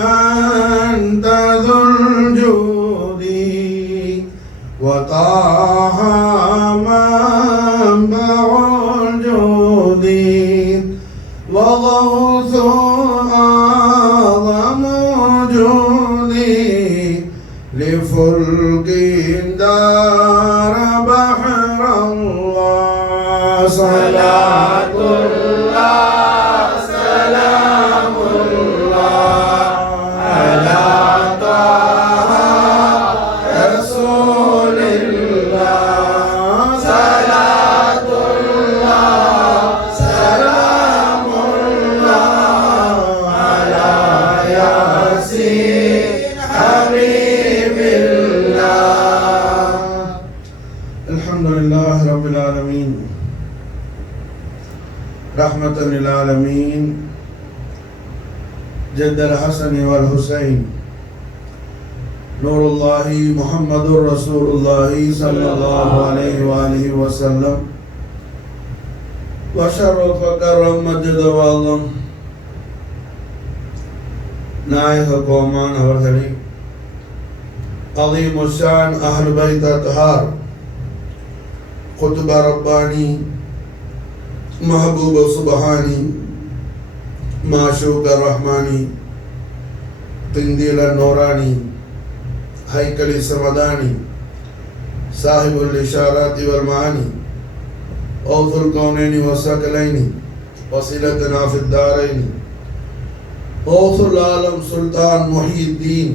أنت ذو الجود وطه منبع الجود وغوث أعظم جودي لفلك دار بحر الله صلاة الله سلام الله على طه رسول الله صلاة الله سلام الله على ياسين حبيب الله. الحمد لله رب العالمين رحمة للعالمين جد الحسن والحسين نور الله محمد رسول الله صلى الله عليه وآله وسلم وشرف كرم مجد وعظم நாயக கோமான் அவர்களே, அலீம் உஷான் அஹ்ல் பைத் அத்ஹார், குத்ப ரப்பானி, महबूब सुबहानी, माशूक रहमानी, तिंदिल नौरानी, हैकली समदानी, साहिबुल इशारात वल मानी, औजुल कौनैनी व सकलैनी, वसीलतना फिद दारैनी, औजुल आलम सुल्तान मुहीद्दीन,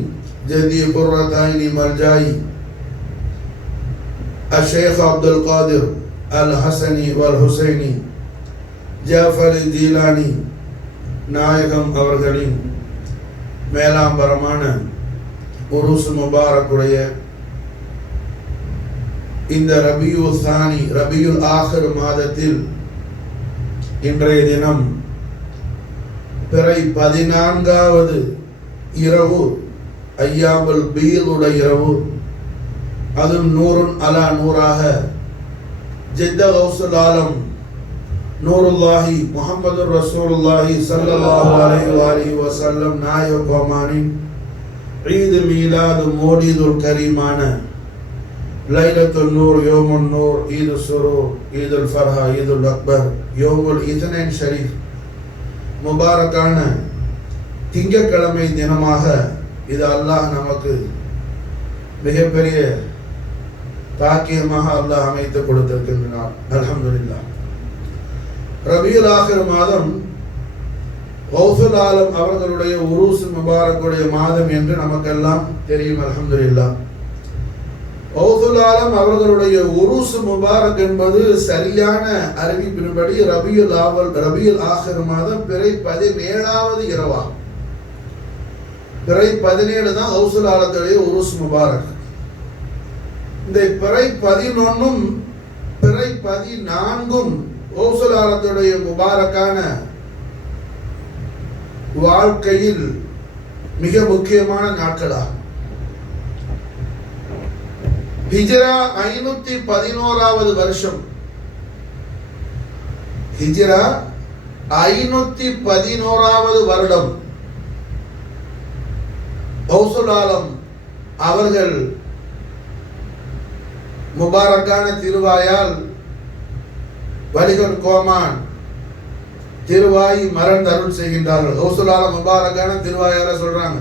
जदी कुर्रतैनी मरजाई, अशेख अब्दुल कादिर अल हसनी वल हुसैनी, ஜாஃபர் ஜீலானி நாயகம் அவர்களின் மேலாம்பரமான உருஸ் முபாரக்குடைய இந்த ரபியுல் சானி ரபியுல் ஆஹிர் மாதத்தில் இன்றைய தினம் பிறை 14வது இரவு, ஐயாமுல் பீதுடைய இரவு, அதுவும் நூறுன் அலா நூறாக ஜித்த கௌசுல் ஆலம் நூருல்லாஹி முஹம்மது ரசூலுல்லாஹி ஸல்லல்லாஹு அலைஹி வஸல்லம் நாயக கோமானின் ஈத் மீலாது மௌலிதுல் கரீமான லைலத்துல் நூர் யோமுன் நூர் ஈது சுரூர் ஈதுல் ஃபர்ஹா ஈதுல் அக்பர் யோமுல் இத்னைன் ஷரீஃப் முபாரக்கான திங்கட்கிழமை தினமாக இது அல்லாஹ் நமக்கு மிகப்பெரிய பாக்கியமாக அல்லாஹ் அமைத்து கொடுத்திருக்கின்றான். அல்ஹம்துலில்லாஹ். ரபியுல் ஆஹிர் மாதம் கௌசுல் ஆலம் அவர்களுடைய உருஸ் முபாரக்குடைய மாதம் என்று நமக்கெல்லாம் தெரியும். அல்ஹம்துலில்லாஹ். கௌசுல் ஆலம் அவர்களுடைய உருஸ் முபாரக் என்பது சரியான அறிவிப்பின்படி ரபியுல் ஆஹிர் மாதம் பிறை 17வது இரவா. பிறை 17 தான் கௌசுல் ஆலத்துடைய உருஸ் முபாரக். இந்த பிறை 11ம் பிறை 14ம் கௌசுல் ஆலத்துடைய முபாரக்கான வாழ்க்கையில் மிக முக்கியமான நாட்களாகும். ஹிஜ்ரா 511வது வருஷம், ஹிஜ்ரா 511வது வருடம் கௌசுல் ஆலம் அவர்கள் முபாரக்கான திருவாயால் வலிகன் கோமான் திருவாய் மரண் அருள் செய்கின்றார்கள். கௌசுல் ஆலம் முபாரக்கான திருவாயால சொல்றாங்க.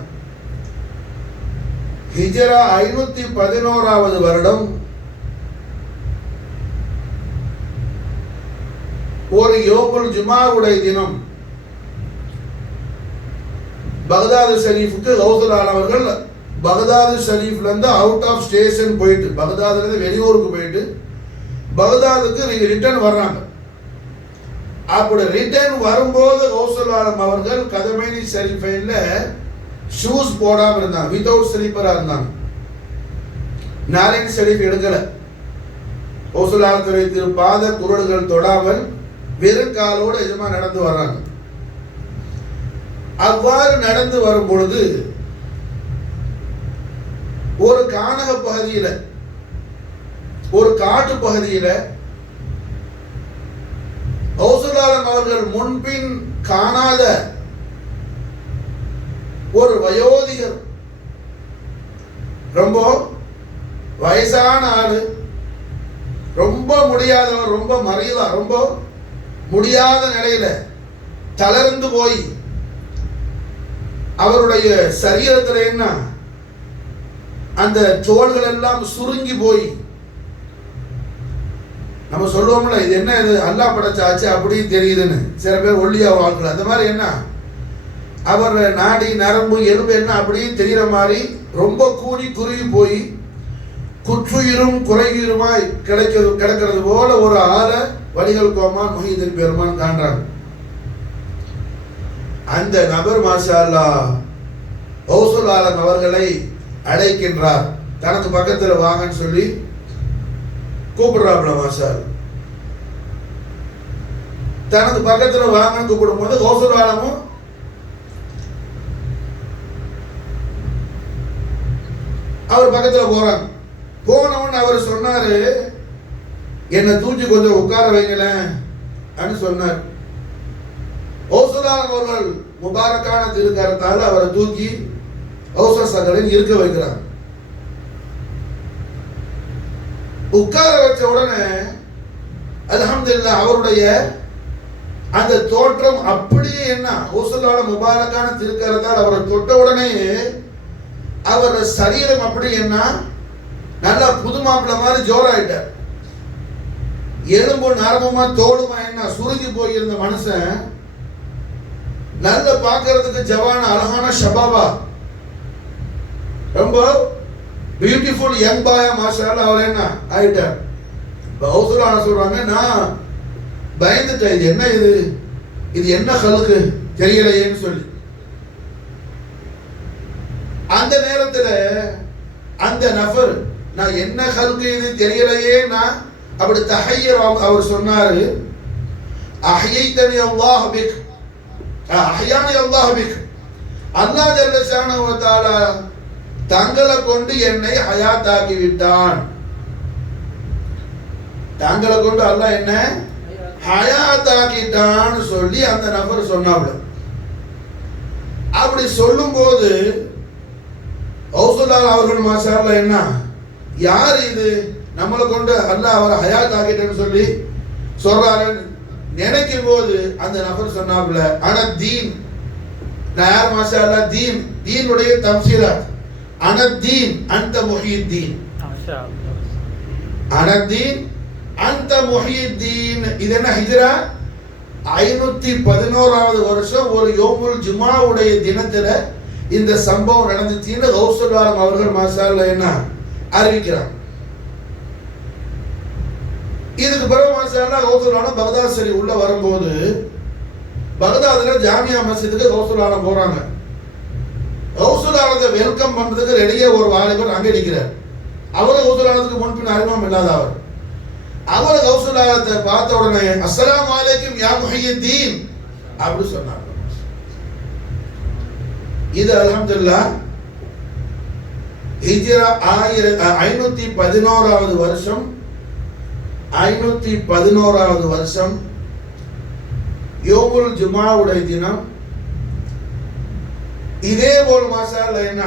ஹிஜ்ரா 511வது வருடம் ஒரு யோமுல் ஜுமாவுடைய தினம் பகதாது ஷரீஃபுக்கு கௌசுல் ஆலம் அவர்கள் பகதாது ஷரீஃப்ல இருந்து அவுட் ஆஃப் ஸ்டேஷன் போயிட்டு, பகதாதுல இருந்து வெளியூருக்கு போயிட்டு பகதாதுக்கு ரிட்டர்ன் வர்றாங்க. அப்படி ரிட்டர்ன் வரும்போது கௌசுல் ஆலம் அவர்கள் கதமேனி ஷரீஃபைன்ல ஷூஸ் போடாம இருந்தாங்க, வித்தவுட் ஸ்லீப்பரா இருந்தாங்க. நாராயண் ஷரீஃப் எடுக்கல. கௌசுல் ஆலத்துடைய திருப்பாத குரல்கள் தொடாமல் வெறும் காலோடு எஜமா நடந்து வர்றாங்க. அவ்வாறு நடந்து வரும் பொழுது ஒரு கானக பகுதியில, ஒரு காட்டு பகுதியில கௌசுல் ஆலம் அவர்கள் முன்பின் காணாத ஒரு வயோதிகர், ரொம்ப வயசான ஆளு, ரொம்ப முடியாதவர், ரொம்ப மறைவா, ரொம்ப முடியாத நிலையில தளர்ந்து போய் அவருடைய சரீரத்தில் என்ன அந்த தோள்கள் எல்லாம் சுருங்கி போய், நம்ம சொல்லுவோம்ல இது என்ன, இது அல்லாஹ் படைச்சாச்சு அப்படி தெரியுதுன்னு, சில பேர் ஒல்லியா வாழ்க்கல, அந்த மாதிரி என்ன அவர் நாடி நரம்பு எலும்பு என்ன அப்படி தெரிகிற மாதிரி ரொம்ப கூடி குறுகி போய் குற்றுயிரும் குறையுயிருமாய் கிடக்கிறது போல ஒரு ஆளை வடிகள் கோமான் முஹிதீன் பெருமான் காண்றாங்க. அந்த நபர் மாஷா அல்லாஹ் கௌசுல் ஆலம் அவர்களை அழைக்கின்றார். தனக்கு பக்கத்தில் வாங்கன்னு சொல்லி கூப்பிடுறாப்ல. மாஷா அல்லாஹ் தனக்கு பக்கத்தில் வாங்கன்னு கூப்பிடும் போது கௌசுல் ஆலமும் அவர் பக்கத்தில் போறாங்க. போனவன் அவர் சொன்னாரு, என்னை தூக்கி கொஞ்சம் உட்கார வைங்களேன் சொன்னார். கௌசுல் ஆலம் அவர்கள் முபாரக்கான திருக்கரத்தால் அவரை தூக்கி கௌசர் சகலில் இருக்க வைக்கிறாங்க. உட்கார வச்ச உடனே அல்ஹம்துலில்லாஹ் அவருடைய அந்த தோற்றம் அப்படியே என்ன கௌசுல் ஆலம் முபாரக்கான திருக்கரத்தால் அவரை தொட்ட உடனே அவர் சரீரம் அப்படி என்ன நல்லா புது மாப்பிள்ள மாதிரி ஜோராயிட்டார். எலும்பு நரம்புமா தோடுமா என்ன சுருங்கி போயிருந்த மனுஷன் நல்ல பார்க்கறதுக்கு ஜவான அழகான ஷபாபா, ரொம்ப பியூட்டிஃபுல் யங் பாயா மாஷா அல்லாஹ் அவர் என்ன ஆயிட்டார். கௌசுல் ஆலம் சொல்றாங்க, நான் பயந்துட்டேன், இது என்ன, இது என்ன ஹல்கு தெரியலையேன்னு சொல்லி. அந்த நேரத்தில் அந்த நபர், நான் என்ன ஹல்கு இது தெரியலையே, நான் அப்படி தஹய்யர் அவர் சொன்னாரு, அஹ்யைதனி அல்லாஹ் பிக், அஹ்யானி அல்லாஹ் பிக், அல்லாஹ் ஜல்ல ஷானஹு வ தஆலா தங்களை கொண்டு என்னை ஹயாத்தாக்கி விட்டான். தங்களை கொண்டு அல்லாஹ் என்ன ஹயாத்தாக்கிட்டான்னு சொல்லி அந்த நபர் சொன்னாப்ல. அப்படி சொல்லும் போது கௌசுல் ஆலம் அவர்கள் மாஷா அல்லாஹ் என்ன, யார் இது நம்மளை கொண்டு அல்லாஹ் அவரை ஹயாத் ஆக்கிட்டேன்னு சொல்லி சொல்றாரு நினைக்கும் போது அந்த நபர் சொன்னாப்ல, ஆனா தீன், நான் யார் மாஷா அல்லாஹ், தீன், தீனுடைய தம்சீலாத், அனத்தீன் அந்த முஹியுத்தீன், அனத்தீன் அந்த முஹியுத்தீன். இது என்ன ஹிஜ்ரா 511வது வருஷம் ஒரு யோமுல் ஜுமாவுடைய தினத்துல இந்த சம்பவம் நடந்துச்சுன்னு கௌசுல் ஆலம் அவர்கள் மாஷா அல்லாஹ் என்ன அறிவிக்கிறாங்க. இதுக்கு பிறகு மாஷா அல்லாஹ் கௌசுல் ஆலம் பகதாத் சரி உள்ள வரும்போது பகதாதுல ஜாமியா மஸ்ஜிதுக்கு கௌசுல் ஆலம் போறாங்க. கௌசுல் ஆலத்தை வெல்கம் பண்றதுக்கு ரெடியே ஒரு வாலிபர் அங்கே நிற்கிறார். அவரு கௌசுல் ஆலத்துக்கு முன்பின் அறிமுகம் இல்லாத அவர் கௌசுல் ஆலத்தை பார்த்த உடனே அஸ்ஸலாமு அலைக்கும் யா முஹியுத்தீன் அப்படி சொன்னார். இது அல்ஹம்துலில்லாஹ் ஹிஜ்ரா 511வது வருஷம், 511வது வருஷம் யோமுல் ஜுமாவுடைய தினம். இதே போல் மாஷா அல்லாஹ் என்ன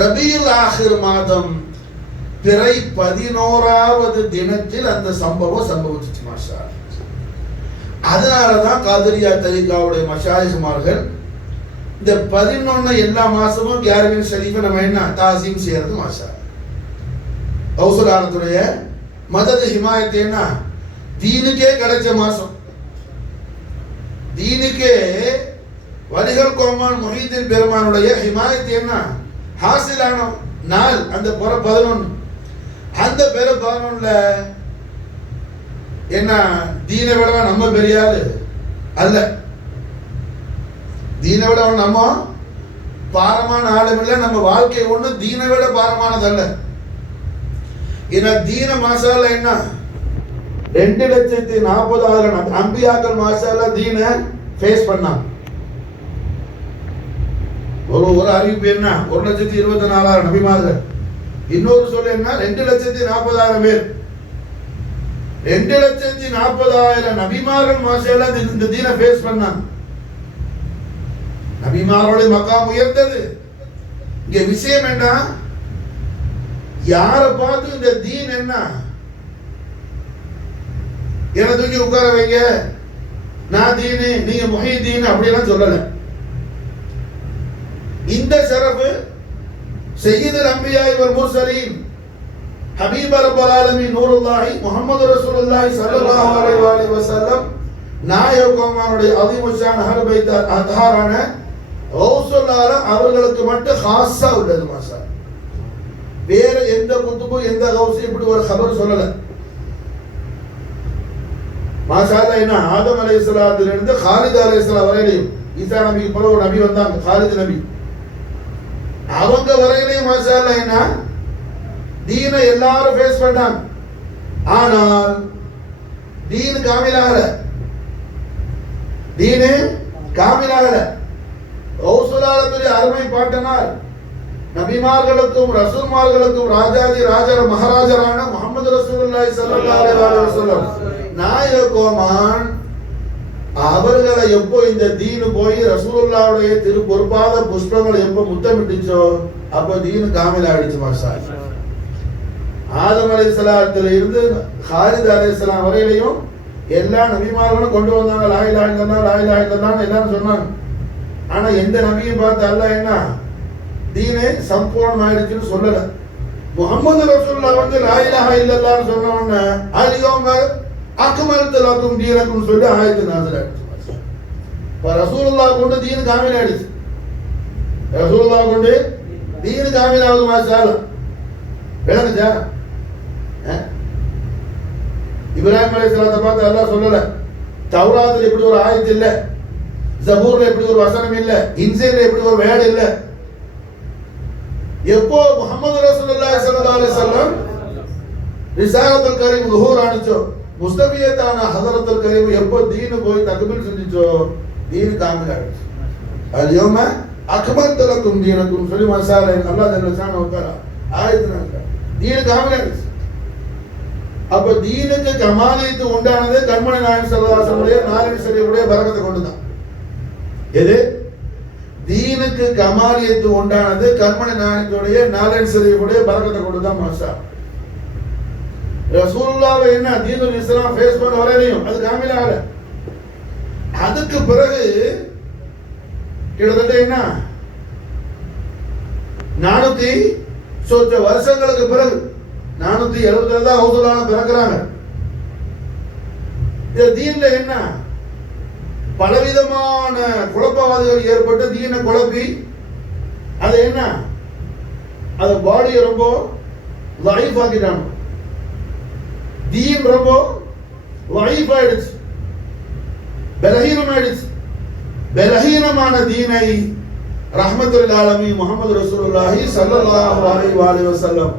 ரபியுல் ஆஹிர் மாதம் பிறை 11வது தினத்தில் அந்த சம்பவம் சம்பவிச்சிச்சு மாஷா அல்லாஹ். அதனாலதான் காதிரியா தரீகாவுடைய மஷாயிஹ்மார்கள் இந்த 11 எல்லா மாசமும் கியாரவின் ஷரீஃபை நம்ம என்ன தாசீம் செய்யறது மாஷா அல்லாஹ். கௌசுல் ஆலத்துடைய மதது ஹிமாயத் என்ன, தீனுக்கே கிடைச்ச மாசம், தீனுக்கே வலிகள் கோமான் முஹிதீன் பெருமானுடைய ஹிமாயத் என்ன ஹாசிலான நாள் அந்த பிற 11. அந்த பிற 11ல என்ன தீனை விட நம்ம பெரிய ஆளு அல்ல, தீனை விட நம்ம பாரமான ஆளும் இல்லை, நம்ம வாழ்க்கை ஒண்ணு தீனை விட பாரமானது அல்ல. ஏன்னா தீன மாசால என்ன 2,40,000 அம்பியாக்கள் மாசால தீனை ஃபேஸ் பண்ணாங்க. ஒரு அறிவிப்பு என்ன 1,24,000 நபிமார்கள், இன்னொரு சொல்ல என்ன 2,40,000 பேர், 2,40,000 நபிமார்கள் மாஷாஅல்லாஹ் இந்த தீனை ஃபேஸ் பண்ணாங்க. நபி நபிமாரோட மகாம் உயர்ந்தது. இங்க விஷயம் என்ன? யாரை பார்த்து இந்த தீன் என்ன என்ன தூக்கி உட்கார வைங்க, நான் தீனு நீங்க முஹீதீன் அப்படியெல்லாம் சொல்லல. இந்த ஷரஃப் சய்யிதுல் அன்பியா வல் முர்சலீன் ஹபீப் ரப்பல் ஆலமீன் நூருல்லாஹி முஹம்மது ரசூலுல்லாஹி ஸல்லல்லாஹு அலைஹி வஸல்லம் நாயகமானுடைய அதிமுஷான் அஹ்ல் பைத் அத்ஹாரான கௌசுல் ஆலம் அவர்களுக்கு மட்டும் ஹாஸா உள்ளது. மாஷா வேற எந்த குத்துபு எந்த கௌஸ் இப்படி ஒரு खबर சொல்லல. மாஷா அல்லாஹ். என்ன ஆதம் அலைஹிஸ்ஸலாத்துல இருந்து காலித் அலைஹிஸ்ஸலாம் வரையிலும் ஈசா நபிக்கு பிறகு ஒரு நபி வந்தாங்க, காலித் நபி. அவங்க வரையிலையும் மாஷா அல்லாஹ் என்ன தீனை எல்லாரும் ஃபேஸ் பண்ணாங்க. ஆனால் தீன் காமிலாகல, தீனு காமிலாகல. கௌசுலாலத்துடைய அருமை பாட்டனார் நபிமார்களுக்கும் ரசூல்மார்களுக்கும் ராஜாதி ராஜர மகாராஜரான முஹம்மது ரசூலுல்லாஹி ஸல்லல்லாஹு அலைஹி வஸல்லம் நாயகோமான் அவர்களை எப்போ இந்த தீனு போய் ரசூலுல்லாஹ்வுடைய திரு பொறுப்பாத புஷ்பங்களை எப்போ முத்தமிட்டுச்சோ அப்போ தீனு காமிலாயிடுச்சு. மாஷா ஆதம் அலைஹிஸ்ஸலாத்துல இருந்து காலித் அலைஹிஸ்ஸலாம் வரையிலையும் எல்லா நபிமார்களும் கொண்டு வந்தாங்க, லா இலாஹ இல்லல்லாஹ் லா இலாஹ இல்லல்லாஹ் எல்லாரும் சொன்னாங்க. ஆனா எந்த நபியை பார்த்து அல்லாஹ் என்ன தீனே சம்பூர்ணமாயிடுச்சுன்னு சொல்லல. முஹம்மது ரசூலுல்லாஹ் வந்து லா இலாஹ இல்லல்லாஹ் சொன்ன உடனே அல்யௌம அக்மல்து லக்கும் தீனக்கும் சொல்லி ஆயத்து நாஸில் ஆயிடுச்சு. ரசூலுல்லாஹ் கொண்டு தீன் காமில் ஆயிடுச்சு. ரசூலுல்லாஹ் கொண்டு தீன் காமில் ஆகுது. மாஷா அல்லாஹ். விளங்குச்சா? இப்ராஹிம் அலைஹிஸ்ஸலாத்தை பார்த்து அல்லாஹ் சொல்லல தௌராத்துல இப்படி ஒரு ஆயத்து இல்ல, ஜபூர்ல இப்படி ஒரு வசனம் இல்ல, இன்ஜீல்ல இப்படி ஒரு வேர்ட் இல்ல. எப்போ முஹம்மது ரசூலுல்லாஹி ஸல்லல்லாஹு அலைஹி வஸல்லம் ரிசாலத்துல் கரீம் ظهور ஆனிச்சோ, முஸ்தபியத்தான ஹஸரத்துல் கரீம் எப்போ தீன் போய் தக்பீர் செஞ்சுச்சோ தீன் காமில் ஆயிடுச்சு. அல்யௌம அக்மல்து லக்கும் தீனக்கும் சொல்லி மாஷா அல்லாஹ் அல்லாஹ் ஜல்ல ஷானஹு வ தஆலா ஆயத்துனால தீன் காமில் ஆயிடுச்சு. அப்ப தீனுக்கு கமாலியத்து உண்டானது கண்மணி நாயகம் ஸல்லல்லாஹு அலைஹி வஸல்லம் நாலு ஷரீஃபுடைய பரக்கத்தை கொண்டுதான். எது? தீனுக்கு கமாலியத்து உண்டானது கண்மணி நாயகத்துடைய நாலு ஷரீஃபுடைய பரக்கத்தை கொண்டுதான். மாஷா ரசூலுல்லாஹ் என்ன தீனுல் இஸ்லாம் ஃபேஸ் பண்ண வரையிலையும் அது காமில் ஆகல. அதுக்கு பிறகு கிட்டத்தட்ட என்ன 400 வருஷங்களுக்கு பிறகு 470 தான் ஹவுதுல்லாஹ் பிறக்கிறாங்க. இந்த தீன்ல என்ன பலவிதமான குழப்பவாதிகள் ஏற்பட்டு தீனை குழப்பி அது என்ன அது பாடியை ரொம்ப லைஃப் ஆக்கிட்டாங்க. தீன் ரொம்ப லைஃப் ஆயிடுச்சு, பலஹீனம் ஆயிடுச்சு. பலஹீனமான தீனை ரஹ்மத்துல் ஆலமீன் முஹம்மது ரசூலுல்லாஹி ஸல்லல்லாஹு அலைஹி வஸல்லம்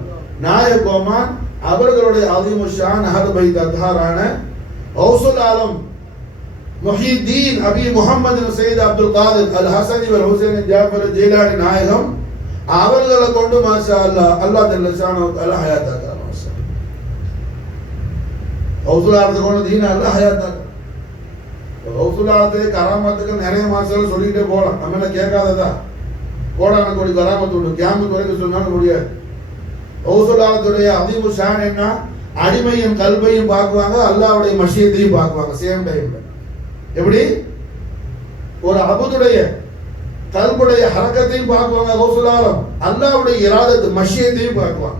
நாயகோமான் அவர்களுடைய அதிமுஷான் அஹ்ல் பைத் அத்ஹாரான கௌசுல் ஆலம் முஹிதீன் அபி முஹம்மது சையத் அப்துல் காதிர் அல் ஹசனி வல் ஹுசைன் ஜாஃபர் ஜீலானி நாயகம் அவர்களை கொண்டு மாஷா அல்லாஹ் அல்லாஹ் ஜல்ல ஷானஹு வ தஆலா ஹயாத்தாக்குறார். மாஷா கௌசுல் ஆலத்தை கொண்டு தீன அல்லாஹ் ஹயாத்தாக்குறார். கௌசுல் ஆலத்தை கராமத்துக்கு நிறைய மாஷால சொல்லிட்டே போகலாம். நம்ம என்ன கேட்காததா? கோடான கோடி கராமத்து உண்டு, கியாமத் வரைக்கும் சொன்னாலும் முடியாது. கௌசுல் ஆலத்துடைய அதிமு ஷான் என்ன அடிமையின் கல்பையும் பார்க்குவாங்க, அல்லாஹ்வுடைய மஷியத்தையும் பார்க்குவாங்க சேம் டைம்ல. எப்படி ஒரு அபுதுடைய கல்புடைய ஹரக்கத்தையும் பார்க்குவாங்க கௌசுல் ஆலம், அல்லாஹ்வுடைய இராதத்து மஷியத்தையும் பார்க்குவாங்க.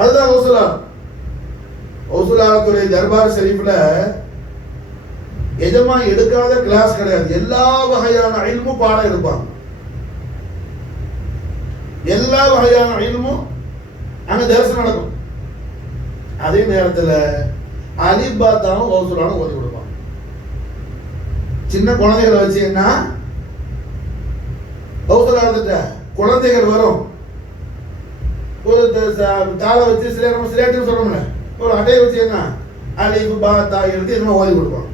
அதுதான் கௌசுல் ஆலம். கௌசுல் ஆலத்துடைய தர்பார் ஷரீஃப்ல எஜமா எடுக்காத கிளாஸ் கிடையாது. எல்லா வகையான இல்மும் பாடம் எடுப்பாங்க. எல்லா வகையான இல்மும் அங்க தரிசனம் நடக்கும். அதே நேரத்தில் அலிஃப் பா தாவும் கௌசுலான ஓதி கொடுப்பாங்க. சின்ன குழந்தைகளை வச்சு என்ன கௌசுலா இருந்துட்ட குழந்தைகள் வரும், ஒரு தாளை வச்சு சிலேட்டுன்னு சொல்றோம்ல, ஒரு அட்டையை வச்சு என்ன அலிஃப் பா தா எழுதி என்ன ஓதி கொடுப்பாங்க.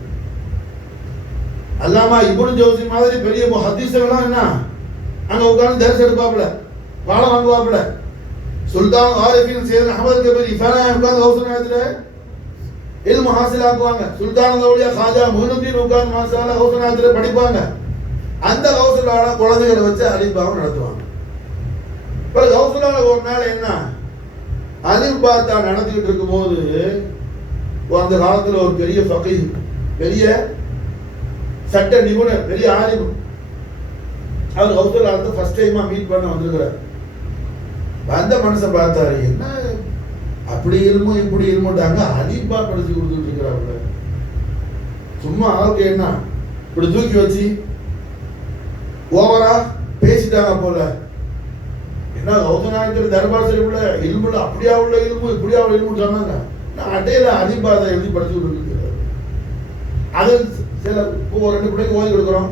அல்லாமா இப்னு ஜௌசி மாதிரி பெரிய ஹதீஸ்லாம் என்ன அங்க உட்கார்ந்து தரிசனம் எடுப்பாப்புல, பாடம் வாங்குவாப்புல. சுல்தான் ஆரிஃபின் சையத் அஹ்மத் கபீர் இஃபானா உட்கார்ந்து கௌசுல் ஆயத்துல இல்மு ஹாசில் ஆக்குவாங்க. சுல்தான் அவுலியா காஜா முஹினுத்தீன் உட்கார்ந்து மாஷா அல்லாஹ் கௌசுல் ஆயத்துல படிப்பாங்க. அந்த கௌசலான குழந்தைகளை வச்சு அலிபாவை நடத்துவாங்க. இப்போ கௌசலான ஒரு நாள் என்ன அலிபா தான் நடத்திக்கிட்டு இருக்கும் போது அந்த காலத்தில் ஒரு பெரிய ஃபகீஹ், பெரிய சட்ட நிபுணர், பெரிய ஆலிம், அவர் கௌசலானத்தை ஃபர்ஸ்ட் டைமா மீட் பண்ண வந்திருக்கிறார். வந்த மனுஷன் பார்த்தாரு, என்ன அப்படி இருமோ இப்படி இருமோட்டாங்க, அலிபா படிச்சு கொடுத்துட்டு இருக்கிறாங்க. சும்மா ஆளுக்கு என்ன இப்படி தூக்கி வச்சு ஓவரா பேசிட்டாங்க போல. என்ன கௌசநாயகர் தர்பார் ஷரீஃப்ல இல்முல அப்படியா உள்ள இல்மு இப்படியா உள்ள இல்மு சொன்னாங்க. நான் அட்டையில அலிபா அதை எழுதி படிச்சு கொடுத்துருக்கிறேன். அது சில இப்போ 2 பிள்ளைக்கு ஓதி கொடுக்குறோம்.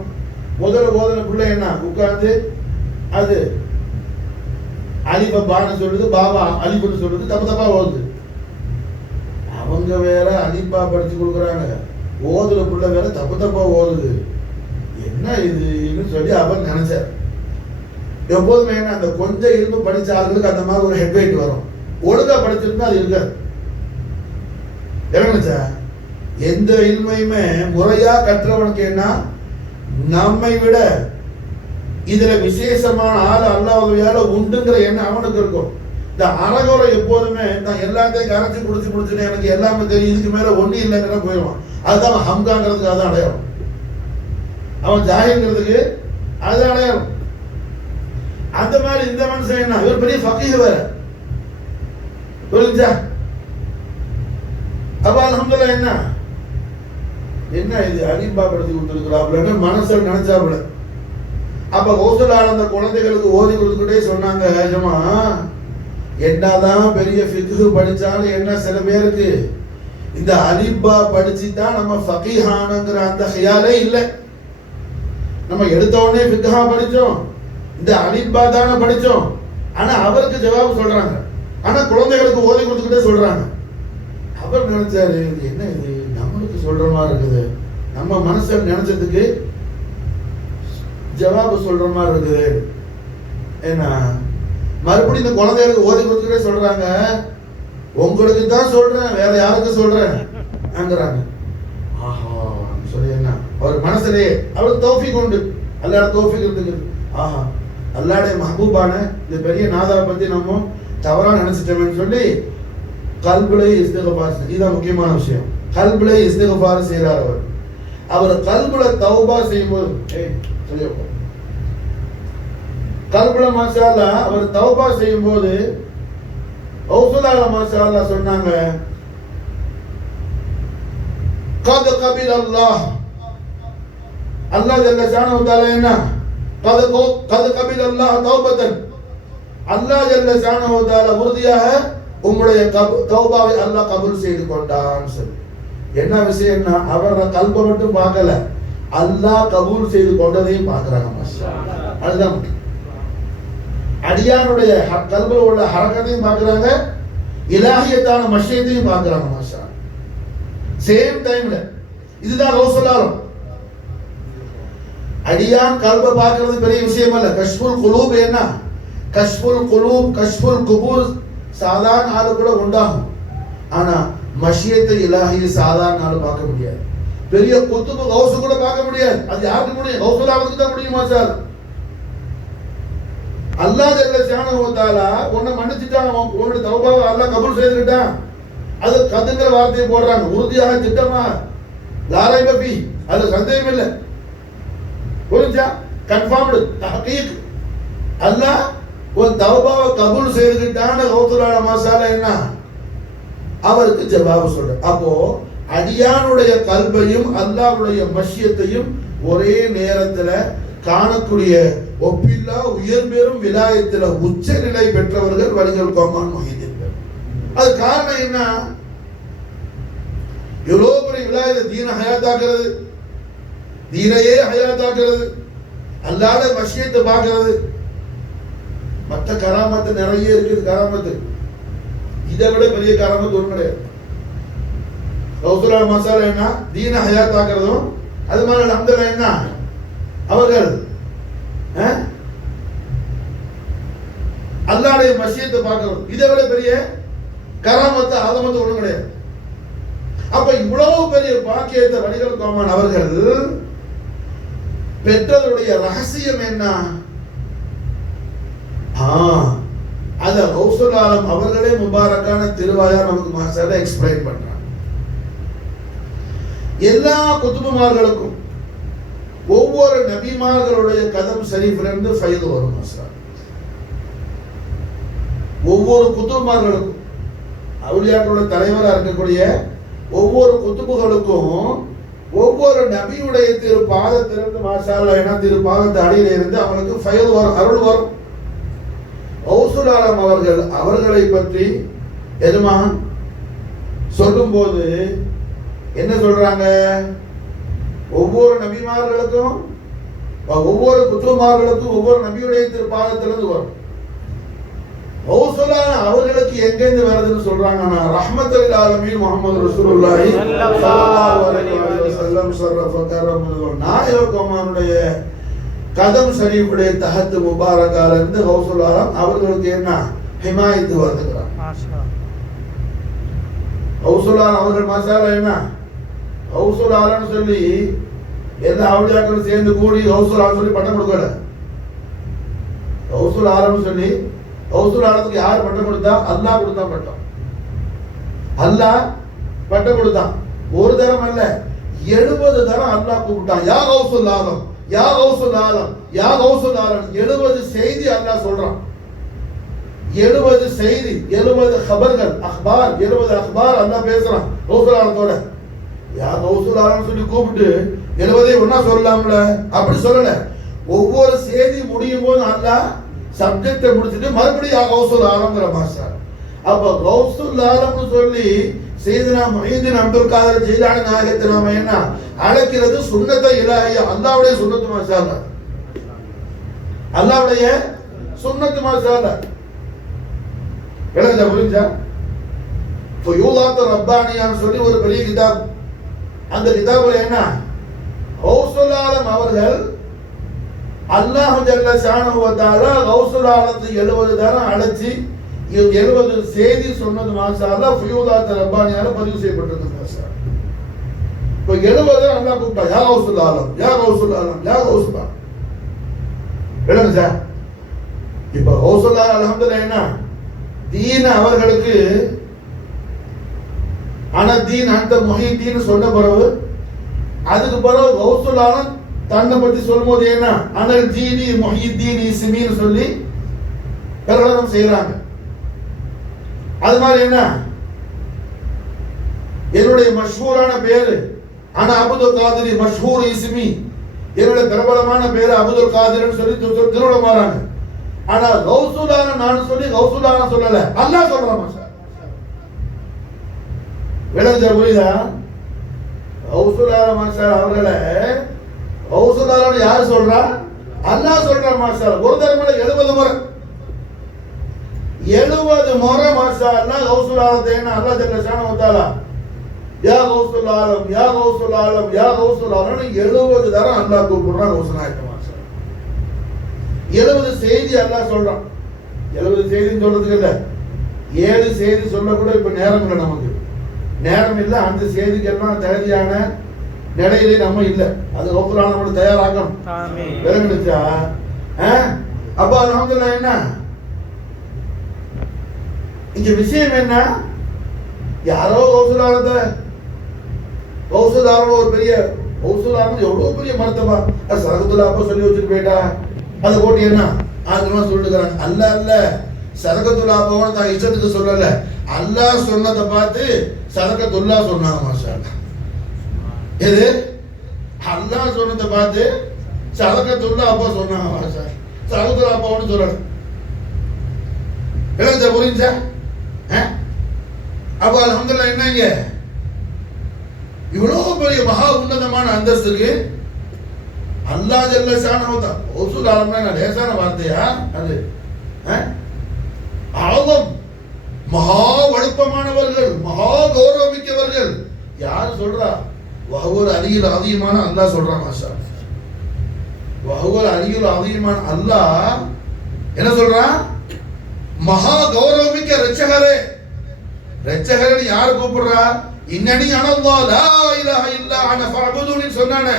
ஓதன பிள்ளை என்ன உட்கார்ந்து அது அலிபா பான்னு சொல்லுது, பாபா அலிபுன்னு சொல்லுது, தப்பா ஓதுது. அவங்க வேற அலிபா படிச்சு கொடுக்குறாங்க, ஓதுற பிள்ளை வேற தப்பா ஓதுது. என்ன இதுன்னு சொல்லி அவர் நினைச்சார். எப்போதுமே என்ன அந்த கொஞ்சம் இரும்பு படிச்ச ஆளுங்களுக்கு அந்த மாதிரி ஒரு ஹெட் வெயிட் வரும். ஒழுங்கா படிச்சிருந்தா அது இருக்காது. என்ன நினைச்சா, எந்த இல்மையுமே முறையா கற்றவனுக்கு என்ன நம்மை விட இதுல விசேஷமான ஆள் அல்லாஹ்வால உண்டுங்கிற எண்ணம் அவனுக்கு இருக்கும். இந்த அறகுறை எப்போதுமே நான் எல்லாத்தையும் கரைச்சி குடிச்சுட்டேன், எனக்கு எல்லாமே தெரியும், இதுக்கு மேல ஒண்ணு இல்லைங்கிற போயிடுவான். அதுதான் ஹம்காங்கிறதுக்கு அதுதான் அடையாளம். அவன் ஜாஹில்ங்கிறதுக்கு அதுதான் அடையாளம். அந்த மாதிரி இந்த மனுஷன் என்ன, இவர் பெரிய ஃபகீஹ் வேற, புரிஞ்சா? அப்ப அல்ஹம்துலில்லாஹ் என்ன என்ன இது அலிபா படுத்தி கொடுத்துருக்கிறாப்லன்னு மனசில் நினைச்சாப்புல. அப்ப கௌசலான அந்த குழந்தைகளுக்கு ஓதி கொடுத்துக்கிட்டே சொன்னாங்க, ஏஜமா என்னதான் பெரிய ஃபிக்ஹ் படிச்சாலும் என்ன சில பேருக்கு இந்த அலிபா படிச்சுதான் நம்ம ஃபகீஹானங்கிற அந்த ஹியாலே இல்லை. நம்ம எடுத்த உடனே ஃபிக்ஹா படிச்சோம், இந்த அலிபா தானே படிச்சோம். ஆனா அவருக்கு ஜவாப் சொல்றாங்க, ஆனா குழந்தைகளுக்கு ஓதி கொடுத்துக்கிட்டே சொல்றாங்க. அவர் நினைச்சாரு, என்ன இது நம்மளுக்கு சொல்ற மாதிரி இருக்குது, நம்ம மனசில் நினைச்சதுக்கு ஜவாபு சொல்ற மாதிரி இருக்குது. ஏன்னா மறுபடியும் இந்த குழந்தைகளுக்கு ஓதி கொடுத்துக்கிட்டே சொல்றாங்க, உங்களுக்கு தான் சொல்றேன், வேற யாருக்கு சொல்றேன் அங்கிறாங்க. ஆஹா சொல்லி என்ன அவர் மனசுலயே அவருக்கு தௌஃபீக் உண்டு, அல்லாஹ் தௌஃபீக் இருக்குது. ஆஹா அல்லாஹ்வுடைய மஹபூபான இந்த பெரிய நாதாவை பத்தி நம்ம தவறா நினைச்சிட்டோம்னு சொல்லி கல்புலை இஸ்திக்ஃபார், இதுதான் முக்கியமான விஷயம். கல்புலை இஸ்திக்ஃபார் செய்யறார் அவர். அவர் கல்புல தௌபா செய்யும்போது சொல்லியப்போ கல்புல மாஷா அல்லாஹ் அவர் தௌபா செய்யும்போது கௌசலால மாஷா அல்லாஹ் சொன்னாங்க, கத் கபில் அல்லாஹ், அல்லாஹ் ஜல்ல ஷானஹு வ தஆலா என்ன கத் கபில் அல்லாஹ் தௌபத்தன், அல்லாஹ் ஜல்ல ஷானஹு வ தஆலா உறுதியாக உங்களுடைய தௌபாவை அல்லாஹ் கபூல் செய்து கொண்டான் சொல்லி. என்ன விஷயம்னா அவரோட கல்பை மட்டும் பார்க்கல, அல்லாஹ் கபூல் செய்து கொண்டதையும் பார்க்கிறாங்க. அதுதான் அடியானுடைய கல்புல உள்ள ஹரக்கத்தையும் பார்க்கிறாங்க, இலாஹியத்தான மஷியத்தையும் பார்க்கிறாங்க. மாஷா சேம் டைம்ல. இதுதான் கௌசலாலம். அடியான் கல்பை பார்க்கிறது பெரிய விஷயம் அல்ல. கஷ்புல் குலூப் என்ன, கஷ்புல் குலூப் கஷ்புல் குபூர் சாதாரண ஆளு கூட உண்டாகும். ஆனா மஷியத்தை இலாஹி சாதாரண ஆளு பார்க்க முடியாது. பெரிய குத்துபு கௌசு கூட பார்க்க முடியாது. அது யாருக்கு முடியும்? கௌசலாவுக்கு தான் முடியுமா சார்? அல்லாஹ் ஜல்ல ஷானஹு வ தஆலா உன்னை மன்னிச்சிட்டான், உன்னுடைய தௌபாவை அல்லாஹ் கபூல் செய்துட்டான். அது கதுங்கிற வார்த்தையை போடுறாங்க, உறுதியாக திட்டமா லாரை பபி, அது சந்தேகம் இல்லை. புரிஞ்சா? கன்ஃபார்ம்டு தஹ்கீக். அல்லாஹ் உன் தௌபாவை கபூல் செய்துட்டான கௌசலால மாஷாஅல்லாஹ் என்ன அவருக்கு ஜவாபு சொல்ற. அப்போ அடியானுடைய கல்பையும் அல்லாஹ்வுடைய மஷியத்தையும் ஒரே நேரத்துல காணக்கூடிய ஒப்பில்லா உயர்பெரும் விலாயத்துல உச்ச நிலை பெற்றவர்கள் வலிகள் கோமான் மொஹிதீன். அது காரணம் என்ன? எவ்வளவு பெரிய விலாயத்தை தீன ஹயாத்தாக்குறது, தீனையே ஹயாத்தாக்குறது, அல்லாத மஷியத்தை பார்க்கிறது. மற்ற கராமத்து நிறைய இருக்குது. கராமத்து இதை விட பெரிய கராமத்து ஒன்றும் கிடையாது. கௌசலா மசாலா என்ன தீன ஹயாத் ஆகிறதும், அது மாதிரி அல்ஹம்துலில்லாஹ் என்ன அவர்கள் அல்லாஹ்வுடைய மஷியத்தை பார்க்கிறது, இதை விட பெரிய கராமத்து ஆதமத்து ஒன்றும் கிடையாது. அப்ப இவ்வளவு பெரிய பாக்கியத்தை வடிகள் கோமான் அவர்கள் பெற்றதுடைய ரகசியம் என்ன? அத கௌசுல் ஆலம் அவர்களே முபாரக்கான திருவாயார் நமக்கு மாஸ்டர் எக்ஸ்பிளைன் பண்றாங்க. எல்லா குத்துபுமார்களுக்கும் ஒவ்வொரு நபிமார்களுடைய கதம் ஷரீஃப்ல இருந்து ஃபைது வரும் மாஸ்டர். ஒவ்வொரு குத்துபுமார்களுக்கும் அவுலியாக்களோட தலைவராக இருக்கக்கூடிய ஒவ்வொரு குத்துபுகளுக்கும் ஒவ்வொரு நபியுடைய திரு பாதத்திலிருந்து மாஷாஅல்லாஹ் என திரு பாதத்தை அடியில இருந்து அவனுக்கு ஃபைது வரும், அருள் வரும். கௌசுல் ஆலம் அவர்கள் அவர்களை பற்றி எதுமா சொல்லும் போது என்ன சொல்றாங்க? ஒவ்வொரு நபிமார்களுக்கும் ஒவ்வொரு குத்துபுமார்களுக்கும் ஒவ்வொரு நபியுடைய திரு பாதத்திலிருந்து வரும். கௌசுல் ஆலம் அவர்களுக்கு எங்கிருந்து வருதுன்னு சொல்றாங்கன்னா ரஹ்மத்துல் ஆலமீன் முஹம்மது ரசூலுல்லாஹி ஸல்லல்லாஹு அலைஹி வஸல்லம் ஷரஃப கரமுல் நாயகமானுடைய கதம் ஷரீஃபுடைய தஹத் முபாரக்கால இருந்து கௌசுல் ஆலம் அவர்களுக்கு என்ன ஹிமாயத்து வருதுங்கறாங்க. மாஷாஅல்லாஹ். கௌசுல் ஆலம் அவர்கள் மாஷாஅல்லாஹ் என்ன கௌசுல் ஆலம்னு சொல்லி எல்லா அவுலியாக்களும் சேர்ந்து கூடி கௌசுல் ஆலம் சொல்லி பட்டம் கொடுக்கல. கௌசுல் ஆலம்னு சொல்லி கௌசுல் ஆலத்துக்கு யார் பட்டம் கொடுத்தா? அல்லாஹ் கொடுத்தா பட்டம். அல்லாஹ் பட்டம் கொடுத்தான். ஒரு தரம் அல்ல 70 தரம் அல்லாஹ் கூப்பிட்டான். யா கௌசுல் ஆலம், யா கௌசுல் ஆலம், யா கௌசுல் ஆலம். 70 செய்தி அல்லாஹ் சொல்றான். 70 செய்தி, 70 खबरகள், அக்பார், 70 அக்பார் அல்லாஹ் பேசுறான் கௌசுல் ஆலத்தோட. யா கௌசுல் ஆலம் சொல்லி கூப்பிட்டு 70 ஒண்ணா சொல்லலாம்ல? அப்படி சொல்லல. ஒவ்வொரு செய்தி முடியும் போது அல்லாஹ் சப்ஜெக்டை முடிச்சிட்டு மறுபடியும் யா கௌசுல் ஆலம்ங்கற மாஸ்டர். அப்ப கௌசுல் ஆலம்னு சொல்லி சையதுனா முஹிதீன் அப்துல் காதர் ஜீலானி நாயகத்தை நாம என்ன அழைக்கிறது? சுன்னத்தை இலாஹியா, அல்லாஹ்வுடைய சுன்னத்து மாஷாஅல்லாஹ், அல்லாஹ்வுடைய சுன்னத்து மாஷாஅல்லாஹ். விளங்குதா? புரிஞ்சா? ஃபுயூலாத் ரப்பானியான்னு சொல்லி ஒரு பெரிய கிதாப். அந்த கிதாபுல என்ன கௌசுல் ஆலம் அவர்கள் அல்லாஹ் ஜல்ல ஷானஹு வ தஆலா கௌசுல் ஆலத்தை 70 தரம் அழைச்சி 70 செய்தி சொன்னது மாஷாஅல்லாஹ் ஃபுயூலாத் ரப்பானியால பதிவு செய்யப்பட்டிருக்கு மாஷாஅல்லாஹ். இப்போ 70 அல்லாஹ் கூப்பிட்டா யா கௌசுல் ஆலம், யா கௌசுல் ஆலம், யா கௌசுல் ஆலம். விளங்குதா? இப்போ கௌசுல் ஆலம் அல்ஹம்துலில்லாஹ் என்ன தீன் அவர்களுக்கு ஆனா தீன் அந்த முஹிதீன் சொன்ன பிறகு அதுக்கு பிறகு கௌசுல் ஆலம் தன்னை பற்றி சொல்லும்போது என்ன அனல் தீனி முஹிதீன் இஸ்மின்னு சொல்லி பிரகடனம் செய்யறாங்க. அது மாதிரி என்ன என்னுடைய மஷ்ஹூரான பேரு ஆனா அப்துல் காதிரி மஷ்ஹூர் இஸ்மி, என்னுடைய பிரபலமான பேரு அப்துல் காதிர்னு சொல்லி திருவிழா மாறாங்க. ஆனா கௌசுல் ஆலம் நான் சொல்லி கௌசுல் ஆலம் சொல்லல, அல்லாஹ் சொல்றான் மாஷா. விளங்குதா? புரியுதா? கௌசுல் ஆலம் மாஷா அவர்களே கௌசுல் ஆலம் யார் சொல்றா? அல்லாஹ் சொல்றான் மாஷா. ஒரு தடவை 70 முறை 70 முறை மாஷா அல்லாஹ் கௌசுல் ஆலத்தை என்ன அல்லாஹ் ஜல்ல ஷானஹு வ தஆலா யா கௌசுல் ஆலம், யா கௌசுல் ஆலம், யா கௌசுல் ஆலம்னு 70 தரம் அல்லாஹ் கூப்பிடுறான் கௌசுல் ஆலம் மாஷா. 70 செய்தி அல்லாஹ் சொல்றான். 70 செய்தின்னு சொல்றதுக்கு இல்ல, 7 செய்தி சொல்ல கூட இப்ப நேரம் இல்லை, நமக்கு நேரம் இல்லை. அந்த செய்திக்கெல்லாம் தகுதியான நிலையிலே நம்ம இல்லை. அது கௌசுல் ஆலம் தயாராகணும். விளங்குச்சா? அப்ப அல்ஹம்துலில்லாஹ் என்ன இங்க விஷயம் என்ன? யாரோ கௌசுல் ஆலத்தை கௌசுல் ஆலம் ஒரு பெரிய கௌசுல் ஆலம் எவ்வளவு பெரிய மர்த்தபா சரகத்துல்லா அப்ப சொல்லி வச்சுட்டு போயிட்டா அதை போட்டு என்ன ஆங்கிலமா சொல்லிட்டுக்கிறாங்க. அல்லாஹ் அல்ல சரகத்துல்லா அப்பாவோட தான் இஷ்டத்துக்கு சொல்லல, அல்லாஹ் சொன்னதை பார்த்து சரகத்துல்லா சொன்னாங்க மாஷா. எது அல்லாஹ் சொன்னதை பார்த்து சரகத்துல்லா அப்பா சொன்னாங்க மாஷா. சரகத்துல்லா அப்பாவோட சொல்லல. விளங்குச்சா? புரிஞ்சா? அப்ப அல்ஹம்துலில்லாஹ் என்னங்க இவ்வளவு பெரிய மகா உன்னதமான அந்தஸ்துக்கு அல்லாஹ் ஜல்ல ஷானஹு வ தஆலா கௌசுல் ஆலம்னா லேசான வார்த்தையா? அது ஆலம் மகா வடுப்பமானவர்கள், மகா கௌரவமிக்கவர்கள். யார் சொல்றா? வஹுவல் அலியுல் அதீமான அல்லாஹ் சொல்றான் மாஷா. வஹுவல் அலியுல் அதீமான அல்லாஹ் என்ன சொல்றான்? மகா கௌரவமிக்க ரட்சகரே. ரட்சகரே யார் கூப்பிடுறா? இன்னனி அனல்லாஹ் லா இலாஹ இல்லா அன ஃபஅபுதுனி சொன்னானே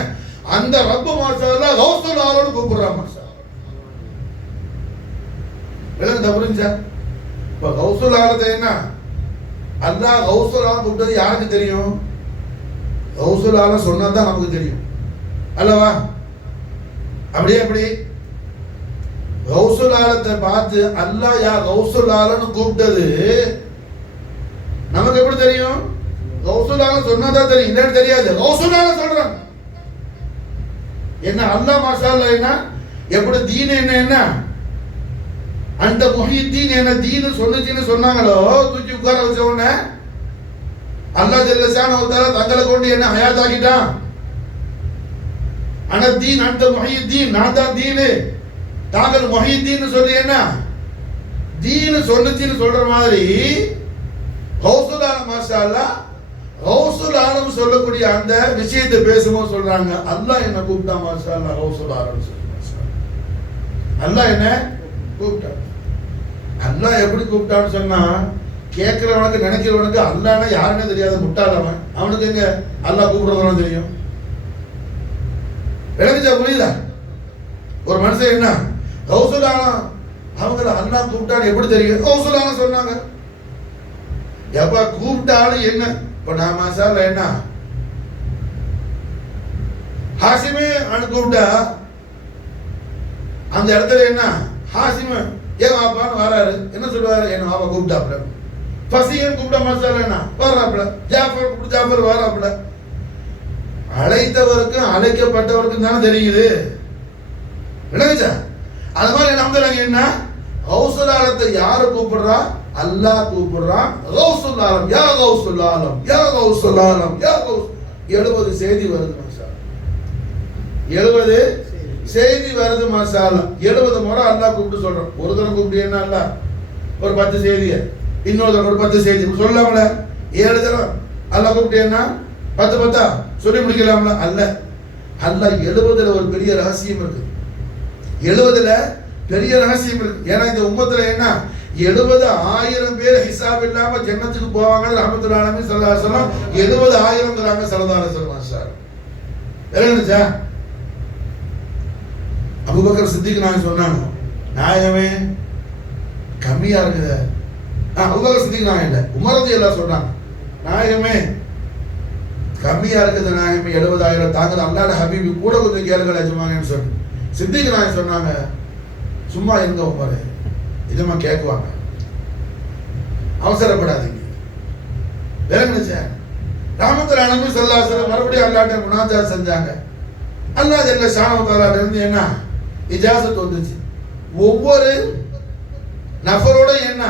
அந்த ரப்பு மாஷா அல்லாஹ் கௌசுல் ஆலம்னு கூப்பிடுறான் மாஷா. விளங்குதா? புரிஞ்சா? இப்ப கௌசுல் ஆலத்தை என்ன அல்லாஹ் கௌசுல் ஆலம் கூப்பிட்டது யாருக்கு தெரியும்? கௌசுல் ஆலம் சொன்னா தான் நமக்கு தெரியும் அல்லவா? அப்படியே அப்படி கௌசுல் ஆலத்தை பார்த்து அல்லாஹ் யா கௌசுல் ஆலம்னு கூப்பிட்டது நமக்கு எப்படி தெரியும்? கௌசுல் ஆலம் சொன்னா தான் தெரியும், இல்லன்னு தெரியாது. கௌசுல் ஆலம் சொல்றாங்க என்ன அல்லாஹ் மாஷா அல்லாஹ் என்ன எப்படி தீன் என்ன அந்த முஹித்தீன் என்ன தீன் சொன்னுச்சுன்னு சொன்னாங்களோ தூக்கி உட்கார வச்ச உடனே அல்லாஹ் ஜல்ல ஷானஹு தஆலா தங்களை கொண்டு என்ன ஹயாத் ஆக்கிட்டான். அன தீன் அந்த முஹித்தீன், நான் தான் தீனு, தாங்கள் முஹித்தீன் சொல்லி என்ன தீன் சொன்னுச்சுன்னு சொல்ற மாதிரி கௌசுல் ஆலம் மாஷா அல்லாஹ் கௌசுல் ஆலம் சொல்லக்கூடிய அந்த விஷயத்தை பேசும்போது சொல்றாங்க அல்லாஹ் என்ன கூப்பிட்டா மாஷா அல்லாஹ் கௌசுல் ஆலம் சொல்லி அல்லாஹ் என்ன கூப்பிட்டான். அல்லாஹ் எப்படி கூப்பிட்டான்னு சொன்னா கேட்கிறவனுக்கு நினைக்கிறவனுக்கு அல்லாஹ்னா யாருன்னே தெரியாது, முட்டாளவன். அவனுக்கு எங்க அல்லாஹ் கூப்பிடுறவனும் தெரியும். விளங்குச்சா? புரியுதா? ஒரு மனுஷன் என்ன கௌசுல் ஆலம் அவங்கள அல்லாஹ் கூப்பிட்டான்னு எப்படி தெரியும்? கௌசுல் ஆலம் சொன்னாங்க. எப்ப கூப்பிட்டாலும் என்ன இப்ப நான் மாசால என்ன ஹாசிமே கூப்பிட்டா அந்த இடத்துல என்ன ஹாசிம ஏன் வாப்பான்னு வராரு, என்ன சொல்லுவாரு? என்ன வாப்பா கூப்பிட்டாப்புல. ஃபசியன் கூப்பிட்ட மாசால என்ன வர்றாப்புல. ஜாஃபர் கூப்பிட்டு ஜாஃபர் வர்றாப்புல. அழைத்தவருக்கும் அழைக்கப்பட்டவருக்கும் தானே தெரியுது. விளங்குச்சா? அது மாதிரி நம்ம என்ன கௌசுல் ஆலத்தை யாரு கூப்பிடுறா? அல்லாஹ் கூப்பிடுறான். கௌசுல் ஆலம் யா கௌசுல் ஆலம் யா கௌசுல் ஆலம் யா கௌஸ். 70 செய்தி வருது மாஷா. 70 செய்தி வருது மாஷா அல்லாஹ். 70 முறை அல்லாஹ் கூப்பிட்டு சொல்றான். ஒரு தடவை கூப்பிட்டு என்ன அல்லாஹ் ஒரு 10 செய்திய, இன்னொரு தடவை ஒரு 10 செய்தி சொல்லாமல. 7 தடவை அல்லாஹ் கூப்பிட்டு என்ன 10 சொல்லி முடிக்கலாம்ல? அல்ல, அல்லாஹ் 70ல ஒரு பெரிய ரகசியம் இருக்கு. 70ல பெரிய ரகசியம் இருக்கு. ஏன்னா இந்த உம்மத்துல என்ன 70,000 பேர் ஹிசாப் இல்லாம ஜன்னத்துக்கு போவாங்க. ரஹ்மத்துல் ஆலமீன் ஸல்லல்லாஹு அலைஹி வஸல்லம் 70,000ங்கறாங்க ஸல்லல்லாஹு அலைஹி வஸல்லம் சார். என்னச்சா? அபூபக்கர் சித்திக் நாயகம் சொன்னாங்க நாயகமே கம்மியா இருக்குது. அபூபக்கர் சித்திக் நாயகம் இல்ல, உமர் ரலியல்லாஹு சொன்னாங்க நாயகமே கம்மியா இருக்குது நாயகமே, 70,000 தாங்க அல்லாஹ்வுடைய ஹபீபி கூட கொஞ்சம் கேளுங்க அஜ்மான்னு சொல்லி சித்திக் நாயகம் சொன்னாங்க. சும்மா இருங்க உமரே, இதமா கேட்குவாங்க, அவசரப்படாதீங்க. விளங்குச்சா? ரஹ்மத்துல் ஆலமீன் ஸல்லல்லாஹு அலைஹி வஸல்லம் மறுபடியும் அல்லாஹ்ட்ட முனாஜாத் செஞ்சாங்க. அல்லாஹ் ஜல்ல ஷானஹு தஆலா இருந்து என்ன இஜாசத் வந்துச்சு. ஒவ்வொரு நபரோட என்ன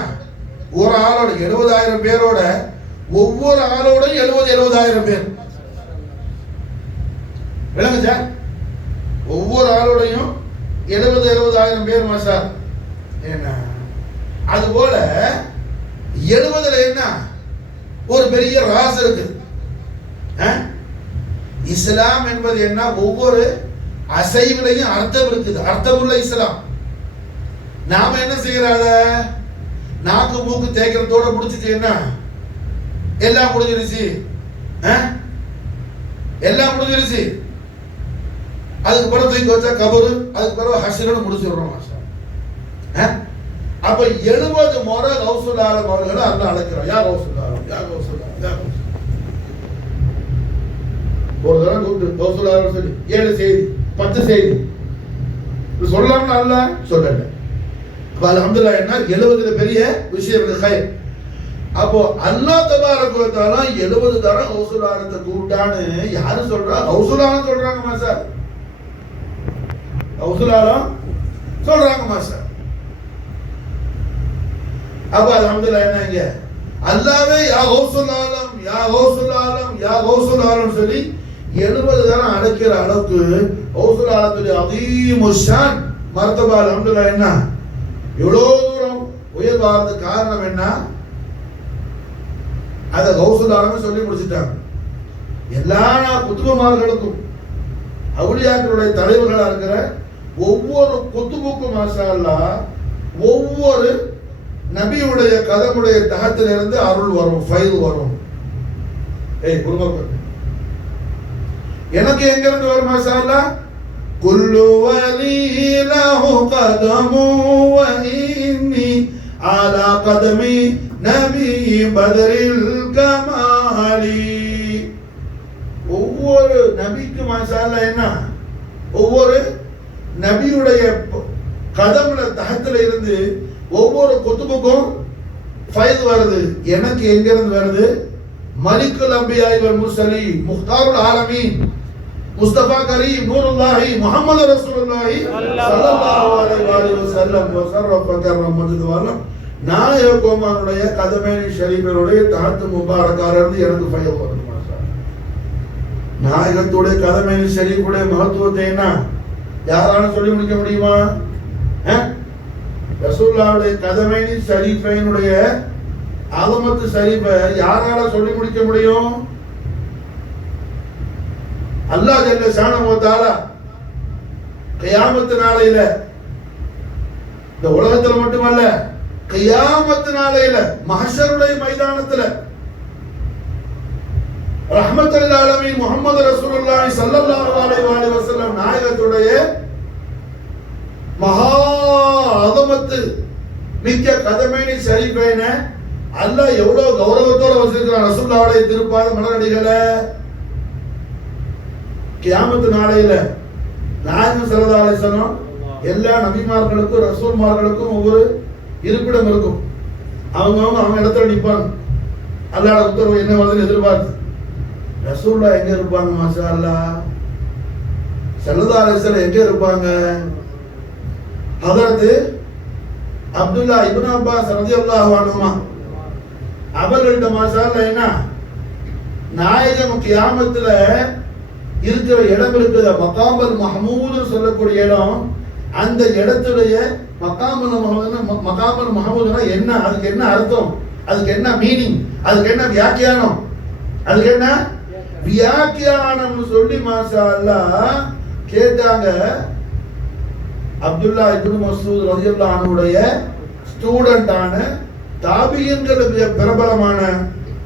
ஒரு ஆளோட 70,000 பேரோட ஒவ்வொரு ஆளோட 70,000 பேர். விளங்குச்சா? ஒவ்வொரு ஆளோடையும் 70,000 பேர் மாஷா. என்ன அது போல 70ல என்ன ஒரு பெரிய ராஸ் இருக்கு. இஸ்லாம் என்பது என்ன ஒவ்வொரு அசைவிலையும் அர்த்தம் இருக்குது, அர்த்தமுள்ள இஸ்லாம். நாம என்ன செய்யறாத நாக்கு மூக்கு தேய்க்கிறதோட முடிச்சிச்சு என்ன எல்லாம் முடிஞ்சிருச்சு, எல்லாம் முடிஞ்சிருச்சு. அதுக்கு பிறகு தூக்கி வச்சா கபரு, அதுக்கு பிறகு ஹஷ்ருன்னு முடிச்சிடுறோம் மாஷா. அப்ப 70 முறை கௌசுல் ஆலம் அவர்களை அல்லாஹ் அழைக்கிறான். யா கௌசுல் ஆலம் யா கௌசுல் ஆலம் யா கௌசுல். ஒரு தடவை கூப்பிட்டு கௌசுல் ஆலம் சொல்லி 7 செய்தி 10 செய்தி சொல்லலாம்னு அல்லாஹ் சொல்லல. அப்ப அல்ஹம்துலில்லாஹ் என்ன 70ல பெரிய விஷயம் இருக்கு. அப்போ அல்லாஹ் தபாரக வ தஆலா 70 தடவை கௌசுல் ஆலத்தை கூப்பிட்டான்னு யாரு சொல்றா? கௌசுல் ஆலம் சொல்றாங்க மாஷா. கௌசுல் ஆலம் சொல்றாங்க மாஷா. அப்ப அல்ஹம்துலில்லாஹ் என்ன இங்க அல்லாஹ்வே யா கௌசுல் ஆலம் யா கௌசுல் ஆலம் யா கௌசுல் ஆலம் சொல்லி 70 தடவை அழைக்கிற அளவுக்கு கௌசுல் ஆலத்துடைய அதீமு ஷான் மர்தபா அல்ஹம்துலில்லாஹ் என்ன எவ்வளவு தூரம் உயர்வாகிறது காரணம் என்ன? அதை கௌசுல் ஆலமே சொல்லி முடிச்சுட்டாங்க. எல்லா குத்துபமார்களுக்கும் அவுலியாக்களுடைய தலைவர்களா இருக்கிற ஒவ்வொரு குத்துபுக்கும் மாஷா அல்லாஹ் ஒவ்வொரு நபியுடைய கதமுடைய தகத்திலிருந்து அருள் வரும், ஃபைல் வரும். குருமக்கள் எனக்கு எங்க இருந்து வரும் மாஷா அல்லாஹ்? குல்லு வலீலஹு கதமு வ இன்னி அலா கதமி நபி பத்ரில் கமாலி. ஒவ்வொரு நபிக்கு மாஷா அல்லாஹ் என்ன, ஒவ்வொரு நபியுடைய கதம்ல தஹத்துல இருந்து ஒவ்வொரு குத்துபுக்கும் ஃபைல் வருது. எனக்கு எங்க இருந்து வருது? மலிக்குல் அம்பியா வல் முர்சலீன் முக்தாருல் ஆலமீன் முஸ்தபா கரீம் நூருல்லாஹி முஹம்மது ரசூலுல்லாஹி ஸல்லல்லாஹு அலைஹி வஸல்லம் வஸர்ரஃப கர்ரம் மஜ்து வல்லம் நாயகமானுடைய கதமேனி ஷரீஃபினுடைய தஹத் முபாரக்கால இருந்து எனக்கு ஃபைல் வருது. நாயகத்துடைய கதமேனி ஷரீஃபுடைய மகத்துவத்தை என்ன யாராலும் சொல்லி முடிக்க முடியுமா? ரசூலுல்லாஹ்வுடைய கதமேனி ஷரீஃபைனுடைய ஆலமத்து ஷரீஃபை யாரால சொல்லி முடிக்க முடியும்? அல்லாஹ் ஜல்ல ஷானஹு வ தஆலா கியாமத் நாளையில, இந்த உலகத்துல மட்டுமல்ல கியாமத் நாளையில மஹ்ஷருடைய மைதானத்துல ரஹ்மத்துல் ஆலமீன் முஹம்மது ரசூலுல்லாஹி ஸல்லல்லாஹு அலைஹி வஸல்லம் நாயகத்துடைய மகா அஸமத்து மிக்க கதமேனி ஷரீஃபைன அல்லாஹ் எவ்வளவு கௌரவத்தோட வச்சிருக்கிறான். ரசூலுல்லாஹ்வுடைய திருப்பாத மலரடிகளை கியாமத் நாளையில நாயகம் ஸல்லல்லாஹு அலைஹி வஸல்லம் எல்லா நபிமார்களுக்கும் ரசூல்மார்களுக்கும் ஒவ்வொரு இருப்பிடம் இருக்கும். அவங்க இடத்துல நிற்பாங்க. அல்லாஹ்வுடைய உத்தரவு என்ன வருதுன்னு எதிர்பார்த்து. ரசூலுல்லாஹ் எங்க இருப்பாங்க? மாஷா அல்லாஹ் ஸல்லல்லாஹு அலைஹி வஸல்லம் எங்க இருப்பாங்க? ஹதரத் அப்துல்லா இப்னு அப்பாஸ் ரலியல்லாஹு அன்ஹுமா அவர்கள்ட்ட மாஷா அல்லாஹ் என்ன நாயகம் கியாமத்துல இருக்கிற இடம் இருக்குது, மகாமல் மஹமூது சொல்லக்கூடிய இடம். அந்த இடத்துடைய மகாமல் மஹமூதுனா என்ன, அதுக்கு என்ன அர்த்தம், அதுக்கு என்ன மீனிங், அதுக்கு என்ன வியாக்கியானம், அதுக்கு என்ன வியாக்கியானம் சொல்லி மாஷா அல்லாஹ் கேட்டாங்க. அப்துல்லா இப்னு மஸ்ஊத் ரலியல்லாஹு அன்ஹுடைய ஸ்டூடண்டான தாபியீன்களுடைய பிரபலமான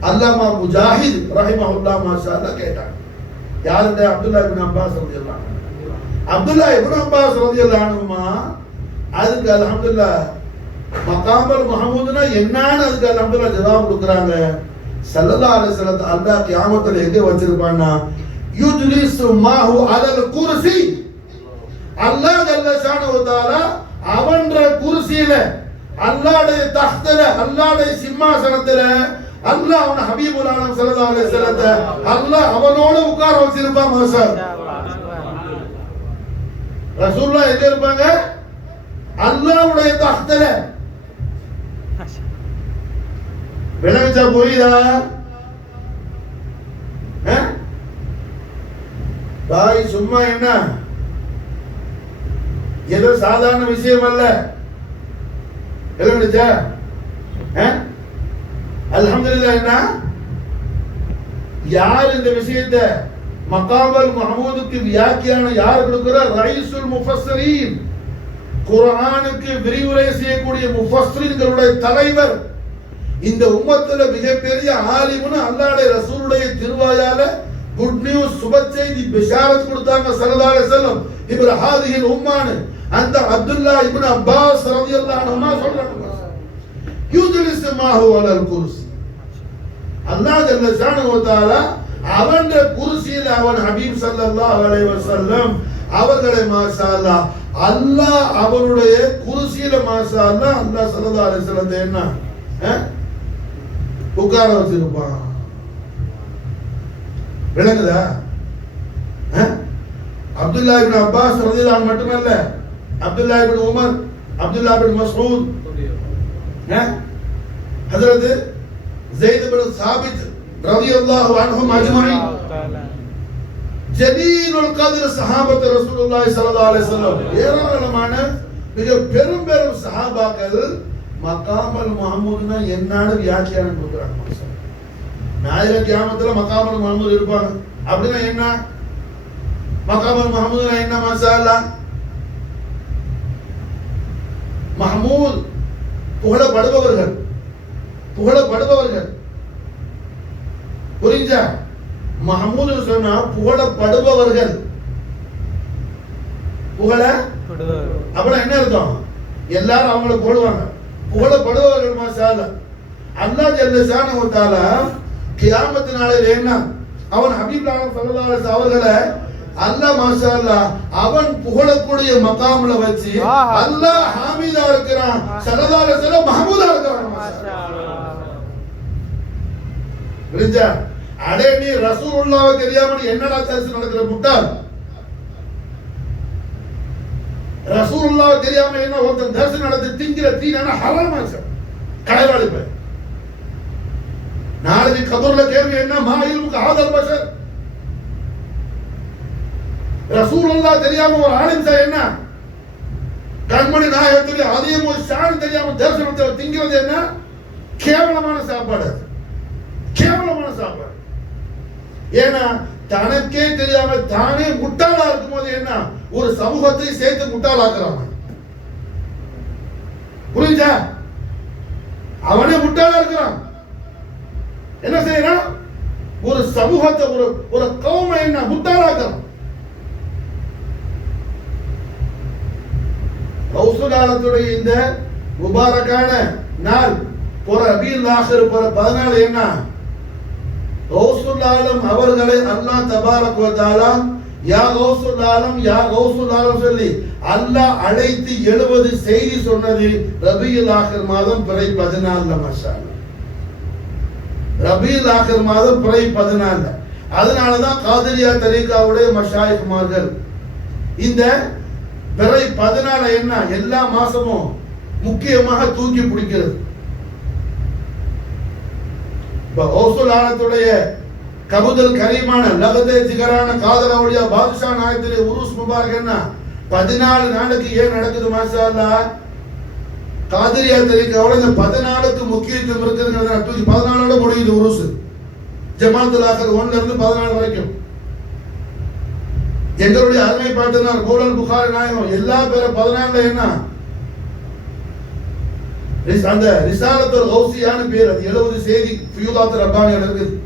அல்லாமா முஜாஹித் ரஹிமஹுல்லாஹ் மாஷா அல்லாஹ் கேட்டாங்க. யாருடைய? அப்துல்லா இப்னு அப்பாஸ் ரலியல்லாஹு அன்ஹு. அப்துல்லா இப்னு அப்பாஸ் ரலியல்லாஹு அன்ஹுமா அதுக்கு அல்ஹம்துலில்லாஹ் மகாமல் மஹமூதுனா என்னன்னு அதுக்கு அல்ஹம்துலில்லாஹ் ஜவாப் கொடுக்குறாங்க. ஸல்லல்லாஹு அலைஹி வஸல்லம் அல்லாஹ் கியாமத்துல எங்க வச்சிருப்பான்னா யுஜ்லிசு மாஹு அலல் குர்சி. அல்லாஹ் ஜல்ல ஷானஹு வ தஆலா அவன்ற குர்சியில, அல்லாஹ்வுடைய தஹ்துல, அல்லாஹ்வுடைய சிம்மாசனத்துல அல்லாஹ் அவன ஹபீபுல் ஆலம் ஸல்லல்லாஹு அலைஹி வஸல்லத்தை அல்லாஹ் அவனோட உட்கார வச்சிருப்பான். மாஷா ரசூலுல்லாஹ் எங்க இருப்பாங்க? அல்லாஹ்வுடைய தஹ்துல. விளங்கச்சா? புரியுதா? பாய் சும்மா என்ன ஏதோ சாதாரண விஷயம் அல்ல. விளங்குச்சா? அல்ஹம்துலில்லாஹ். என்ன யார் இந்த விஷயத்தை மகாமல் மஹமூதுக்கு வியாக்கியானம் யார் கொடுக்கிறார்? ரயீசுல் முஃபஸ்ஸிரீன், குர்ஆனுக்கு விரிவுரை செய்யக்கூடிய முஃபஸ்ஸிரீன்களுடைய தலைவர், இந்த உம்மத்துல மிகப்பெரிய ஆலிம்னு அல்லாஹ்வுடைய ரசூலுடைய திருவாயால குட் நியூஸ் சுப செய்தி பிஷாரத் கொடுத்தாங்க ஸல்லல்லாஹு அலைஹி வஸல்லம். இப்னு ஹாதிஹில் உம்மான் அந்த அப்துல்லா இப்னு அப்பாஸ் ரலியல்லாஹு அன்ஹுமா சொல்றாங்க யுஜ்லிசு மாஹு அலல் குர்சி. அல்லாஹ் ஜல்ல ஷானஹு வ தஆலா அவன் குர்சியில அவன் ஹபீப் ஸல்லல்லாஹு அலைஹி வஸல்லம் அவர்களை மாஷா அல்லாஹ் அல்லாஹ் அவருடைய குர்சியில மாஷா அல்லாஹ் அல்லாஹ் ஸல்லல்லாஹு அலைஹி வஸல்லம் என்ன உட்கார வச்சிருப்பான். விளங்குதா? அப்துல்லா இப்னு அப்பாஸ் ரலியல்லாஹு அன்ஹு மட்டுமல்ல, அப்துல்லா இப்னு உமர், அப்துல்லா இப்னு மஸ்ஊத், ஹஜ்ரத் ஸைத் இப்னு சாபித் ரலியல்லாஹு அன்ஹும் அஜ்மஈன், ஜலீலுல் கத்ர் சஹாபத் ரசூலுல்லாஹி ஸல்லல்லாஹு அலைஹி வஸல்லம், ஏராளமான மிக பெரும் பெரும் சஹாபாக்கள் மகாமல் மஹமூதுனா என்னன்னு வியாக்கியானம் கொடுக்குறாங்க. நாயக கியாமத்துல மகாமல் மஹமூது இருப்பாங்க. அப்படின்னா என்ன? மகாமல் மஹமூதுனா என்ன? மாஷா அல்லாஹ் மஹமூத் புகழப்படுபவர்கள், புகழப்படுபவர்கள். புரிஞ்சா? மஹமூது சொன்னா புகழப்படுபவர்கள். அப்படின்னா என்ன அர்த்தம்? எல்லாரும் அவங்கள போடுவாங்க, புகழப்படுபவர்கள். மாஷா அல்லாஹ். அல்லாஹ் ஜல்ல ஷானஹு வ தஆலா கியாமத் நாளில் என்ன அவன் ஹபீப் ஸல்லல்லாஹு அலைஹி வஸல்லம் அவர்களை அல்லாஹ் மாஷா அல்லாஹ் அவன் புகழக்கூடிய மகாம்ல வச்சு அல்லாஹ் ஹாமிதா இருக்கிறான், ஸல்லல்லாஹு அலைஹி வஸல்லம் மஹமூதா இருக்கிறான். மாஷா அல்லாஹ். புரிஞ்சா? அடே நீ ரசூலுல்லாஹ்வை தெரியாம என்னடா தரிசனம் நடக்கிற முட்டாள்? ரசூலுல்லாஹ்வை தெரியாம என்ன ஒருத்தன் தரிசனம் நடத்தி திங்கிற தீனா ஹராமா சார், கடைவாளி போய். நாளைக்கு கபர்ல கேள்வி என்ன? மா இல்முக ஹாதல் பஷர். ரசூலுல்லாஹ் தெரியாம ஒரு ஆலிம் சார் என்ன? கண்மணி நாயகத்துடைய அதிகம் ஒரு ஷான் தெரியாம தரிசனத்தை திங்கிறது என்ன? கேவலமான சாப்பாடு, கேவலமான சாப்பாடு. ஏன்னா தனக்கே தெரியாம தானே முட்டாளா இருக்கும் போது என்ன ஒரு சமூகத்தை சேர்த்து முட்டாளாக்குறாங்க. புரிஞ்சா? அவனே முட்டாளா இருக்கிறான். என்ன செய்யறான்? ஒரு சமூகத்தை ஒரு கௌமை என்ன முட்டாளாக்குறான். கௌசுலாலத்துடைய இந்த முபாரக்கான நாள் ரபீஉல் ஆஹிர் 14 என்ன கௌசுல் ஆலம் அவர்களை அல்லாஹ் தபாரக் வ தஆலா யா கௌசுல் ஆலம் யா கௌசுல் ஆலம் சொல்லி அல்லாஹ் அழைத்து 70 செய்தி சொன்னது ரபீஉல் ஆஹிர் மாதம் பிறை 14. மாஷா அல்லாஹ். ரபீஉல் ஆஹிர் மாதம் பிறை 14. அதனால தான் காதிரியா தரீகாவுடைய மஷாயிக்மார்கள் இந்த பிறை 14 என்ன எல்லா மாசமும் முக்கியமாக தூக்கி பிடிக்கிறது. கௌசுல் ஆலத்துடைய கபுதல் கரீமான லகதே ஜிகரான காதல் அவுலியா பாதுஷா நாயகத்துடைய உருஸ் முபாரக் என்ன 14 நாளுக்கு ஏன் நடக்குது? மாஷா அல்லாஹ். காதிரியா தரீகாவோட இந்த 14க்கு முக்கியத்துவம் இருக்குதுங்கிறத தூக்கி 14ஓட முடியுது உருஸ். ஜமாத்துல் ஆகிர் 1 இருந்து 14 வரைக்கும். எங்களுடைய அருமை பாட்டுனார் கோலல் புகாரி நாயகம் எல்லா பேர 14 என்ன அந்த ரிசாலத்துல் கௌசியான பேர். அது 70 செய்தி ஃபியூதாத் ரப்பானியில இருக்குது.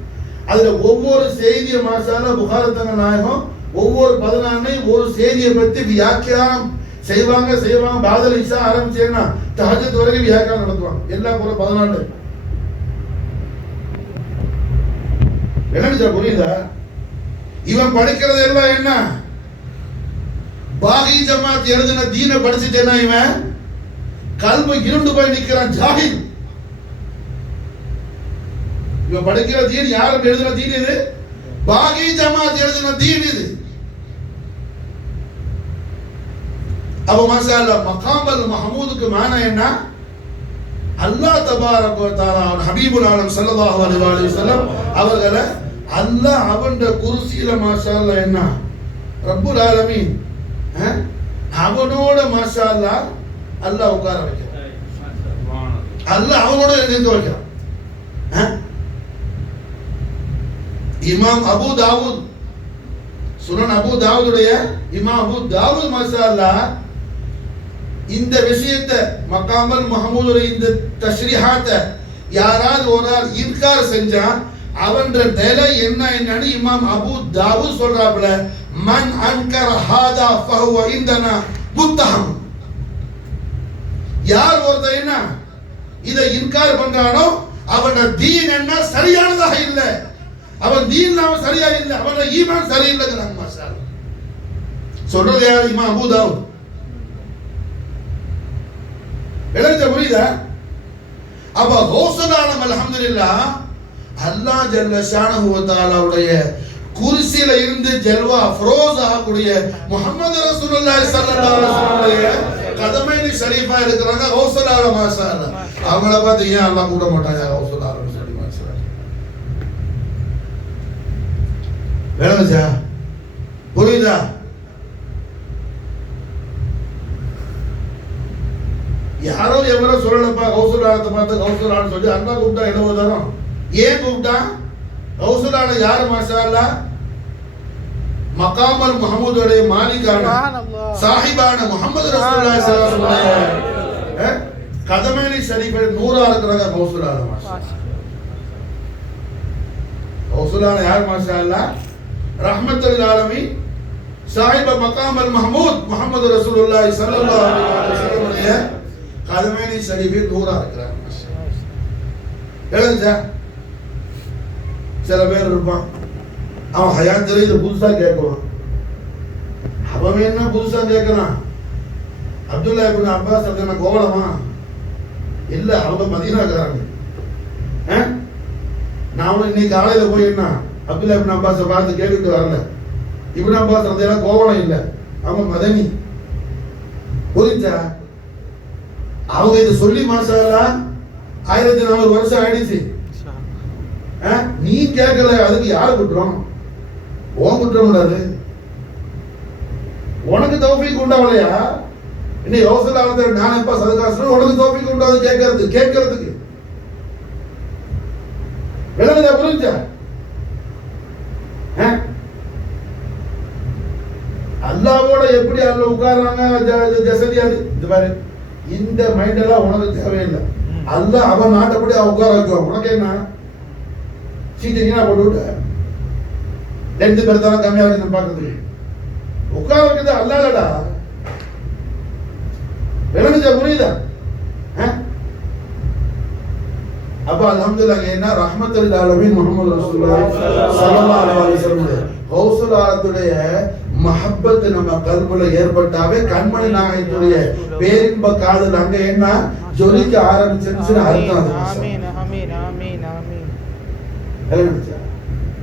அதுல ஒவ்வொரு செய்தியை மாஷா அல்லாஹ் புகாரி தங்க நாயகம் ஒவ்வொரு 14 ஒரு செய்தியை பத்தி வியாக்கியானம் செய்வாங்க. பாதல் இஷா ஆரம்பிச்சேன்னா தஹஜ்ஜுத் வரைக்கும் வியாக்கியானம் நடத்துவாங்க. எல்லா கூட 14. என்ன புரியுதா? இவன் படிக்கிறது எல்லாம் என்ன? பாகி ஜமாத் எழுதின தீனை படிச்சுட்டேன்னா இவன் கல்பு இருண்டு போய் நிற்கிறான், ஜாஹில். இவன் படிக்கிற தீன் யாரும் எழுதின தீன் இது? பாகி ஜமாத் எழுதின தீன் இது. அப்ப மாஷா அல்லாஹ் மகாமல் மஹமூதுக்கு மானா என்ன? அல்லாஹ் தபாரக் வ தஆலா ஹபீபுல் ஆலம் ஸல்லல்லாஹு அலைஹி வஸல்லம் அவர்களை அல்லாஹ் அவனுடைய குர்சியில மாஷா அல்லாஹ் என்ன ரப்புல் ஆலமீன் அவனோட மாஷா அல்லாஹ் அல்லாஹ் உட்கார வைக்கிறான். அல்லாஹ் அவனோட நிற்க வைக்கிறான். இமாம் அபு தாவூத் சுனன் அபு தாவூதுடைய இமாம் அபு தாவூத் மாஷா அல்லாஹ் இந்த விஷயத்தை மகாமல் மஹமூதுடைய இந்த தஷ்ரீஹாத்தை யாராவது ஒரு ஆள் இன்கார் செஞ்சா அவன்ற நிலை என்னன்னு இமாம் அபு தாவூத் சொல்றாப்ல, மன் அன்கர ஹாதா ஃபஹுவ இந்தனா முத்தஹம். யார் ஒருத்தன் என்ன இதை இன்கார் பண்றானோ அவன தீன் என்ன சரியானதாக இல்ல, அவன் தீன் அவன் சரியா இல்ல, அவன ஈமான் சரியில்லைங்கிறாங்க. மாஷா அல்லாஹ் சொல்றது யார்? இமாம் அபு தாவூத். விளங்குதா? புரியுதா? அப்ப கௌசுல் ஆலம் அல்ஹம்துலில்லாஹ் அல்லாஹ் ஜல்ல ஷானஹு வ தஆலாவுடைய குர்சியில இருந்து ஜல்வா ஃப்ரோஸ் ஆகக்கூடிய முஹம்மது ரசூலுல்லாஹி ஸல்லல்லாஹு அலைஹி வஸல்லம் கதமைனி ஷரீஃபா இருக்கிறாங்க. கௌசுல் ஆலம் மாஷா அல்லாஹ். அவங்கள பார்த்து ஏன் அல்லாஹ் கூட மாட்டாங்க? கௌசுல் ஆலம் சொல்லி மாஷா அல்லாஹ். விளங்குச்சா? புரியுதா? யாரோ எவரோ சொல்லலப்பா கௌசுல் ஆலத்தை பார்த்து கௌசுல் ஆலம் சொல்லி அல்லாஹ் கூப்பிட்டா என்ன உதாரணம்? ஏன் கூப்பிட்டா? கௌசுல் ஆலம் யாரு? மாஷா அல்லாஹ் மகாமல் மஹமூதுடைய மாலிகான சாஹிபான முஹம்மது ரசூலுல்லாஹி ஸல்லல்லாஹு அலைஹி வஸல்லம் கதமைனி ஷரீஃபில் நூறா இருக்கிறாங்க கௌசுல் ஆலம். மாஷா கௌசுலான யார் மாஷா அல்லாஹ்? ரஹ்மத்துல் ஆலமீன் சாஹிப மகாம் அல் மஹமூத் முஹம்மது ரசூலுல்லாஹி ஸல்லல்லாஹு அலைஹி வஸல்லம் உடைய கதமைனி ஷரீஃபில் நூறா இருக்கிறார். எழுதுச்சா? சில பேர் இருப்பான், அவன் ஹயாத்திலே இது புதுசா கேட்குவான். அவன் என்ன புதுசா கேட்கிறான்? அப்துல்லா இப்னு அப்பாஸ் என்ன கோவலமா? இல்ல, அவங்க மதீனாக்காரங்க. நான் இன்னைக்கு காலையில போய் என்ன அப்துல்லா இப்னு அப்பாஸை பார்த்து கேட்டுட்டு வரல. இப்னு அப்பாஸ் அதெல்லாம் கோவலம் இல்லை, அவங்க மதனி. புரிஞ்சா? அவங்க இதை சொல்லி மாசாலா 1400 வருஷம் ஆயிடுச்சு. நீ கேட்கல, அதுக்கு யாரு குற்றம்? உன் குற்றம் கூடாது. உனக்கு தௌஃபீக் உண்டாவலையா? இன்னைக்கு யோசனை நான் எப்ப சதகாசம் உனக்கு தௌஃபீக் உண்டாது கேட்கறதுக்கு விளங்குதா? புரிஞ்சா? அல்லாவோட எப்படி அல்ல உட்கார்றாங்க ஜசதியாது இந்த மாதிரி இந்த மைண்ட் எல்லாம் உனக்கு தேவையில்லை. அல்ல அவன் நாட்டப்படி அவன் உட்கார வைக்குவான். உனக்கு என்ன சீட்டா போட்டு விட்ட 2 பேர் தானே கம்மியா இருக்கு பாக்குறது. உட்கார வைக்கிறது அல்லாடா. விளங்குச்சா? புரியுதா? அப்ப அல்ஹம்துலில்லாஹ் என்ன ரஹ்மத்துல் ஆலமீன் முஹம்மது ரசூலுல்லாஹி ஸல்லல்லாஹு அலைஹி வஸல்லம் கௌசுல் ஆலத்துடைய மஹப்பத் நம்ம கல்புல ஏற்பட்டாவே கண்மணி நாயகத்துடைய பேரின்ப காதல் அங்க என்ன ஜொலிக்க ஆரம்பிச்சுன்னு அர்த்தம். ஆமீன் ஆமீன் ஆமீன் ஆமீன்.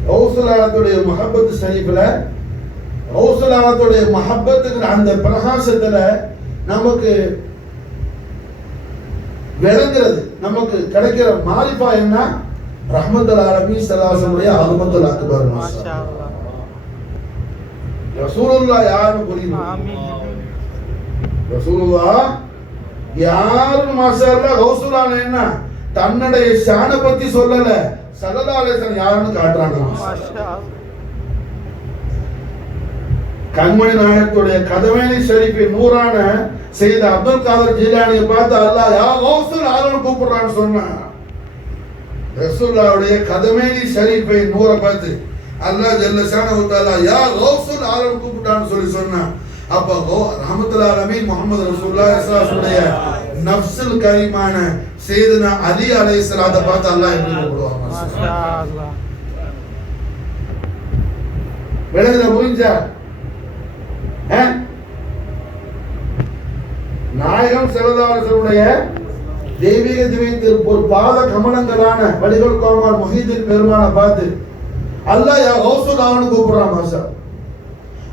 கௌசுல் ஆலத்துடைய மஹப்பத் ஷரீஃப்ல கௌசுல் ஆலத்துடைய மஹப்பத்துக்கு அந்த பிரகாசத்துல நமக்கு விளங்குறது, நமக்கு கிடைக்கிற மாரிஃபா என்ன? ரஹ்மத்துல் ஆலமீன் ஸல்லல்லாஹு அஹ்மத்துல் அக்பர். மாஷாஅல்லாஹ். ரசூலுல்லாஹ் யாருன்னு புரியுது? ஆமீன். ரசூலுல்லாஹ் யாருன்னு மாஷாஅல்லாஹ். கௌசுலான என்ன தன்னுடைய ஷான பத்தி சொல்லல, ஸல்லல்லாஹு அலைஹி வஸல்லம் யாருன்னு காட்டுறாங்க. மாஷாஅல்லாஹ். கண்மணி நாயகத்துடைய கதமைனி ஷரீஃபின் நூறான சையத் அப்துல் காதர் ஜீலானியை பார்த்து அல்லாஹ் யா கௌசுல் ஆலம்னு கூப்பிடுறான்னு சொன்னா, ரசூலுல்லாஹ்வுடைய கதமைனி ஷரீஃபை நூரை பார்த்து அல்லாஹ் ஜல்ல ஷானஹு தஆலா யா கௌசுல் ஆலம் கூப்பிட்டான்னு சொல்லி சொன்னா, அப்ப ரஹ்மத்துல் ஆலமீன் முஹம்மது ரசூலுல்லாஹி ஸல்லல்லாஹு அலைஹி வஸல்லம் நஃப்ஸுல் கரீமான சையதுனா அலி அலைஹிஸ்ஸலாத்தை பார்த்து அல்லாஹ் எப்படி கூப்பிடுவார்? மாஷாஅல்லாஹ். விளங்குதா? புரிஞ்சா? நாயகம் ஸல்லல்லாஹு அலைஹி வஸல்லம் தெய்வீக திவ்ய ஒரு பாத கமலங்களான வழிகள் கோமார் முஹீதீன் பெருமானை பார்த்து அல்லாஹ் யா கௌசுல் ஆலம்னு கூப்பிடுறான். மாஷா.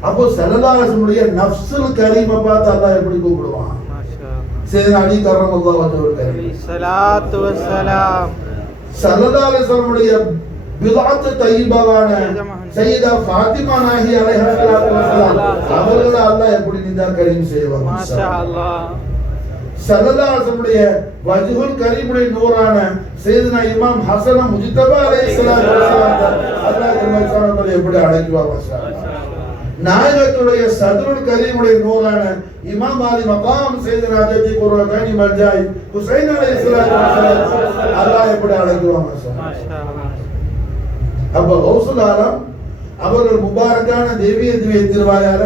அப்போ ஸல்லல்லாஹு அலைஹி வஸல்லம் நஃப்ஸுல் கரீமை பார்த்து அல்லாஹ் எப்படி கூப்பிடுவான்? மாஷா. சையதுனா அலி கர்ரமல்லாஹு வஜஹு ஸலாத்து வஸ்ஸலாம். ஸல்லல்லாஹு அலைஹி வஸல்லம் பிதாத் தய்யிபாவான சையதா ஃபாத்திமா நாஹி அலைஹா ஸலாத்து வஸ்ஸலாம் அவர்களை அல்லாஹ் எப்படி நிந்தா கரீம் செய்வான்? மாஷாஅல்லாஹ். ஸல்லல்லாஹு அலைஹி வஸல்லம் வஜ்ஹுல் கரீமுடைய நூறான சையதுனா இமாம் ஹஸன் முஜ்தபா அலைஹிஸ்ஸலாத்து வஸ்ஸலாம் அல்லாஹ் ஜல்லல்லாஹு எப்படி அழைக்குவார்? மாஷாஅல்லாஹ். நாயகத்துடைய சதுருல் கரீமுடைய நூறான இமாம் அலி மகாம் சையதுனா ஜதி குர்ஆனி மர்ஜாய் ஹுசைன் அலைஹிஸ்ஸலாத்து வஸ்ஸலாம் அல்லாஹ் எப்படி அழைக்குவார்? மாஷாஅல்லாஹ். அப்ப கௌசுல் ஆலம் அவர்கள் முபாரக்கான தெய்வீக திவ்ய திருவாயால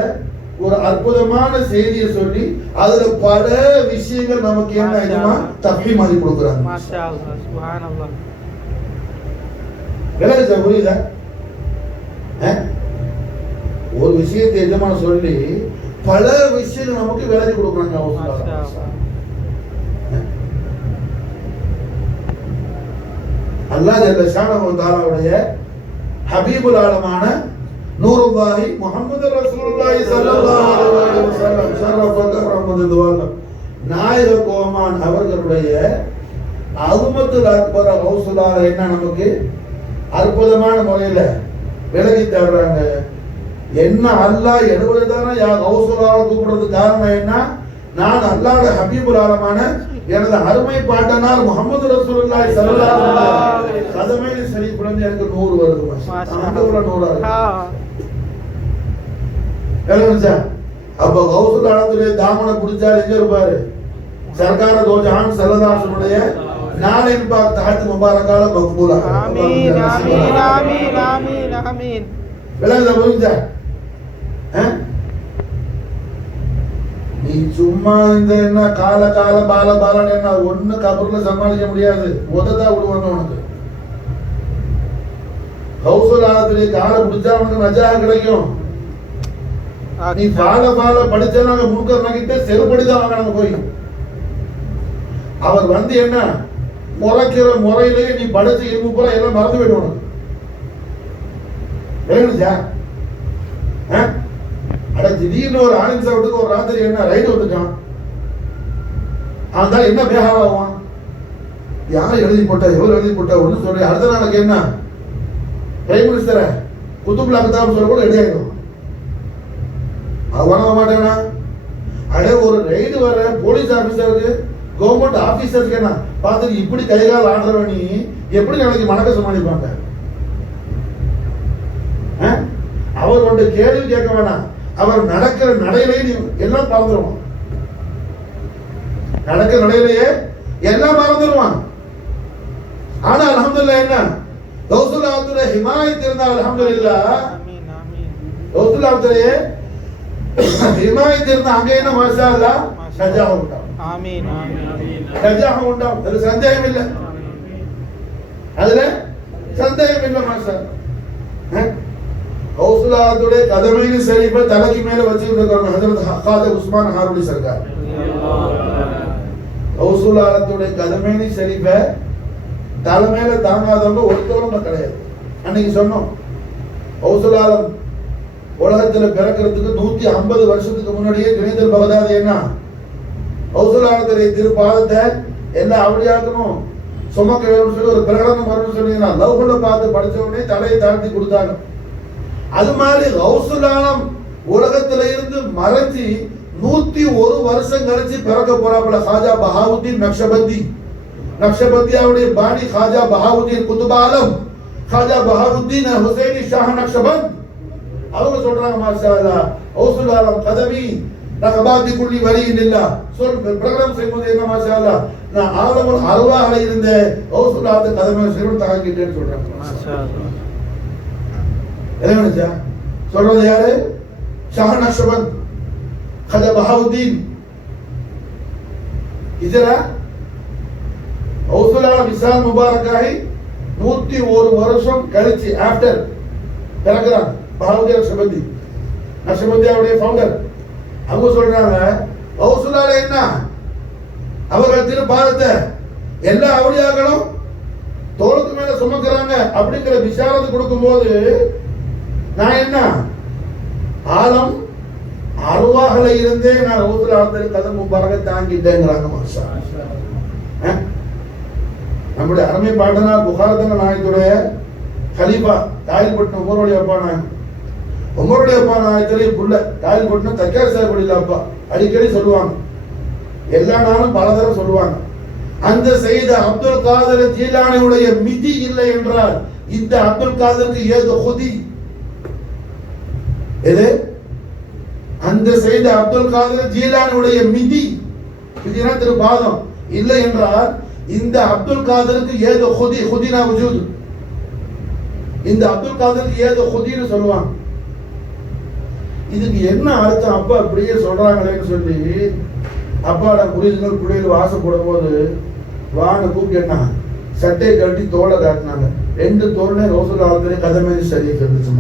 ஒரு அற்புதமான செய்தியை சொல்லி அதுல பல விஷயங்கள் நமக்கு என்ன ஆயிடுமா தஃபீம் ஆகி கொடுக்குறாங்க. மாஷாஅல்லாஹ். சுப்ஹானல்லாஹ். விளங்குச்சா? புரியுதா? ஒரு விஷயத்தை எஜமான சொல்லி பல விஷயங்கள் நமக்கு விளக்கி கொடுக்குறாங்க. அல்லாஹ் ஜல்ல ஷானஹு தஆலாவுடைய ஹபீபுல் ஆலமான நூருல்லாஹி முஹம்மது ரசூலுல்லாஹி ஸல்லல்லாஹு அலைஹி வஸல்லம் ஷரஃபக ரஹ்மத்துல்லாஹி நாயக கோமான் அவர்களுடைய அஸ்மத்துல் அக்பர் கௌசுல் ஆலம் என்ன நமக்கு அற்புதமான முறையில விளக்கி தர்றாங்க. என்ன அல்லாஹ் எடுவதுதானே யா கௌசுல் ஆலம் கூப்பிடுறதுக்கு காரணம் என்ன? நான் அல்லாஹ்வுடைய ஹபீபுல் ஆலமான எனது அருமை பாட்டனார் முஹம்மது ரசூலுல்லாஹி ஸல்லல்லாஹு அலைஹி வஸல்லம் கதமைனி ஷரீஃப்ல இருந்து எனக்கு 100 வருது. மாஷாஅல்லாஹ். 100 அப்ப கௌசுல் ஆலத்துடைய தாமனை பிடிச்சாரு எங்க இருப்பாரு? சர்க்கார தோ ஜஹான் ஸல்லல்லாஹு அலைஹி வஸல்லம் நாளைக்கு பார்த்து தாழ்த்து முபாரக்கால மக்பூலா. ஆமீன் ஆமீன் ஆமீன் ஆமீன் ஆமீன். விளங்குதா புரிஞ்சா? நீ சும்மா இந்த என்ன கால கால பால பாலன்னு என்ன ஒண்ணு கபர்ல சமாளிக்க முடியாது. முததா விடுவாங்க உனக்கு. ஹவுசுல் ஆலத்திலே காலை பிடிச்சா உனக்கு நஜாக கிடைக்கும். நீ பால பால படிச்சவங்க முன்கர்கிட்ட செருப்படிதான் வாங்கினாங்க போய். அவர் வந்து என்ன முறைக்கிற முறையிலேயே நீ படிச்ச இரும்பு பூரா எல்லாம் மறந்து போயிடுவாங்க. விளங்குச்சா? அட திடீர்னு ஒரு ஆனந்த் சாப்பிட்டுக்கு ஒரு ராத்திரி என்ன ரைடு வந்துட்டான். அதனால என்ன பேகாவான்? யார் எழுதி போட்டா எவ்வளவு எழுதி போட்டா ஒண்ணு சொல்லி அடுத்த நாளைக்கு என்ன பிரைம் மினிஸ்டர குத்துப்லா கிதாப் சொல்ல கூட ரெடி ஆகிடும். அது வணங்க மாட்டேனா? அட ஒரு ரைடு வர போலீஸ் ஆபீசருக்கு கவர்மெண்ட் ஆபீசருக்கு என்ன பார்த்துட்டு இப்படி கைகால் ஆடுறவனி எப்படி நாளைக்கு மணக்க சமாளிப்பாங்க? அவர் ஒன்று கேள்வி கேட்க வேணாம். அவர் நடக்கிற நடையிலேயே எல்லாம் மறந்துடுவான். நடக்கிற நடையிலேயே எல்லாம் மறந்துடுவான். ஆனா அல்ஹம்துலில்லாஹ் என்ன கௌசுல் ஆலத்துடைய ஹிமாயத் இருந்தால் அல்ஹம்துலில்லாஹ். கௌசுல் ஆலத்துடைய ஹிமாயத் இருந்தா அங்க என்ன மாஷா அல்லாஹ் நஜாஹ் உண்டாம். ஆமீன் ஆமீன். நஜாஹ் உண்டாம். அதுல சந்தேகம் இல்லை. அதுல சந்தேகம் இல்லை மாஷா. கௌசுல் ஆலத்துடைய கதமைனி ஷரீஃபை தலைக்கு மேல வச்சிருக்காங்க ஹஜ்ரத் ஹக்காத உஸ்மான் ஹாரூனி சர்க்கார். கௌசுல் ஆலத்துடைய கதமைனி ஷரீஃபை தலை மேல தாங்காதவங்க ஒருத்தவங்க கிடையாது. அன்னைக்கு சொன்னோம் கௌசுல் ஆலம் உலகத்துல பிறக்கிறதுக்கு 150 வருஷத்துக்கு முன்னாடியே ஜுனைதுல் பகதாதி என்ன கௌசுல் ஆலத்துடைய திருப்பாதத்தை எல்லா அவளியாக்கணும் சுமக்க வேணும்னு சொல்லி ஒரு பிரகடனம் வரணும்னு சொன்னீங்கன்னா லவ்குள்ள பார்த்து படிச்ச உடனே தலையை தாழ்த்தி கொடுத்தாங்க. அது மாதிரி கௌசுல் ஆலம் உலகத்துல இருந்து மறைஞ்சி 101 வருஷம் கழிச்சு பிறக்க போறாப்புல காஜா பஹாவுத்தீன் நக்ஷபந்தி. நக்ஷபந்தியாவுடைய பாணி காஜா பஹாவுத்தீன் குதுப் ஆலம் காஜா பஹாவுத்தீன் ஹுசைனி ஷாஹ் நக்ஷபந்த். அவங்க சொல்றாங்க மாஷா அல்லாஹ் கௌசுல் ஆலம் கதவி ரகபாதி குல்லி வலியின் இல்லா சொல் பிரகடனம் செய்யும்போது என்ன மாஷா அல்லாஹ் நான் ஆலமுல் அர்வாஹ்ல இருந்த கௌசுல் ஆலத்து கதமை சிறுவன் தாங்கிட்டேன்னு சொல்றாங்க. மாஷா அல்லாஹ். என்ன சொல்றது யாரு? ஷாஹ் நக்ஷபந்த் காஜா பஹாவுத்தீன். இதுல கௌசுல் ஆலம் விசால் முபாரக்காகி 101 வருஷம் கழிச்சு ஆஃப்டர் பிறகுறாங்க பஹாவுத்தீன் நக்ஷபந்தி. நக்ஷபந்தியாவுடைய ஃபவுண்டர். அவங்க சொல்றாங்க கௌசுல் ஆலம் என்ன அவர்கள் திருப்பாதத்தை எல்லா அவளியாக்களும் தோளுக்கு மேல சுமக்கிறாங்க அப்படிங்கிற விசாரத்தை கொடுக்கும் போது நான் என்ன ஆலம் அருவாகல இருந்தே நான் கௌசுல் ஆலத்தில் கதம் முபாரக தாங்கிட்டேங்கிறாங்க. மாஷா நம்முடைய அருமை பாட்டனார் புகாரத்தங்க நாயத்துடைய கலீஃபா காயல்பட்டினம் உமருடைய அப்பா நாயகம். உமருடைய அப்பா நாயத்திலே புள்ள காயல்பட்டினம் தக்கார் சாஹிப் அப்பா அடிக்கடி சொல்லுவாங்க. எல்லா நாளும் பல தடவை சொல்லுவாங்க. அந்த செய்த அப்துல் காதர் ஜீலானியுடைய மிதி இல்லை என்றால் இந்த அப்துல் காதருக்கு ஏதோ ஹுதி எது? அந்த செய்த அப்துல் காதர் ஜீலானியுடைய மிதி மிதினா திருப்பாதம் இல்லை என்றால் இந்த அப்துல் காதருக்கு ஏதோ ஹுதி ஹுதினா வஜூத். இந்த அப்துல் காதருக்கு ஏதோ ஹுதின்னு சொல்லுவாங்க. இதுக்கு என்ன அர்த்தம்? அப்பா அப்படியே சொல்றாங்களேன்னு சொல்லி அப்பாட புரிதல் குடியில் வாசம் போடும் போது வான்னு கூப்பிட்டு சட்டையை கழட்டி தோலை காட்டினாங்க. 2 தோல்னே கௌசுல் ஆலத்திலே கதமே ஷரீஃப் இருந்துச்சு.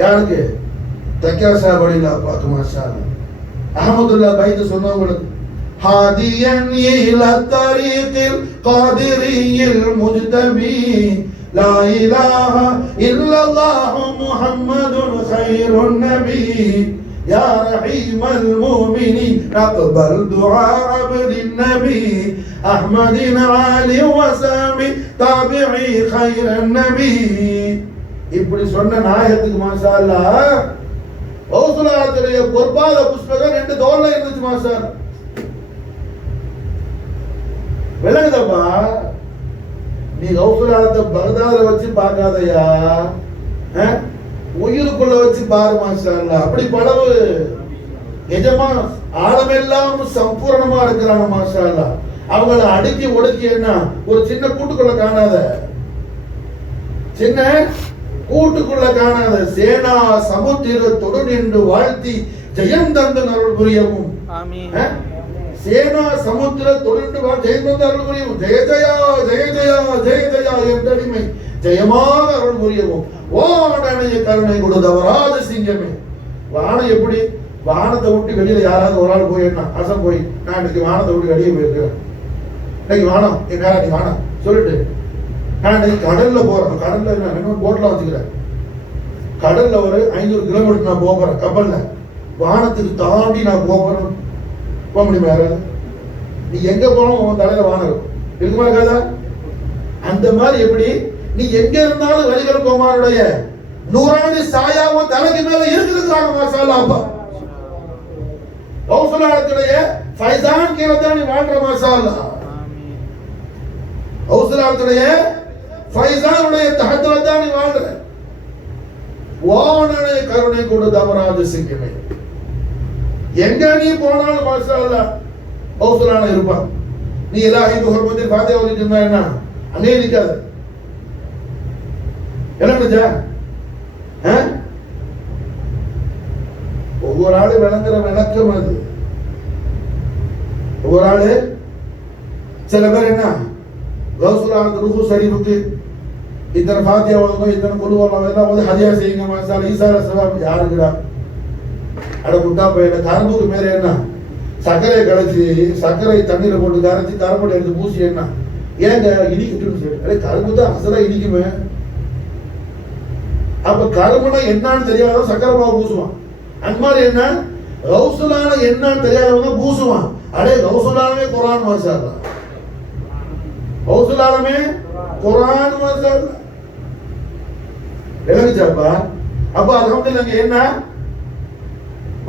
யாருக்கு? தக்கியா சாஹிப் அலிலா அப்பாக்கு. மாஷா அல்லாஹ். அஹமதுல்லா பைத் சொன்னவங்களுக்கு هاديا إلى الطريق القادري المجتبي لا إله إلا الله محمد خير النبي يا رحيم المؤمنين اقبل دعاء عبد النبي أحمد علي وسامي تابعي خير النبي. இப்படி சொன்ன நாயகத்துக்கு மாஷா அல்லாஹ் கௌசுல் ஆலத்துடைய பொற்பாத புஷ்பகம் 2 தோல்ல இருந்துச்சு. மாஷா விளங்குதப்பா? நீ கௌசுல் ஆலத்தை பகதாதுல வச்சு பார்க்காதயா, உயிருக்குள்ள வச்சு பாரு. மாஷா அல்லாஹ். அப்படி பலவு எஜமா ஆழமெல்லாம் சம்பூர்ணமா இருக்கிறாங்க. மாஷா அல்லாஹ். அவங்களை அடுக்கி ஒடுக்கி என்ன ஒரு சின்ன கூட்டுக்குள்ள காணாத, சின்ன கூட்டுக்குள்ள காணாத சேனா சமுத்திரத்தொடு நின்று வாழ்த்தி ஜெயம் தந்து அருள் புரியவும். சேனா சமுத்திர தொழில் ஜெயம் தந்து அருள் புரியவும். ஜெய ஜயா ஜெய ஜயா ஜெய ஜயா என்றடிமை ஜெயமாக அருள் புரியவும். வானனைய கருணை கொடுத்தவராது சிங்கமே. வானம் எப்படி? வானத்தை விட்டு வெளியில யாராவது ஒரு ஆள் போயிடனா அசம் போய் நான் இன்னைக்கு வானத்தை விட்டு வெளியே போயிருக்கிறேன், இன்னைக்கு வானம் என் நேரம் நீ வானம் சொல்லிட்டு நான் இன்னைக்கு கடல்ல போறேன். கடல்ல என்ன போட்ல வச்சுக்கிறேன், கடல்ல ஒரு 500 கிலோமீட்டர் நான் போறேன் கப்பல்ல, வானத்துக்கு தாண்டி நான் போறேன். போக முடியுமா யாராவது? நீ எங்க போனாலும் உன் தலையில வானம் இருக்கும், இருக்குமா இருக்காதா? அந்த மாதிரி எப்படி நீ எங்க இருந்தாலும் வலிகள் கோமாருடைய நூறாணி சாயாவும் தலைக்கு மேல இருக்குதுங்கிறாங்க. மாஷாஅல்லாஹ். அப்பா கௌசலாத்துடைய ஃபைசான் கீழ தான் நீ வாழ்ற. மாஷாஅல்லாஹ். கௌசலாத்துடைய ஃபைசானுடைய தஹத்துல தான் நீ வாழ்ற. வானனை கருணை கொண்டு தவறாது சிங்கமே. எங்க நீ போனாலும் மாஷாஅல்லாஹ் கௌசலான இருப்பான். நீ இலாஹி முஹம்மதின் ஃபாத்திஹா ஓதிட்டு இருந்தா என்ன அங்கே நிக்காது. என்னங்கஜா ஒவ்வொரு ஆளு விளங்குற விளக்கம் அது. ஒவ்வொரு ஆளு சில பேர் என்ன கௌசுலான ரூஹு ஷரீஃபுக்கு இத்தனை ஃபாத்திஹா ஓதணும், இத்தனை குர்ஆன் எல்லாம் ஓதி ஹதியா செய்யுங்க மாஷாஅல்லாஹ் ஈசார சவாப் யாருங்கடா? அட முட்டா போயிட கரும்புக்கு மேல என்ன சர்க்கரை கலச்சி சர்க்கரை தண்ணீரை போட்டு கரைச்சி கரும்பு எடுத்து பூசி என்ன ஏங்க இனிக்கிட்டு கரும்பு தான் அசலா இனிக்குமே. அப்ப கரும்புனா என்னன்னு தெரியாதவன் சக்கரை மாவு பூசுவான். அந்த மாதிரி என்ன கௌசுலான என்னன்னு தெரியாதவங்க பூசுவான். அடே கௌசுலானமே குர்ஆன் மாஷாஅல்லாஹ், கௌசுலானமே குர்ஆன் மாஷாஅல்லாஹ். விளங்குச்சாப்பா? அப்ப அல்ஹம்துலில்லாஹ் என்ன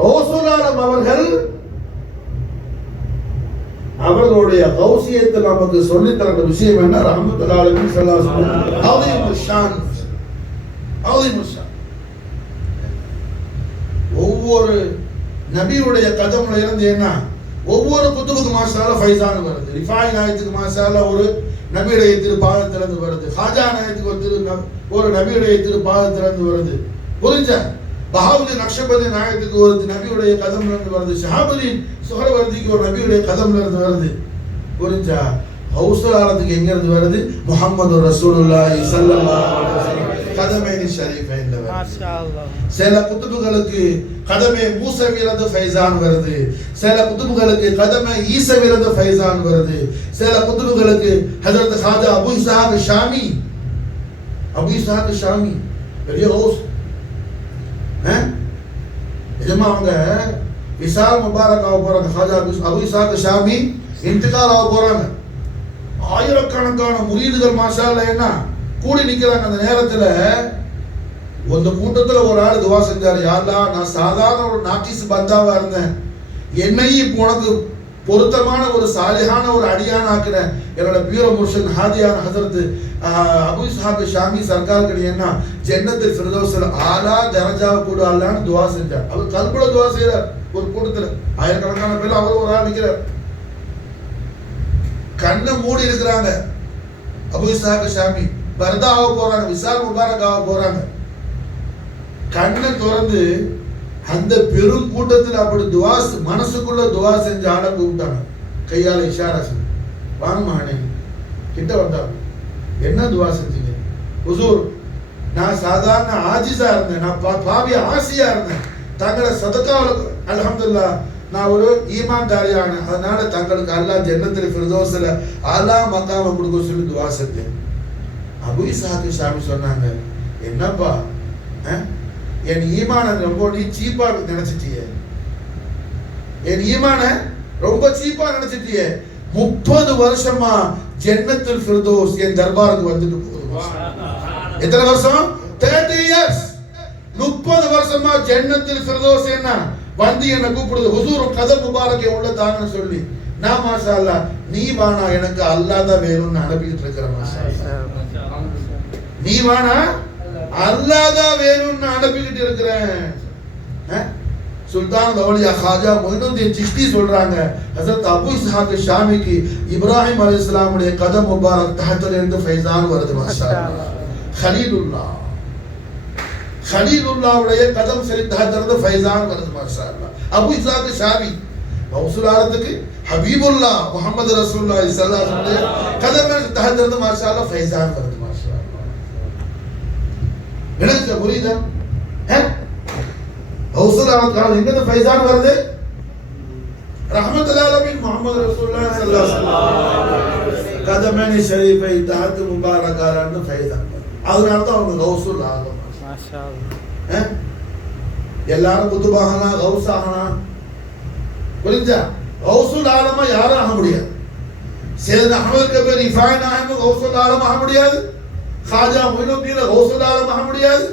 கௌசுலானம் அவர்களுடைய கௌசியத்தில் நமக்கு சொல்லித் தர விஷயம் என்ன? ரஹ்மத்துல் ஆலமீன் ஸல்லல்லாஹு அலைஹி வஸல்லம் அஸீமுஷ் ஷான். ஒவ்வொரு நபியுடைய கதம்ல இருந்து என்ன ஒவ்வொரு குத்துபுக்கு மாஷாஅல்லாஹ் ஃபைசான் வருது. ரிஃபாய் நாயத்துக்கு மாஷாஅல்லாஹ் ஒரு நபியுடைய திருப்பாதத்திலிருந்து வருது. ஹாஜா நாயத்துக்கு ஒரு நபியுடைய திருப்பாதத்திலிருந்து வருது. புரிஞ்சா? பஹாவுதீன் நக்ஷபந்தி நாயத்துக்கு ஒரு நபியுடைய கதம்ல இருந்து வருது. ஷஹாபுதீன் சுஹரவர்திக்கு ஒரு நபியுடைய கதம்ல இருந்து வருது. புரிஞ்சா? கௌசலானத்துக்கு எங்க இருந்து வருது? முஹம்மது ரசூலுல்லாஹி ஸல்லல்லாஹு அலைஹி வஸல்லம் கதமைனி ஷரீஃபைன்ல வருது. மாஷாஅல்லாஹ். சில குத்துபுகளுக்கு கதமே மூசவிலிருந்து ஃபைசான் வருது. சில குத்துபுகளுக்கு கதமே ஈசாவிலிருந்து ஃபைசான் வருது. சில குத்துபுகளுக்கு ஹஜ்ரத் ஹாஜா அபூ இஸ்ஹாக் ஷாமி பெரிய ஹவுஸ் நிஜமா அவங்க இசால் முபாரக் ஆக போறாங்க. ஹாஜா அபூ இஸ்ஹாக் ஷாமி இன்திகால் ஆக போறாங்க. ஆயிரக்கணக்கான முரீதுகள் மாஷாஅல்லாஹ் என்ன கூடி நிக்கிறாங்க. அந்த நேரத்துல அந்த கூட்டத்துல ஒரு ஆள் துவா செஞ்சாரு, யா அல்லாஹ் நான் சாதாரண ஒரு நாக்கிஸ் பந்தாவா இருந்தேன், என்னையும் இப்போ உனக்கு பொருத்தமான ஒரு சாலிஹான ஒரு அடியான ஆக்குறேன். என்னோட பியூர முர்ஷித் ஹாதியான ஹஜரத் அபூ இஸ்ஹாக் ஷாமி சர்க்காருக்கு என்ன ஜன்னத்துல் ஃபிர்தௌஸ்ல ஆலா தரஜாவை கூட அல்லாஹ்னு துவா செஞ்சார். அவர் கல்புல துவா செய்றார். ஒரு கூட்டத்துல ஆயிரக்கணக்கான பேர் அவர் ஒரு ஆள் நிக்கிறார். கண்ணை மூடி இருக்கிறாங்க. அபூ இஸ்ஹாக் ஷாமி பர்தா ஆக போறாங்க, விசால் முபாரக் ஆக போறாங்க. கண்ணை திறந்து அந்த பெரும் கூட்டத்தில் அப்படி துவா மனசுக்குள்ள துவா செஞ்ச ஆளை கூப்பிட்டாங்க. கையால இஷாரா செஞ்சு வாங்கம்மா அன்னைக்கு கிட்ட வந்தாங்க. என்ன துவா செஞ்சீங்க? ஹுசூர் நான் சாதாரண ஆஜிஸா இருந்தேன், நான் பாவி ஆசியா இருந்தேன். தங்களை சதகாவுல அல்ஹம்துலில்லாஹ் நான் ஒரு ஈமான்தாரியான, அதனால தங்களுக்கு அல்லாஹ் ஜன்னத்துல் ஃபிர்தௌஸ்ல ஆலா மகாம கொடுக்க சொல்லி துவா செஞ்சேன். அபூ இஸ்ஹாக் ஷாமி சொன்னாங்க, என்னப்பா என் ஈமான ரொம்ப நீ சீப்பா நினைச்சிட்டியே, என் ஈமான ரொம்ப சீப்பா நினைச்சிட்டியே. 30 வருஷமா ஜன்னத்துல் ஃபிர்தௌஸ் என் தர்பாருக்கு வந்துட்டு போகுது. எத்தனை வருஷம்? 30 years. 30 வருஷமா ஜன்னத்துல் ஃபிர்தௌஸ் என்ன வந்து என்ன கூப்பிடுது. ஹுசூர் கதம் முபாரக்கே உள்ள தாங்கன்னு சொல்லி நான் மாஷா அல்லாஹ் நீ வானா எனக்கு அல்லாஹ் தான் வேணும்னு அனுப்பிட்டு இருக்கிறேன். மாஷா அல்லாஹ் நீ வானா அல்லாஹ் தான் வேணும்னு அனுப்பிக்கிட்டு இருக்கிறேன். சுல்தான் கவலியா காஜா மொய்னுதீன் சிஷ்தி சொல்றாங்க, ஹஸரத் அபூ இஸ்ஹாக் ஷாமிக்கு இப்ராஹிம் அலைஹிஸ்ஸலாமுடைய கதம் முபாரக் தஹத்துல இருந்து ஃபைசான் வருது. மாஷாஅல்லாஹ். கலீலுல்லாஹ்வுடைய கதம் ஷரீஃப் தஹத்துல இருந்து ஃபைசான் வருது. மாஷாஅல்லாஹ். அபூ இஸ்ஹாக் ஷாமி மௌசூலாரத்துக்கு ஹபீபுல்லாஹ் முஹம்மது ரசூலுல்லாஹி ஸல்லல்லாஹு அலைஹி வஸல்லம் கதம் தஹத்துல இருந்து மாஷாஅல்லாஹ் ஃபைசான் வருது. மாஷாஅல்லாஹ். எனக்கு புரியுதா? கௌசுலாரத் காலம் எங்க இருந்து ஃபைசான் வருது? ரஹ்மத்துல் ஆலமீன் முஹம்மது ரசூலுல்லாஹி ஸல்லல்லாஹு அலைஹி வஸல்லம் கதமனி ஷரீஃபை தஹத் முபாரக்காரன்னு ஃபைசான் வருது. அதனால தான் அவங்க கௌசுல் ஆலம். மாஷாஅல்லாஹ். எல்லாரும் குதுபாகனா கௌசாகனா புரிஞ்சா? கௌசுல் ஆலமா யாரும் ஆக முடியாது. சையத் அஹ்மத் கபீர் ரிஃபாய் நாயிம் கௌசுல் ஆலம் ஆக முடியாது. खाजा मोइनुद्दीन गौसुल आलम ஆக முடியாது.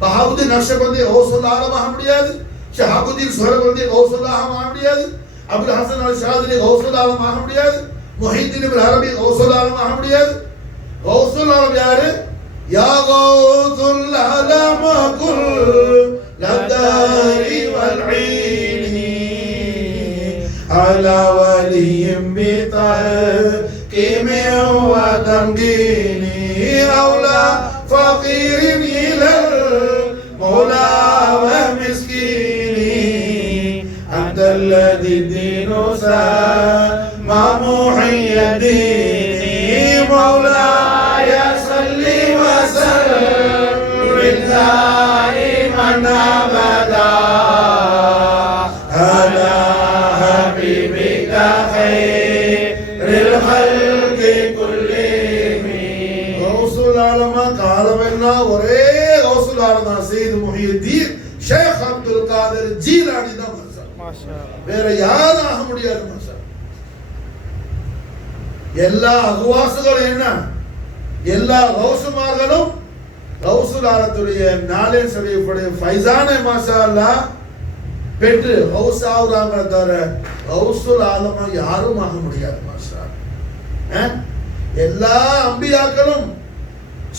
பஹாவுதீன் நக்ஷபந்தி கௌசுல் ஆலம் ஆக முடியாது. ஷஹாபுதீன் சுஹரவர்தி கௌசுல் ஆலம் ஆக முடியாது. அபுல் ஹசன் அல் ஷாதிலி கௌசுல் ஆலம் ஆக முடியாது. முஹித்தீன் இப்னு அரபி கௌசுல் ஆலம் ஆக முடியாது. கௌசுல் ஆலம் யாரு? யா கௌசுல் ஆலம் குல் லதாரி வல் ஈனி அலா வலியும் பிதகீமி வ தம்கீனி أولى فقير إلى المولى ومسكيني أنت الذي الدين سامى محي الدين مولاي صل وسلم دائما أبدا على حبيبك خير الخلق ஒரே கௌசுல் ஆலம் தான். சையத் முஹியுத்தீன் ஷேக் அப்துல் காதர் ஜீலானி தான். மாஷாஅல்லாஹ். வேற யாரும் ஆக முடியாது. மாஷாஅல்லாஹ். எல்லா அகுவாசுகளும் என்ன, எல்லா கௌசுமார்களும் கௌசுல் ஆலத்துடைய நாலேஜ் ஷரீஃபுடைய ஃபைசானை மாஷாஅல்லாஹ் பெற்று கௌஸ் ஆகுறாங்க. தவிர கௌசுல் ஆலமா யாரும் ஆக முடியாது. மாஷாஅல்லாஹ். எல்லா அம்பியாக்களும்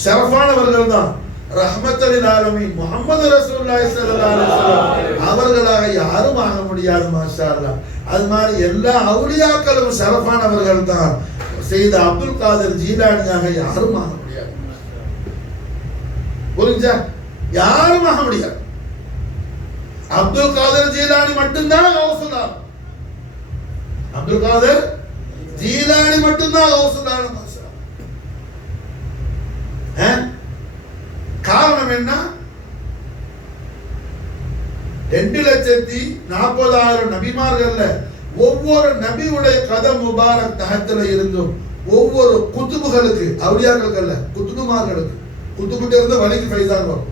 ஷரஃபானவர்கள் தான். ரஹ்மத்துல் ஆலமீன் முஹம்மது ரசூலுல்லாஹி ஸல்லல்லாஹு அலைஹி வஸல்லம் அவர்களாக யாரும் ஆக முடியாது. மாஷாஅல்லாஹ். அது மாதிரி எல்லா அவுலியாக்களும் ஷரஃபானவர்கள் தான். சையத் அப்துல் காதர் ஜீலானியாக யாரும் ஆக முடியாது. புரிஞ்சா? யாரும் ஆக முடியாது. அப்துல் காதர் ஜீலானி மட்டும்தான் கௌசுல் ஆலம். அப்துல் காதர் ஜீலானி மட்டும்தான் கௌசுல் ஆலம். காரணம் என்ன? 2,40,000 நபிமார்கள்ல ஒவ்வொரு நபியுடைய கதம் முபாரக் தஹத்துல இருந்தும் ஒவ்வொரு குத்துபுகளுக்கு, அவுலியாக்களுக்கு, குத்துபுமார்களுக்கு, குத்துபுட்ட இருந்து வலிக்கு ஃபைசான் வரும்.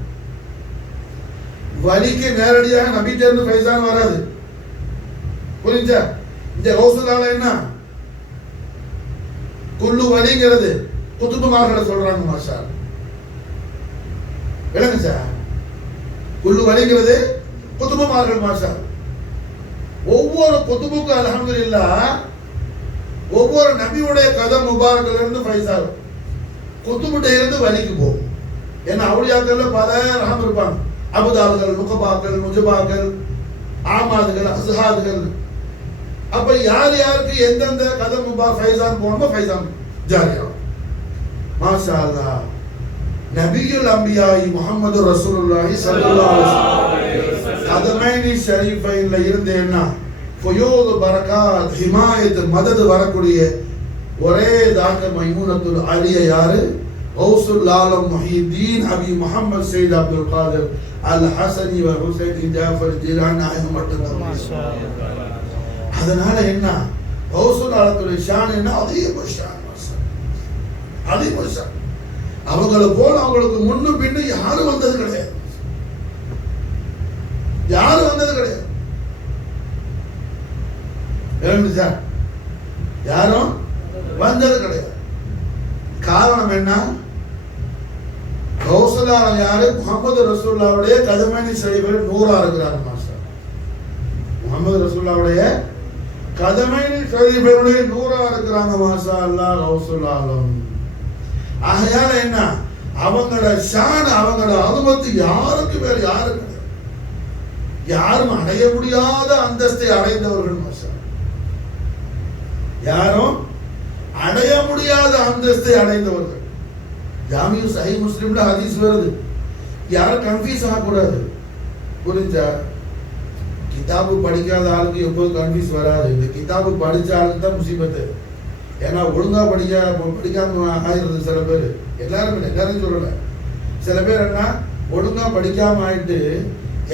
வலிக்கு நேரடியாக நபிட்ட இருந்து ஃபைசான் வராது. புரிஞ்சா? இந்த கௌசுல் ஆலம் என்ன? குல்லு வலிங்கிறது குத்துபுமார்களை சொல்றாங்க. மாஷாஅல்லாஹ். விளங்கு சார். குல்லு வலிங்கிறது குத்துபுமார்கள். மாஷாஅல்லாஹ். ஒவ்வொரு குத்துபுக்கு அல்ஹம்துலில்லாஹ் ஒவ்வொரு நபியுடைய கதம் முபாரக்ல இருந்து ஃபைசான் குத்துபுட்ட இருந்து வலிக்கு போகும். ஏன்னா அவுலியாக்கள்ல பல ரகம் இருப்பாங்க. அபுதால்கள், முகபாக்கள், முஜபாக்கள், ஆமாதுகள், அஸ்ஹாதுகள். அப்ப யார் யாருக்கு எந்தெந்த கதம் முபாரக் ஃபைசான் போகணுமோ ஃபைசான் ஜாரியா. மாஷாஅல்லாஹ். நபியுல் அம்பியாய் முஹம்மது ரசூலுல்லாஹி ஸல்லல்லாஹு அலைஹி வஸல்லம் கதமைனி ஷரீஃபைன்ல இருந்து என்ன ஃபுயூத் பரக்காத் ஹிமாயத் மதத் வரக்கூடிய ஒரே தாக்க மைமூனத்துல் அலிய யாரு? கௌசுல் ஆலம் முஹியுத்தீன் அபி முஹம்மது சையத் அப்துல் காதர் அல் ஹசனி வ ஹுசைன் ஜாஃபர் ஜீலானி ஆகிய மட்டும்தான். மாஷாஅல்லாஹ். அதனால என்ன, கௌசுல் ஆலத்துடைய ஷான் என்ன? அதிக ஷான். அதிக ஷான். அவங்களை போல அவங்களுக்கு முன்னு பின்னு யாரும் வந்தது கிடையாது. யாரும் வந்தது கிடையாது. யாரும் வந்தது கிடையாது. காரணம் என்ன? கௌசுல் ஆலம் யாரு? முஹம்மது ரசூலுல்லாஹ்வுடைய கதமனி ஷரீஃபில் நூறா இருக்கிறாங்க. மாஷாஅல்லாஹ். முஹம்மது ரசூலுல்லாஹ்வுடைய கதமனி ஷரீஃபில் நூறா இருக்கிறாங்க. மாஷாஅல்லாஹ். கௌசுல் ஆலம். ஆகையால என்ன, அவங்களோட ஷான், அவங்களோட அனுமதி யாருக்கு வேற யாரும் கிடையாது. யாரும் அடைய முடியாத அந்தஸ்தை அடைந்தவர்கள் மாஷா. யாரும் அடைய முடியாத அந்தஸ்தை அடைந்தவர்கள். ஜாமிஉ சஹீஹ் முஸ்லிம்ல ஹதீஸ் வருது, யாரும் கன்ஃபியூஸ் ஆகக்கூடாது. புரிஞ்சா? கிதாபு படிக்காத ஆளுக்கு எப்போதும் கன்ஃபியூஸ் வராது. இந்த கிதாபு படிச்ச ஆளுக்கு தான் முசீபத்து. ஏன்னா ஒழுங்கா படிக்காம ஆயிடுறது சில பேர். எல்லாரும் சொல்லல. சில பேர் என்ன ஒழுங்கா படிக்காம ஆயிட்டு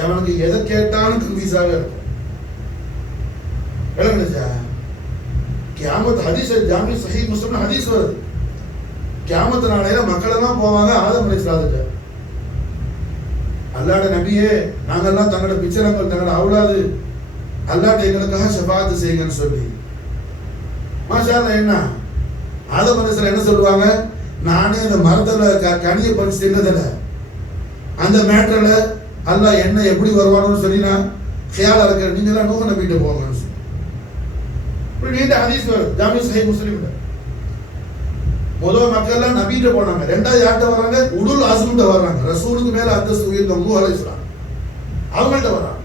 அவனுக்கு எதை கேட்டாலும் கன்ஃபியூஸாக இருக்கும். விளங்குச்சா? கியாமத் ஹதீஸ் ஜாமிஉ சஹீஹ் முஸ்லிம்ல ஹதீஸ் வருது. கியாமத் நாளையில மக்கள் எல்லாம் போவாங்க ஆதம் அலைஹிஸ்ஸலாத்துக்கு. அல்லாஹ்வுடைய நபியே, நாங்கெல்லாம் தங்களோட பிச்சரங்கள் தங்களோட அவுலாது அல்லாஹ் எங்களுக்காக ஷஃபாஅத் செய்யுங்கன்னு சொல்லி மாஷா அல்லாஹ். என்ன ஆதம் அலைஹிஸ்ஸலாம் என்ன சொல்லுவாங்க? நானே அந்த மரத்துல கனியை பறிச்சு தின்னதில்ல, அந்த மேட்டர்ல அல்லாஹ் என்ன எப்படி வருவானு சொல்லி நான் ஹியாலா இருக்கிறேன், நீங்க எல்லாம் நூஹ் நபிட்ட போங்கன்னு சொல்லி இப்படி நீண்ட ஹதீஸ் வரும் ஜாமிஉ சஹீஹ் முஸ்லிம்ல. முதல் மக்கள் எல்லாம் நபிட்ட போனாங்க, ரெண்டாவது யார்கிட்ட வர்றாங்க? உலுல் அஸ்ம்கிட்ட வர்றாங்க. ரசூலுக்கு மேல அந்தஸ்து உயர்ந்த நூஹ் அலைஹிஸ்ஸலாம் அவங்கள்ட்ட வர்றாங்க.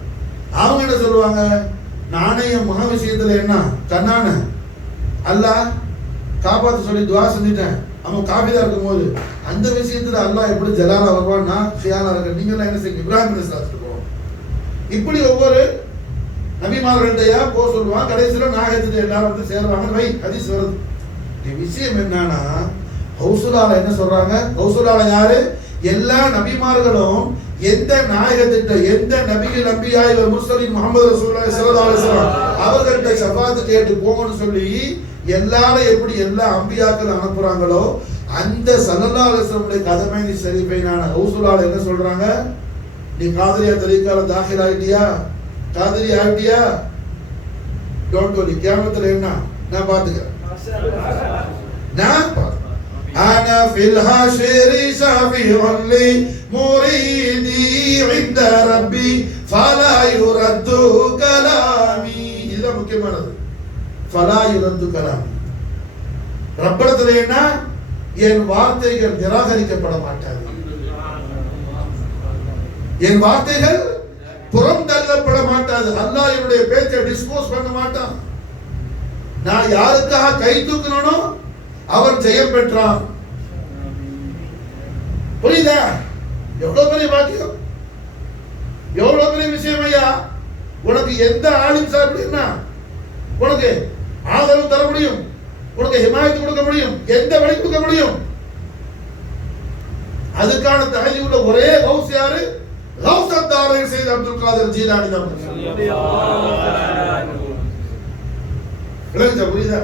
அவங்க என்ன சொல்லுவாங்க? நானே என் மகா விஷயத்துல என்ன கண்ணான அல்லாஹ் காப்பாத்து சொல்லி துவா செஞ்சுட்டேன். அவன் காபிதா இருக்கும் போது அந்த விஷயத்துல அல்லாஹ் எப்படி ஜலாலா வருவான்னா ஹியாலா இருக்க நீங்க எல்லாம் என்ன செய்யுங்க? இப்ராஹிம் அலைஹிஸ்ஸலாத்துக்கு போவோம். இப்படி ஒவ்வொரு நபிமார்கள்டையா போக சொல்லுவான். கடைசியில நாயகத்துக்கு எல்லாரும் வந்து சேருவாங்க. வை ஹதீஸ் வருது. விஷயம் என்னன்னா ஹவுசுலால என்ன சொல்றாங்க? ஹவுசுலால யாரு? எல்லா நபிமார்களும் எந்த நாயகத்திட்ட எந்த நபிகள் நபியாய் இவர் முர்சலின் முஹம்மது ரசூலுல்லாஹி ஸல்லல்லாஹு அலைஹி வஸல்லம் அவர்கள்ட்ட ஷஃபாத் கேட்டு போங்கன்னு சொல்லி எல்லாரும் எப்படி எல்லா அம்பியாக்கள் அனுப்புறாங்களோ அந்த ஸல்லல்லாஹு அலைஹி வஸல்லம் கதமைனி ஷரீஃபைனான ஹவுசுலால என்ன சொல்றாங்க? நீ காதிரியா தரீகால தாখিল ஆயிட்டியா? காதிரி ஆயிட்டியா? டோன்ட் வரி, கியாமத்துல என்ன நான் பாத்துக்கிறேன். أنا في الحشر شفيع لمريدي عند ربي فلا يرد كلامي. இதுதான் முக்கியமானது. فلا يرد كلامي. ரப்படத்துல என்ன? என் வார்த்தைகள் நிராகரிக்கப்பட மாட்டாது, என் வார்த்தைகள் புறம் தள்ளப்பட மாட்டாது. அல்லாஹ் என்னுடைய பேச்சை டிஸ்போஸ் பண்ண மாட்டான். நான் யாருக்காக கை தூக்கணும் அவன் ஜெயம் பெற்றான். புரியுதா? எவ்வளவு பெரிய பாக்கியம், எவ்வளவு பெரிய விஷயம் ஐயா. உனக்கு எந்த ஆளும் சாப்பிடுன்னா உனக்கு ஆதரவு தர முடியும், உனக்கு ஹிமாயத்து கொடுக்க முடியும், எந்த வழி கொடுக்க முடியும். அதுக்கான தகுதி உள்ள ஒரே கௌஸ் யாரு? கௌஸத் தாரீன் சையத் அப்துல் காதர் ஜீலானி தான். புரியுதா?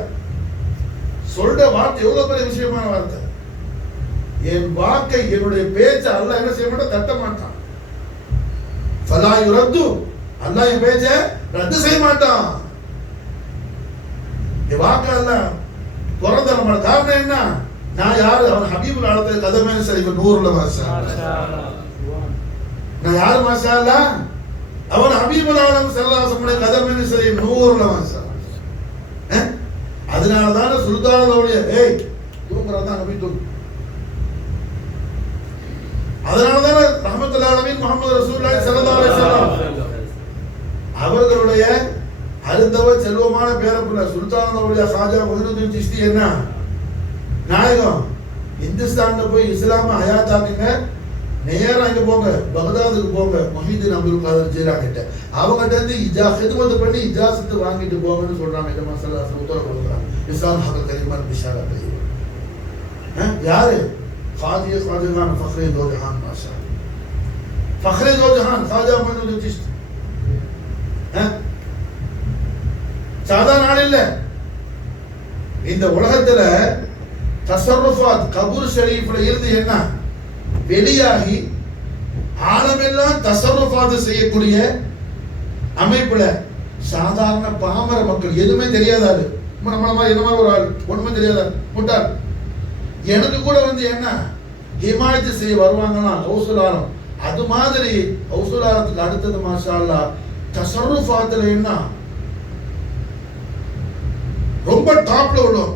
சொல்ற வார்த்தை எவ்வளவு பெரிய விஷயமான வார்த்தை. என் வாக்கை என்னுடைய பேச்ச அல்லாஹ் என்ன செய்ய மாட்டான்? தட்ட மாட்டான். ஃபலா யுரத்து, அல்லாஹ் என் பேச்ச ரத்து செய்ய மாட்டான். என் வாக்க அல்லாஹ் புறம் தள்ள மாட்டான். காரணம் என்ன? நான் யாரு? அவன் ஹபீபுல் ஆலத்தை கதமே சரி நூறுல மாஷா அல்லாஹ். நான் யாரு மாஷா அல்லாஹ்? அவன் ஹபீபுல் ஆலம் ஸல்லல்லாஹு அலைஹி வஸல்லம் கதமே சரி நூறுல மாஷா. அதனாலதான் சுல்தானுடைய ஏய் தூங்குறதா நபி தூங்கு. அதனாலதான் ரஹ்மத்துல்லாஹி அலைஹி முஹம்மது ரசூலுல்லாஹி ஸல்லல்லாஹு அலைஹி வஸல்லம் அவர்களுடைய அருந்தவ செல்வமான பேரப்புள்ள சுல்தானுடைய காஜா மொஹினுddin சிஷ்தி என்ன நாயகம் இந்துஸ்தான்ல போய் இஸ்லாம ஹயாத்தாக்குங்க. நேரா இங்க போங்க, பகதாதுக்கு போங்க, மொஹிதீன் அப்துல் காதர் ஜீலானி கிட்ட அவங்ககிட்ட இருந்து ஹிதமத் பண்ணி இஜாசத்து வாங்கிட்டு போங்கன்னு சொல்றாங்க. இந்த மசாலா உத்தரவு கொடுக்குறாங்க. இஸ்லாம் ஹக்கல் கலிமான் பிஷாரா கலிமா. யாரு? காதிய காதிகான் ஃபக்ரே தோ ஜஹான் மாஷா. ஃபக்ரே தோ ஜஹான் காஜா மொஹினுddin சிஷ்தி. சாதாரண ஆள் இல்ல. இந்த உலகத்துல தஸர்ருஃபாத் கபூர் ஷரீஃப்ல இருந்து என்ன வெளியாகி ஆலமெல்லாம் தஸர்ருஃபாத் செய்யக்கூடிய அமைப்புல சாதாரண பாமர மக்கள் எதுவுமே தெரியாதாரு. நம்மள மாதிரி என்ன மாதிரி ஒரு ஆள் ஒண்ணுமே தெரியாதா முட்டாள். எனக்கு கூட வந்து என்ன ஹிமாயத்து செய்ய வருவாங்கன்னா ஹவுசுலாரம். அது மாதிரி ஹவுசுலாரத்துக்கு அடுத்தது மாஷா அல்லாஹ் தஸர்ருஃபாத்ல என்ன ரொம்ப டாப்ல உள்ளோம்.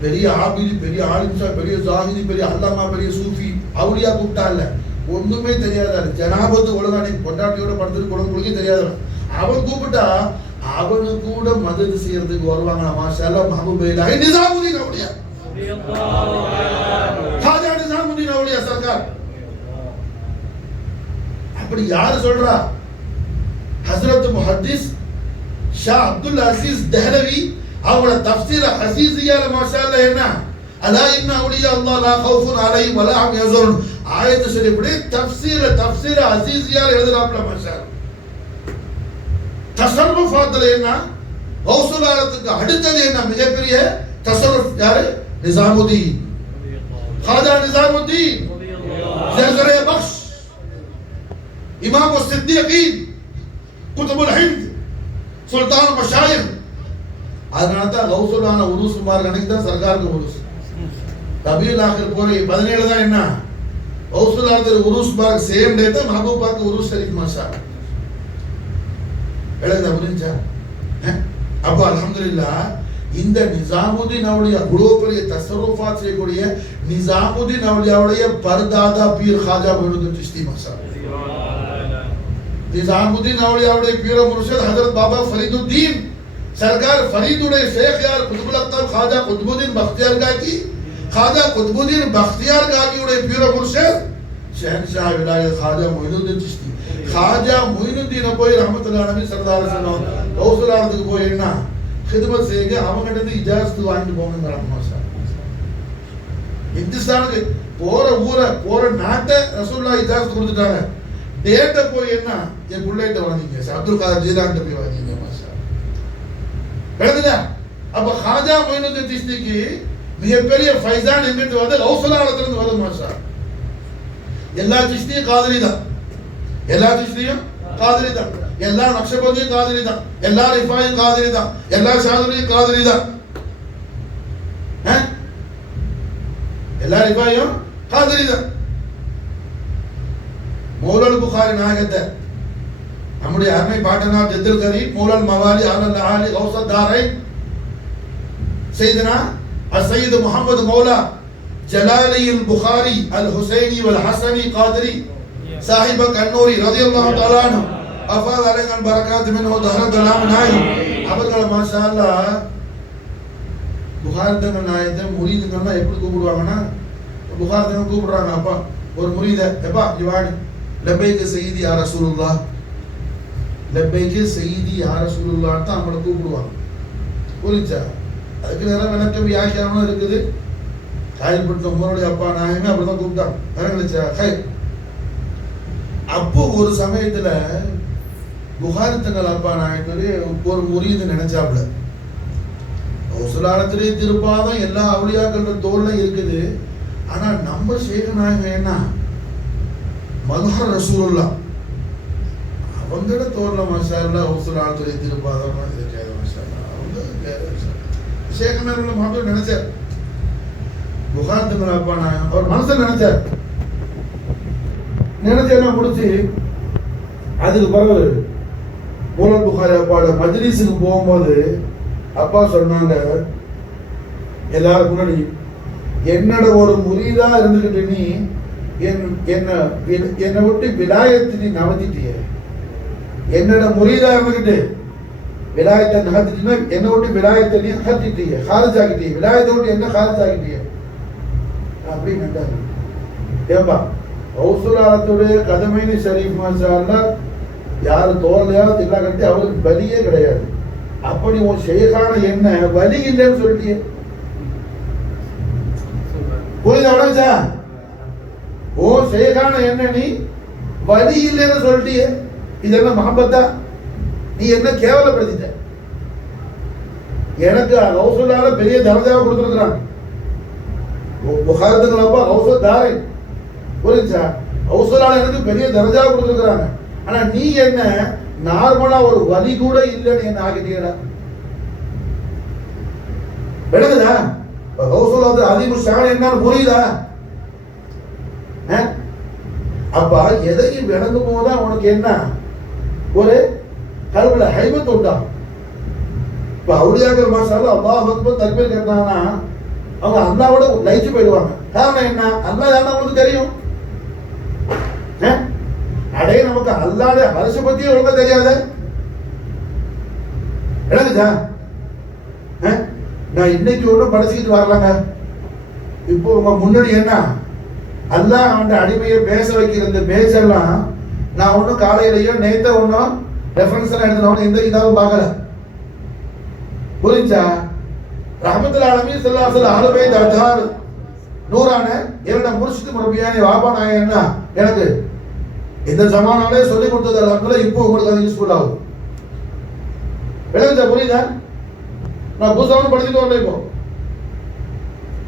பெரிய ஆபிதி, பெரிய ஆலிம்சா, பெரிய ஜாஹிதி, பெரிய அல்லாமா, பெரிய சூஃபி, அவுலியா கூப்பிட்டா இல்ல. ஒண்ணுமே தெரியாத ஜனாபத்து ஒழுங்கா நீ பொண்டாட்டியோட படுத்துட்டு குளிக்க தெரியாதவன் அவன் கூப்பிட்டா அவனு கூட மதது செய்யறதுக்கு வருவாங்க. மாஷா அல்லாஹ் மஹபூபைலா நிசாமுதீன் அவுலியா ஹாஜா நிசாமுதீன் அவுலியா சர்க்கார். அப்படி யாரு சொல்றா? ஹஸ்ரத் முஹத்திஸ் ஷா அப்துல் அசீஸ் தெஹ்லவி அவங்களோட தஃப்சீர் அஸீஸியால மாஷா அல்லாஹ் என்ன அலா இன்ன அவுலியா அல்லாஹ் லா கௌஃபுன் அலைஹிம் வலா ஹும் யஹ்சனுன் ஆயத்து ஷரீஃபுடைய தஃப்சீர் அஸீஸியால எழுதுறாப்ல மாஷா அல்லாஹ். தஸர்ருஃபாத்துல என்ன கௌசுல் ஆலத்துக்கு அடுத்தது என்ன மிகப்பெரிய தஸர்ருஃப் யாரு? நிசாமுதீன் ஹாஜா நிசாமுதீன் ஜர்ஜரே பக்ஷ் இமாம் சித்திகீன் குதுபுல் ஹிந்த் சுல்தான் மஷாயிக். அதனால தான் கௌசுலான உருஸ் முபாரக் அன்னைக்கு தான் சர்க்காருக்கு உருஸ். ரபியுல் ஆகிர் போற 17 தான் என்ன கௌசுலான உருஸ் முபாரக் சேம் டே தான் மஹபூபாக்கு உருஸ் ஷரீஃப் மாஷா எழுத புரிஞ்சா. அப்ப அல்ஹம்துலில்லாஹ் இந்த நிசாமுதீன் அவுலியா இவ்வளவு பெரிய தஸர்ருஃபாத் செய்யக்கூடிய நிசாமுதீன் அவுலியாவுடைய பர்தாதா பீர் ஹாஜா மொய்னுதீன் சிஷ்தி மாஷா. நிசாமுதீன் அவுலியாவுடைய பீர முர்ஷித் ஹஜரத் பாபா ஃபரீதுத்தீன் सरकार फरीदुடைய शेख यार कुतुबुल अख्तर खाजा कुतुबुद्दीन बख्तियार काकी खाजा कुतुबुद्दीन बख्तियार काकी உடைய பீர முர்ஷித் शहनशाह विलायत खाजा मोइनुद्दीन चिश्ती खाजा मोइनुद्दीन போய் ரஹ்மத்துல்லாஹி அலைஹி ஸல்லல்லாஹு அலைஹி வஸல்லம் கௌசுல் ஆலத்துக்கு போய் என்ன खिदमत செய்யுங்க அவங்க கிட்ட இருந்து இஜாசத் வாங்கிட்டு போங்கங்கற மாஷா. இந்திஸ்தானுக்கு போற நாட்டை ரசூலுல்லாஹ் இஜாசத் கொடுத்துட்டாங்க. டேட்ட போய் என்ன என் புள்ளைட்ட வாங்கிங்க அப்துல் காதர் ஜீலானிட்ட போய் வாங்கிங்க மாஷா. விளங்குதா? அப்ப खाजा मोइनुद्दीन चिश्திக்கு மிகப்பெரிய ஃபைசான் எங்கிட்டு வந்து கௌசுல் ஆலத்துல இருந்து வருது மாஷா. எல்லா சிஷ்தியும் காதலி தான், எல்லா சிஷ்தியும் காதலி தான், எல்லா நக்ஷபந்தியும் காதலி தான், எல்லா ரிஃபாயும் காதலி தான், எல்லா ஷாதுலியும் காதலி தான். எல்லா ரிஃபாயும் காதலி தான். மௌலல் புகாரி நாயகத்தை நம்முடைய அருமை பாட்டனார் ஜத்துல் கரீம் மௌலல் மவாலி அலல் ஆலி கௌசத் தாரை சையதுனா السيد محمد مولا جلالي البخاري الحسيني والحسني قادري صاحب النوري رضي الله تعالى عنه افاض علينا البركات منه ظهر كلام ناي அவர்கள் மாஷா அல்லாஹ் புகார் தங்க நாயத்தை முரீதுங்கன்னா எப்படி கூப்பிடுவாங்கன்னா புகார் தங்க கூப்பிடுறாங்க. அப்பா ஒரு முரீத எப்பா ஜிவானி லப்பைக்கு சையீதி யா ரசூலுல்லாஹ் லப்பைக்கு சையீதி யா ரசூலுல்லாஹ் தான் அவங்கள கூப்பிடுவாங்க. புரிஞ்சா? அதுக்கு நேரம் விளக்கம் வியாக்கியானம் இருக்குது. காயல்பட்ட உமருடைய அப்பா நாயமே அப்படிதான் கூப்பிட்டாங்க. விளங்குச்சா? ஹை அப்போ ஒரு சமயத்துல புகாரி தங்கள் அப்பா நாயக்கரு ஒரு முரீது நினைச்சாப்ல கௌசுலாலத்திலே திருப்பாதம் எல்லா அவுலியாக்களோட தோல்ல இருக்குது. ஆனா நம்ம ஷேக் நாயகம் என்ன மதுஹர் ரசூலுல்லாஹ் அவங்களோட தோல்ல மாஷா அல்லாஹ் கௌசுலாலத்திலே திருப்பாதம் இருக்காது மாஷா அல்லாஹ். அவங்க ஷேக் மேல மாப்பிள்ள நினைச்சார் புகாரி தங்கள் அப்பா நாயகம் அவர் மனசுல நினைச்சார். நினைச்செல்லாம் முடிச்சு அதுக்கு பிறகு மௌலல் புகாரி அப்பாவோட மஜ்லிஸுக்கு போகும்போது அப்பா சொன்னாங்க எல்லாரும் முன்னாடி என்னோட ஒரு முரீதா இருந்துகிட்டு நீ என்னை விட்டு விலாயத்தை நீ நகர்த்திட்டிய. என்னோட முரீதா இருந்துகிட்டு விலாயத்தை நகர்த்திட்டீங்கன்னா என்னை விட்டு விலாயத்தை நீ நகர்த்திட்டிய, ஹாரிஜ் ஆகிட்டிய, விலாயத்தை விட்டு என்ன ஹாரிஜ் ஆகிட்டிய அப்படின்னு ஏப்பா கௌசுல் ஆலத்துடைய கதமைனி ஷரீஃப் மாஷா அல்லாஹ் யாரு தோல்லையா தில்லா கட்டி அவருக்கு வலியே கிடையாது. அப்படி உன் ஷேகான என்ன வலி இல்லைன்னு சொல்லிட்டிய. புரியுது அவ்வளவுச்சா? ஓ ஷேகான என்ன நீ வலி இல்லைன்னு சொல்லிட்டிய. இது என்ன மஹப்பத்தா? நீ என்ன கேவலப்படுத்திட்ட. எனக்கு கௌசுல் ஆல பெரிய தரஜாவை கொடுத்துருக்குறாங்க. புகாரத்துங்களப்பா கௌசுல் தாரை புரிஞ்சா கௌசுலால எனக்கு பெரிய தரஜா கொடுத்துருக்காங்க. ஆனா நீ என்ன நார்மலா ஒரு வலி கூட இல்லைன்னு என்ன ஆகிட்டீங்கடா. விளங்குதா? கௌசுலாத்து அதிமுக ஷான் என்னன்னு புரியுதா? அப்ப எதையும் விளங்கும் போதுதான் உனக்கு என்ன ஒரு கல்வில ஹைபத் உண்டா. இப்ப அவுலியாக்கள் மாஷா அல்லாஹ் அல்லாஹ் அக்பர் தக்பீர் கட்டினாங்கன்னா அவங்க அல்லாவோட லயிச்சு போயிடுவாங்க. காரணம் என்ன? அல்லாஹ் யாருன்னா உங்களுக்கு தெரியும். அடைய நமக்கு அல்லாத அரசு பத்தியே ஒழுங்கா தெரியாத விளங்குதா? நான் இன்னைக்கு ஒன்றும் படிச்சுக்கிட்டு வரலாங்க. இப்போ உங்க முன்னாடி என்ன அல்லாஹ் அந்த அடிமையை பேச வைக்கிற இந்த பேசெல்லாம் நான் ஒன்றும் காலையிலேயோ நேத்த ஒன்றும் ரெஃபரன்ஸ் எல்லாம் எடுத்துனோம் எந்த இதாவும் பார்க்கல. புரிஞ்சா? ரஹமத்துல் ஆலமீன் ஸல்லல்லாஹு அலைஹி வஸல்லம் ஆளுமே தர்தார் நூறான என்னோட முர்ஷித் முரபியான வாபா நாயன் என்ன எனக்கு இந்த ஜமானாலே சொல்லி கொடுத்தது அல்லாஹ் இப்போ உங்களுக்கு அது யூஸ்ஃபுல் ஆகும். விளங்குதா? புரியுதா? நான் புதுசாக படிச்சுட்டு வரல.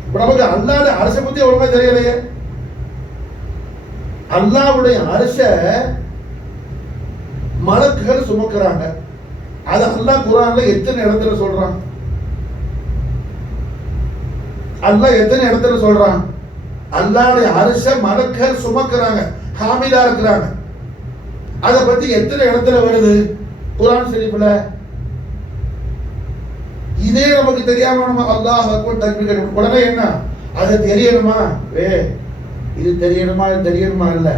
இப்போ நமக்கு அல்லாஹ்வுடைய அரசை பத்தி ஒழுங்கா தெரியலையே. அல்லாஹ்வுடைய அரசை மலக்குகள் சுமக்கிறாங்க. அது அல்லாஹ் குர்ஆன்ல எத்தனை இடத்துல சொல்றான்? அல்லாஹ் எத்தனை இடத்துல சொல்றான்? அல்லாஹ்வுடைய அரசை மலக்குகள் சுமக்கிறாங்க, ஹாமிலா இருக்கிறாங்க. அதை பத்தி எத்தனை இடத்துல வருது குர்ஆன் ஷரீஃப்ல? இதே நமக்கு தெரியாம நம்ம அல்லாஹ் அக்பர் தக்பீர் கட்டணும். உடனே என்ன அது தெரியணுமா? இது தெரியணுமா? இது தெரியணுமா? இல்ல,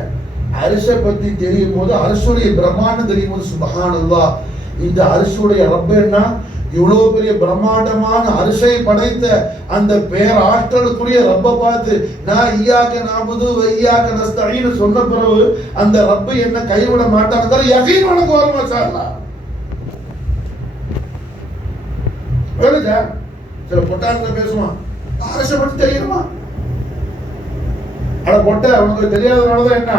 அரிசை பத்தி தெரியும் போது அரசுடைய பிரம்மாண்டம் தெரியும் போது சுப்ஹானல்லாஹ், இந்த அரசுடைய ரப்ப என்ன இவ்வளவு பெரிய பிரம்மாண்டமான அரிசை படைத்த அந்த பேராற்றலுக்குரிய ரப்ப பார்த்து நான் ஈயாக்க நாபுது வையாக்க நஸ்தஈன் சொன்ன பிறகு அந்த ரப்ப என்ன கைவிட மாட்டாங்க யகீன் உனக்கு வருமா சார்? சில பொட்டாளர்கள் பேசுவான் அரசை பற்றி தெரியுமா? அட பொட்ட உனக்கு தெரியாதனாலதான் என்ன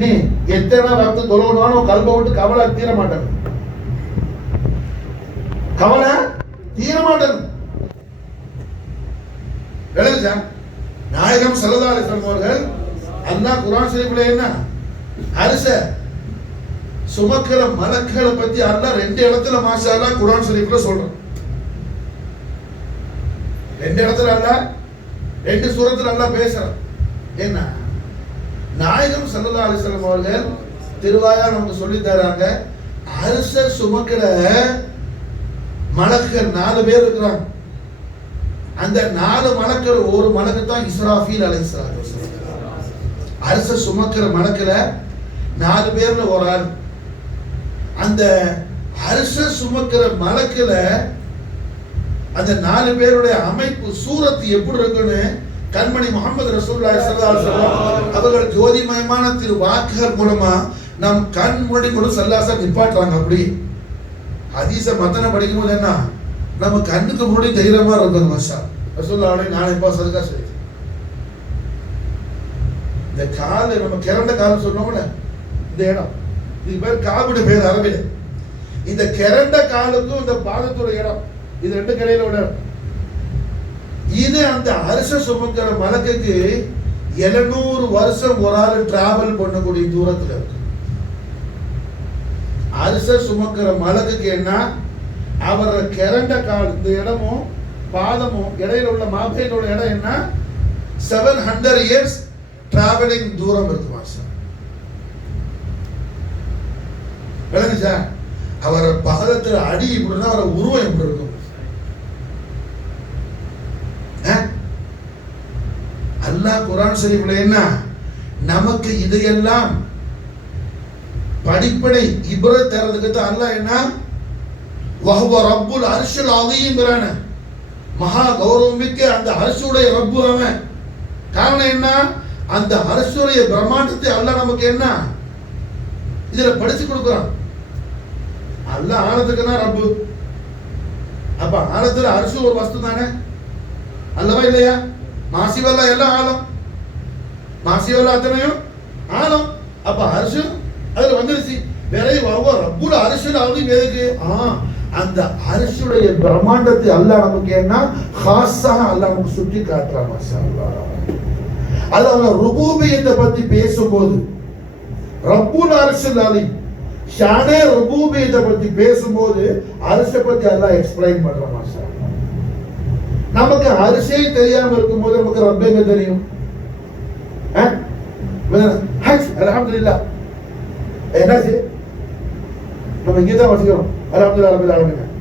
நீ எத்தனை ரத்த தொலைவுனாலும் கல்ப விட்டு கவலை தீர மாட்டேன், கவலை தீர மாட்டேன். நாயகம் ஸல்லல்லாஹு அலைஹி வஸல்லம் அவர்கள் அல்லாஹ் குர்ஆன் ஷரீஃப்ல என்ன அரசை சுமக்கிற மலக்குகளை பத்தி அல்லாஹ் 2 இடத்துல மாஷா அல்லாஹ் குர்ஆன் ஷரீஃப்ல சொல்றான். 2 இடத்துல அல்லாஹ் 2 சூரத்துல அல்லாஹ் பேசுறான். என்ன நாயகம் ஸல்லல்லாஹு அலைஹி வஸல்லம் அவர்கள் திருவாயா நமக்கு சொல்லி தராங்க. அரச சுமக்கிற மலக்குகள் 4 பேர் இருக்கிறாங்க. அந்த 4 மலக்குகள் ஒரு மலக்கு தான் இஸ்ராஃபீல் அலைஹிஸ்ஸலாத்து வஸலாம். அரச சுமக்கிற மலக்குல 4 பேர்ல ஒரு ஆள். அந்த அரச சுமக்கிற மலக்குல அந்த 4 பேருடைய அமைப்பு சூரத்து எப்படி இருக்குன்னு கண்மணி முஹம்மது ரசூலுல்லாஹி ஸல்லல்லாஹு அலைஹி வஸல்லம் அவர்கள் ஜோதிமயமான திரு வாக்குகள் மூலமா நம் கண் முன்னாடி கூட சல்லாசா நிப்பாட்டுறாங்க. அப்படி ஹதீஸ மத்தன படிக்கும் போது என்ன நம்ம கண்ணுக்கு முன்னாடி தெரிகிற மாதிரி இருக்கும். மஷா ரசூலுல்லாஹி நானே இப்ப சதகா செய்து இந்த காலை நம்ம கிரண்ட காலம் சொல்றோம்ல, இந்த இடம் இது பேர் காபிடு பேர் அரபில. இந்த கிரண்ட காலுக்கும் இந்த பாதத்தோட இடம் இது 2 கடையில விட இது அந்த அரச சுமக்கிற மலக்குக்கு 700 வருஷம் ஒரு ஆள் டிராவல் பண்ணக்கூடிய தூரத்துல இருக்கு. அரச சுமக்கிற மலக்குக்கு என்ன அவர கிரண்ட கால் இந்த இடமும் பாதமும் இடையில உள்ள மாபையில உள்ள இடம் என்ன 700 இயர்ஸ் டிராவலிங் தூரம் இருக்கு. மாஷா விளங்குச்சா? அவர பாதத்துல அடி இப்படின்னா அவர உருவம் எப்படி இருக்கும்? அல்லாஹ் குர்ஆன் ஷரீஃப்ல என்ன நமக்கு இதையெல்லாம் படிப்படை இப்ரத் தரதுக்கு தான் அல்லாஹ் என்ன வஹுவ ரப்புல் அர்ஷில் அஸீம்ங்கறான மகா கௌரவமிக்க அந்த அர்ஷுடைய ரப்பு அவன். காரணம் என்ன? அந்த அர்ஷுடைய பிரம்மாண்டத்தை அல்லாஹ் நமக்கு என்ன இதுல படிச்சு கொடுக்குறான். அல்லாஹ் ஆனதுக்குன்னா ரப்பு. அப்ப ஆனத்துல அர்ஷு ஒரு வஸ்து தானே அல்லவா இல்லையா? மாசிவல்லா எல்லாம் ஆழம், மாசிவல்லா அத்தனையும் ஆழம். அப்ப அரிசு அதுல வந்துருச்சு. வேற ரப்புல அரிசில் அவ்வளவு எதுக்கு? அந்த அரிசுடைய பிரம்மாண்டத்தை அல்லாஹ் நமக்கு என்ன ஹாஸாக அல்லாஹ் நமக்கு சுட்டி காட்டுறான். மாஷா அல்லாஹ். அது அவங்க ருபூபியத்தை பத்தி பேசும்போது ரப்புல் அரிசில் அலீம் ஷானே ருபூபியத்தை பத்தி பேசும்போது அரிசை பத்தி அல்லாஹ் எக்ஸ்பிளைன் பண்றான். மாஷா அல்லாஹ். நமக்கு அரிசே தெரியாம இருக்கும் போது நமக்கு ரப்ப எங்க தெரியும்? அல்ஹம்துலில்லாஹ். என்னாச்சு? நம்ம இங்கதான் வச்சுக்கிறோம் அல்ஹம்துலில்லாஹ் ரப்பில் ஆலமீன்.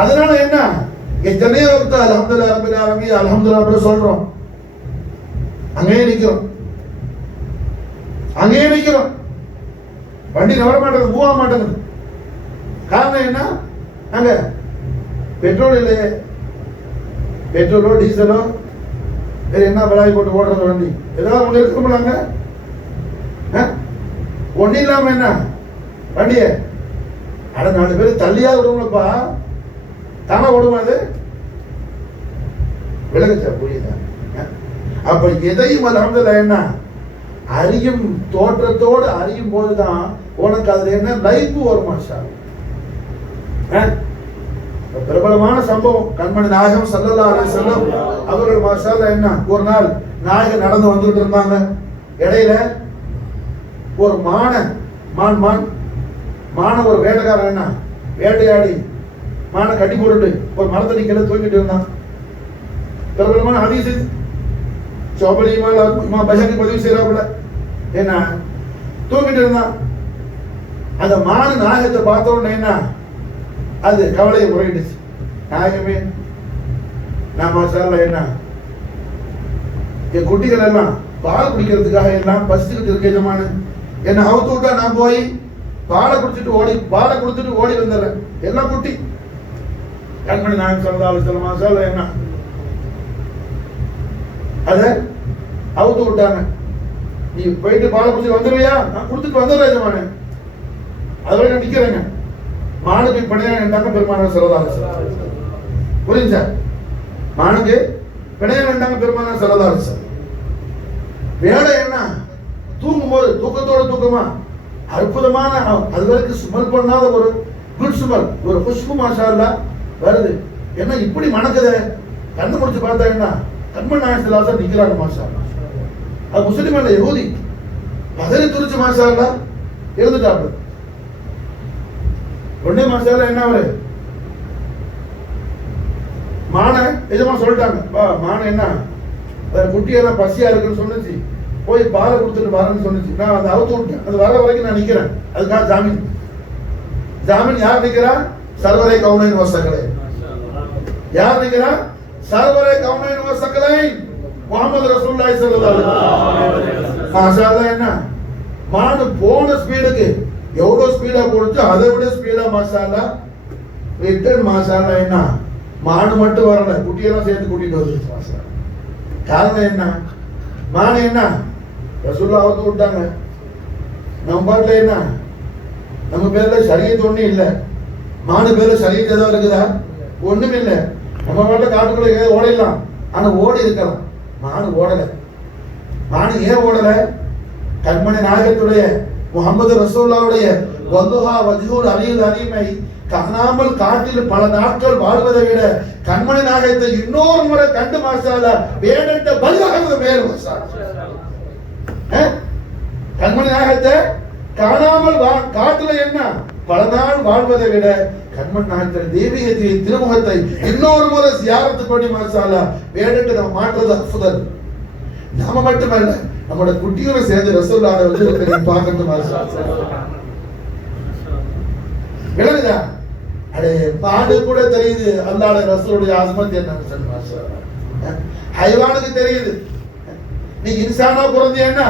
அதனால என்ன எத்தனையோ வக்த அல்ஹம்துலில்லாஹ் ரப்பில் ஆலமீன் அல்ஹம்துலில்லாஹ் சொல்றோம், அங்கேயே நிக்கிறோம். அங்கேயே நிற்கிறோம், வண்டி நவர மாட்டேங்குது, மூவ மாட்டேங்குது. காரணம் என்ன? அங்க பெட்ரோல் இல்லையே. பெட்ரோலோ டீசலோ வேற என்ன விலையை போட்டு ஓடுறது வண்டி? ஏதாவது ஒண்ணு இருக்கும்லாங்க. ஒண்ணு இல்லாம என்ன வண்டிய அட 4 பேர் தள்ளியா விடுவோம்ப்பா, தானே ஓடுமா அது? விலகுச்சா? புரியுதா? அப்ப எதையும் அல்ஹம்துலில்லாஹ் என்ன அறியும் தோற்றத்தோடு அறியும் போதுதான் உனக்கு அதுல என்ன லைஃப் வரும். மாஷா பிரபலமான சம்பவம், கண்மணி நாயகம் ஸல்லல்லாஹு அலைஹி வஸல்லம் அவர்கள் மாஷா அல்லாஹ் என்ன ஒரு நாள் நாயகம் நடந்து வந்துட்டு இருந்தாங்க. இடையில ஒரு மான ஒரு வேட்டைக்காரன் என்ன வேட்டையாடி மான கட்டி போட்டுட்டு ஒரு மரத்தடி கீழே தூக்கிட்டு இருந்தான். பிரபலமான ஹதீஸ் சோபலி இமாம் பைஹகி பதிவு செய்யறாப்புல என்ன தூக்கிட்டு இருந்தான். அந்த மானு நாயகத்தை பார்த்த உடனே என்ன அது கவலையை முறையிடுச்சு. நாயகமே, நான் மாஷா அல்லாஹ் என்ன என் குட்டிகள் எல்லாம் பால் குடிக்கிறதுக்காக எல்லாம் பசிச்சுக்கிட்டு இருக்க எஜமானு, என்ன அவுத்து விட்டா நான் போய் பாலை கொடுத்துட்டு ஓடி வந்துடுறேன். எல்லாம் குட்டி. கண்மணி நாயகம் ஸல்லல்லாஹு அலைஹி வஸல்லம் மாஷா அல்லாஹ் என்ன அத அவுத்து விட்டாங்க. நீ போயிட்டு பாலை குடிச்சு வந்துடுவியா? நான் கொடுத்துட்டு வந்துடுறேன் எஜமானு. அதுவரை நான் நிக்கிறேங்க. மானுக்கு பிணையம் இருந்தாங்க பெருமானார் ஸல்லல்லாஹு அலைஹி வஸல்லம். புரியுதா? மானுக்கு பிணையம் இருந்தாங்க பெருமானார் ஸல்லல்லாஹு அலைஹி வஸல்லம். வேலை என்ன? தூங்கும்போது தூக்கத்தோட தூக்கமா அற்புதமான அது வரைக்கும் சுமல் பண்ணாத ஒரு குட் சுமல், ஒரு குஷ்பு மாஷா அல்லாஹ் வருது. என்ன இப்படி மணக்குதே? கண்ணு முடிச்சு பார்த்தா என்ன கண்மணி நாயகம் ஸல்லல்லாஹு அலைஹி வஸல்லம் நிக்கிறாங்க. மாஷா அல்லாஹ் அது முஸ்லிம் அல்ல, யஹூதி. பதறி துரிச்சு மாஷா அல்லாஹ் எழுந்துட்டாங்க. உடனே மாஷா அல்லாஹ் என்ன அவரு மான எஜமா சொல்லிட்டாங்க, மான என்ன குட்டியெல்லாம் பசியா இருக்குன்னு சொன்னிச்சு, போய் பாலை கொடுத்துட்டு வரேன்னு சொன்னிச்சு. நான் அதை அவுத்து விட்டேன். அது வர வரைக்கும் நான் நிக்கிறேன். அதுக்காக ஜாமீன் யார் நிக்கிறா? சர்வரை கவுனைன் வசக்கலை. யார் நிக்கிறா? சர்வரை கவுனைன் வசக்கலை முஹம்மது ரசூலுல்லாஹி ஸல்லல்லாஹு அலைஹி வஸல்லம். மாஷா அல்லாஹ் என்ன மானு போன ஸ்பீடுக்கு எவ்வளவு ஸ்பீடா போடுச்சு அதை விட ஸ்பீடா மாஷா அல்லாஹ் ரிட்டர்ன். மாஷா அல்லாஹ் என்ன மானு மட்டும் வரல, குட்டியெல்லாம் சேர்த்து கூட்டிட்டு வந்துருச்சு. மாஷா அல்லாஹ் காரணம் என்ன? மானு என்ன ரசூலுல்லாஹ் அவுத்து விட்டாங்க. நம்ம பாட்டுல என்ன நம்ம பேர்ல ஷரியத் ஒண்ணும் இல்ல, மானு பேர்ல ஷரியத் ஏதாவது இருக்குதா? ஒண்ணுமே இல்ல. நம்ம பாட்டுல காட்டுக்குள்ள ஓடிடலாம், ஆனா ஓடி இருக்கலாம். மானு ஓடல. மானு ஏன் ஓடல? கண்மணி நாயகத்துடைய முஹம்மது ரசூலுல்லாஹ்வுடைய வல்லுஹா வஜ்ஹுல் அலியுல் அலீமை காணாமல் காட்டில் பல நாட்கள் வாழ்வதை விட கண்மணி நாயகத்தை இன்னொரு முறை கண்டு மாஷா அல்லாஹ் வேடட்ட பலியாகிறது மேல். மாஷா அல்லாஹ் கண்மணி நாயகத்தை காணாமல் காட்டுல என்ன பல நாள் வாழ்வதை விட கண்மணி நாயகத்தின் தெய்வீகத்தை திருமுகத்தை இன்னொரு முறை ஜியாரத்து பண்ணி மாஷா அல்லாஹ் வேடட்ட நம்ம மாற்றுறது அஃதல். நாம மட்டுமல்ல, நம்மளோட குட்டியோட சேர்ந்து ரசூலுல்லாஹ் வந்து பார்க்கணும். மாஷா அல்லாஹ் விளங்குதா? அடே பாடு கூட தெரியுது அல்லாஹ்வுடைய ரசூலுடைய அஸ்மத் என்னன்னு சொல்லி. மாஷா அல்லாஹ் ஹைவானுக்கு தெரியுது. நீ இன்சானா பிறந்தேன்னா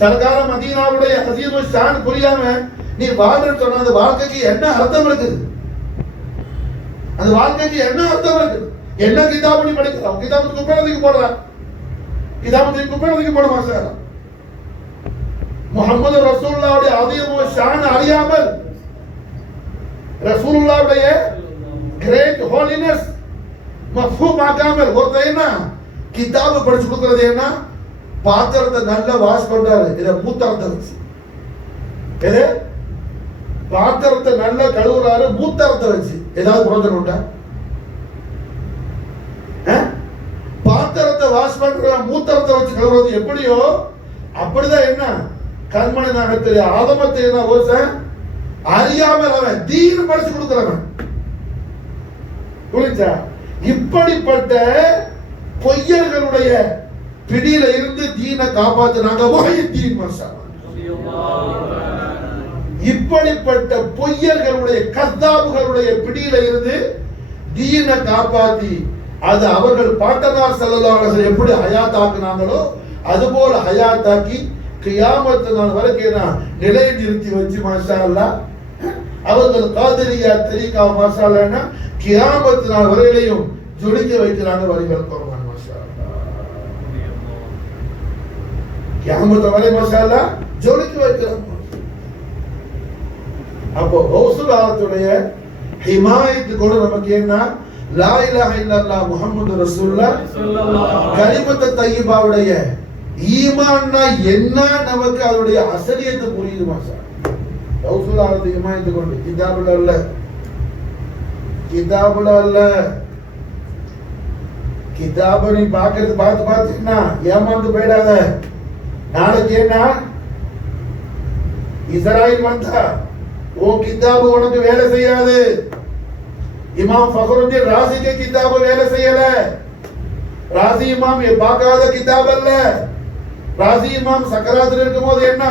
சர்க்கார மதீனாவுடைய அசீமு ஷான் புரியாம நீ வாழ்றன்னு சொன்ன அந்த வாழ்க்கைக்கு என்ன அர்த்தம் இருக்குது? அந்த வாழ்க்கைக்கு என்ன அர்த்தம் இருக்குது? என்ன கிதாபு நீ படிக்கலாம்? கிதாபு குப்பைக்கு போடுறான், கிதாபு குப்பைக்கு போட. மாஷா அல்லாஹ் முஹம்மது ரசூலுல்லாஹ்வுடைய அசீமு ஷான் அறியாமல் ரசூலுல்லாஹ்வுடைய கிரேட் ஹோலினஸ் மஃபூம் ஆகாமல் ஒருத்தர் என்ன கிதாபு படிச்சு கொடுக்கிறது என்ன பாத்திரத்தை நல்லா வாஷ் பண்றாரு. இத மூத்திரத்தை வச்சு எது பாத்திரத்தை நல்லா கழுவுறாரு மூத்திரத்தை வச்சு. ஏதாவது பிரயோஜனம் உண்டா? பாத்திரத்தை வாஷ் பண்ற மூத்திரத்தை வச்சு கழுவுறது எப்படியோ அப்படிதான் என்ன கண்மணி நாயகத்துடைய ஆதமத்தை என்ன ஓச அறியாமல் அவன் தீன் படிச்சு கொடுக்கிறவன். புரிஞ்சா? இப்படிப்பட்ட பொய்யர்களுடைய பிடியில இருந்து தீனை காப்பாத்தினாங்க. இப்படிப்பட்ட பொய்யர்களுடைய கத்தாபுகளுடைய பிடியில இருந்து தீனை காப்பாத்தி அது அவர்கள் பாட்டனார் ஸல்லல்லாஹு அலைஹி வஸல்லம் எப்படி ஹயாத்தாக்குனாங்களோ அதுபோல ஹயாத்தாக்கி கியாமத் நாள் வரைக்கும் நிலை நிறுத்தி வச்சு மாஷா அல்லாஹ் அவர்கள் காதிரியா தரீகா மாஷா அல்லாஹ்னா கியாமத் நாள் வரையிலையும் ஜொலிக்க வைக்கிறாங்க வரிகள் குர்ஆன் மாஷா அல்லாஹ். கியாமத் வரை மாஷா அல்லாஹ் ஜொலிக்க வைக்கிறாங்க. அப்போ ரசூல் ஆலத்துடைய ஹிமாயத்து கூட நமக்கு என்ன? லா இலாஹ இல்லல்லாஹ் முஹம்மது ரசூலுல்லாஹ் கலிமத்து தய்யிபாவுடைய ஈமான்னா என்ன நமக்கு அதனுடைய அசலியத்தை புரியுது மாஷா. ரசூல் ஆலத்து ஹிமாயத்து கொண்டு கிதாபுல அல்ல கிதாபை நீ பார்த்து ஏமாந்து போயிடாத. நாளைக்கு என்ன இஸ்ராயில் வந்தா वो किताब உனக்கு வேலை செய்யாது. இமாம் ஃபக்ருத்தீன் ராஸிக்கு கிதாபு வேலை செய்யல. ராஸி இமாம் பார்க்காத கிதாப் அல்ல. ராஸி இமாம் சக்கராத்துல இருக்கும்போது என்ன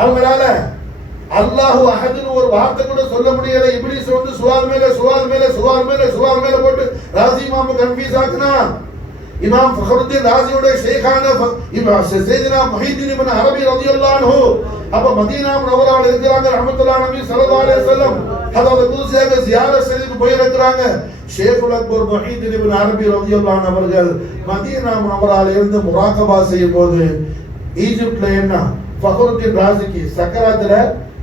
அவங்களால அல்லாஹு அஹதுன்னு ஒரு வார்த்தை கூட சொல்ல முடியல. இப்லீஸ் வந்து சுவால் மேல போட்டு ராஸி இமாம் கன்ஃபியூஸ் ஆக்குனா. இமாம் ஃபக்ருத்தீன் ராஸியோட ஷேखाன இமாம் சையதுனா முஹித்தீன் இப்னு அரபி ரலியல்லாஹு அன்ஹு அப்ப மதீனா முனவரால இருக்கிறாங்க. ரஹ்மத்துல்லாஹி நபி ஸல்லல்லாஹு அலைஹி வஸல்லம் ஹதரத் குதுஸியாக ஜியாரத் செய்து போயிருக்கிறாங்க. ஷேகுல் அக்பர் முஹித்தீன் இப்னு அரபி ரலியல்லாஹு அன்ஹு அவர்கள் மதீனா முனவரால இருந்து முராகபா செய்யும்போது ஈஜிப்ட்ல என்ன ஃபக்ருத்தீன் ராஸிக்கு சக்கராத்துல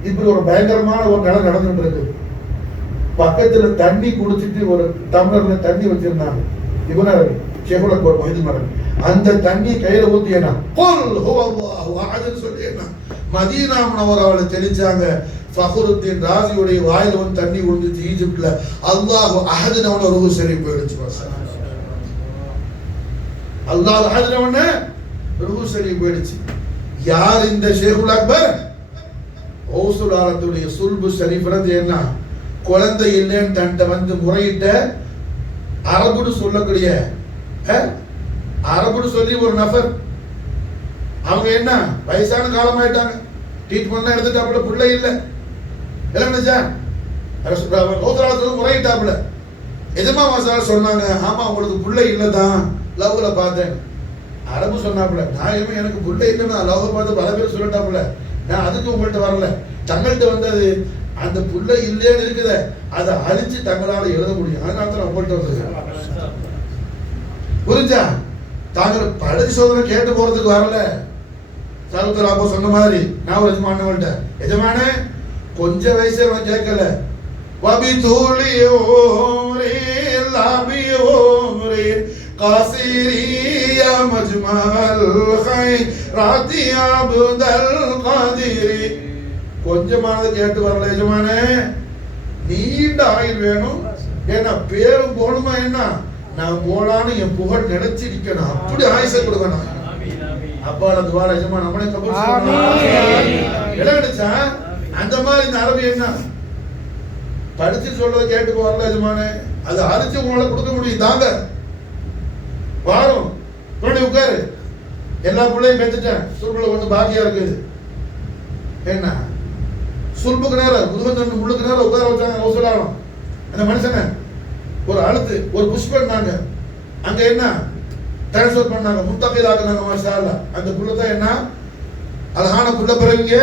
இப்படி ஒரு பயங்கரமான ஒரு நிலை நடந்துட்டு இருக்கு. பக்கத்துல தண்ணி குடிச்சிட்டு ஒரு டம்ளர்ல தண்ணி வச்சிருந்தாங்க. இப்னு அரபி ஷேகுல் அக்பர் முஹித்தீன் அரபி அந்த தண்ணி கையில ஊத்தியனா குல் ஹுவல்லாஹு அஹத் சொல்லியனா மதீனா முனவரால தெளிச்சாங்க. ஃபக்ருத்தீன் ராஸியுடைய வாயில வந்து தண்ணி விழுந்துச்சு. ஈஜிப்ட்ல அல்லாஹு அஹத்னு அவன ரூஹ் சரி போயிடுச்சு. அல்லாஹ் அஹத்னு அவன ரூஹ் சரி போயிடுச்சு. யார் இந்த ஷேகுல் அக்பர்? ரசூல் ஆலத்துடைய சுல்பு ஷரீஃப்றது என்ன குழந்தை இல்லைன்னு தன்ட்ட வந்து முறையிட்ட அரபுன்னு சொல்லக்கூடிய அரபுன்னு சொல்லி ஒரு நபர். அவங்க என்ன வயசான காலமாயிட்டாங்க. ட்ரீட்மெண்ட் எடுத்துட்டாப்புல பிள்ளை இல்லை. முறையிட்டாப்புல எஜமா மாசால சொன்னாங்க ஆமா உங்களுக்கு பிள்ளை இல்லதான் லவ்ல பார்த்தேன். அரபு சொன்னாப்புல நான் எனக்கு பிள்ளை இல்லைன்னா லவ் பார்த்து பல பேர் சொல்லிட்டாப்புல நான் அதுக்கு உங்கள்கிட்ட வரல. தங்கள்கிட்ட வந்தது அந்த பிள்ளை இல்லைன்னு இருக்குத அதை அழிச்சு தங்களால எழுத முடியும். அதனால தான் உங்கள்கிட்ட வந்தது. புரிஞ்சா? தாங்கள் பரிசோதனை கேட்டு போறதுக்கு வரல. சாகுத்தராபோ சொன்ன மாதிரி நான் ஒரு எஜமானவள்கிட்ட எஜமானே கொஞ்சம் வயசு அவன் கேட்கல. வபி தூளி ஓரே லாபி ஓரே காசிரியா மஜ்மல் கைராத்தி அப்துல் காதிரி கொஞ்சமானது கேட்டு வரல. எஜமானே நீண்ட ஆயுள் வேணும். ஏன்னா பேரும் போகணுமா என்ன நான் போலான்னு என் புகழ் நினைச்சிருக்கணும். அப்படி ஆயுசை கொடுக்கணும். அப்பால துவார எஜமா நம்மளே கபூல் செய்யணும். அந்த மாதிரி இந்த அரபி என்ன படிச்சு சொல்றதை கேட்டு வரல எஜமானே. அது அரிச்சு உங்களால கொடுக்க முடியும். தாங்க வாரும் தோண்டி உட்காரு. எல்லா பிள்ளையும் பெற்றுட்டேன். சுல்புல ஒண்ணு பாக்கியா இருக்குது. என்ன சுல்புக்கு நேரம் முதுகத்தண்டு முள்ளுக்கு நேரம் உட்கார வச்சாங்க. ரசூலுல்லாஹ் அந்த மனுஷனை ஒரு அழுத்து ஒரு புஷ் பண்ணாங்க. அங்க என்ன டிரான்ஸ்ஃபர் பண்ணாங்க. முத்தகிலாக்குனாங்க. மாஷா அல்லாஹ் அந்த புள்ள தான் என்ன அழகான புள்ள. பிறகு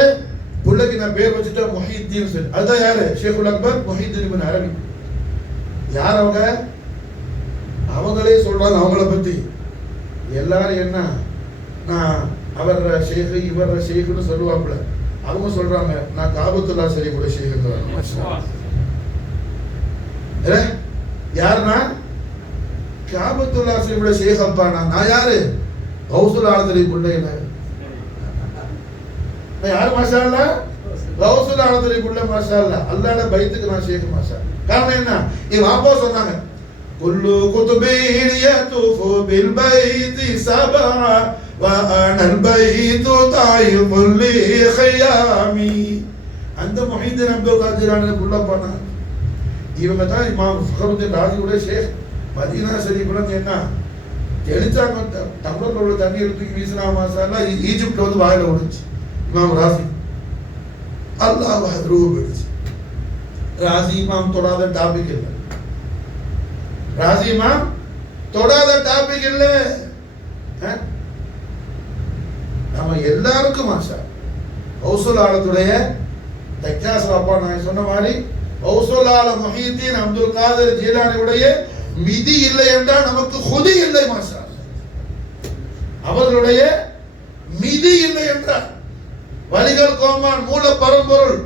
புள்ளைக்கு நான் பேர் வச்சுட்டேன் முஹித்தீன் சொல்லி. அதுதான் யாரு? ஷேகுல் அக்பர் முஹித்தீன் இப்னு அரபி. யார் அவங்க? அவங்களே சொல்றாங்க அவங்கள பத்தி. எல்லாரும் என்ன நான் அவர் ஷேக் இவர் ஷேக்னு சொல்லுவாப்புல. அவங்க சொல்றாங்க நான் காபத்துல்லா ஷரீஃபோட ஷேக். யாருன்னா காபத்துல்லா ஷரீஃபோட ஷேக் அப்பா. நான் யாரு? ரசூல் ஆலத்துடைய பிள்ளைங்க. யாரு? மாஷா அல்லாஹ் ரசூல் ஆலத்துடைய பிள்ளை. மாஷா அல்லாஹ் அல்லாஹ்வுடைய பைத்துக்கு நான் ஷேக். மாஷா காரணம் என்ன? இவங்க அப்பா சொன்னாங்க குல்லு குதுபீன் யதுஃபு பில் பைத்தி சபா வ அனல் பைத்து தாயிஃபுல் லி ഖിയാமி. அந்த முஹித்தீன் அப்துல் காதிரான புள்ள பானா. இவங்க தான் இமாம் ஃபக்ருத்தீன் ராஸியோட ஷேக். மதீனா ஷரீஃப்ல என்ன தெளிச்சாங்க. டம்ளர்ல உள்ள தண்ணி எடுத்து வீசினா மாஷா அல்லாஹ் ஈஜிப்ட்ல வந்து வாயில ஓடுச்சு. இமாம் ராஸி அல்லாஹ் வஹ்ரூஹு போயிடுச்சு. ராஸி இமாம் தொடாத டாபிக் இல்லை. ராஸி இமாம் தொடாத டாபிக் இல்லை. நம்ம எல்லாருக்கும் ஆசை. ஹவுசுல் ஆலத்துடைய தக்காஸ் அப்பா நான் சொன்ன மாதிரி ஹவுசுல் ஆல முஹிதீன் அப்துல் காதர் ஜீலானியுடைய மிதி இல்லை என்றால் நமக்கு ஹுதி இல்லை மாஷா. அவர்களுடைய மிதி இல்லை என்றால் வலிகள் கோமான் மூல பரம்பொருள்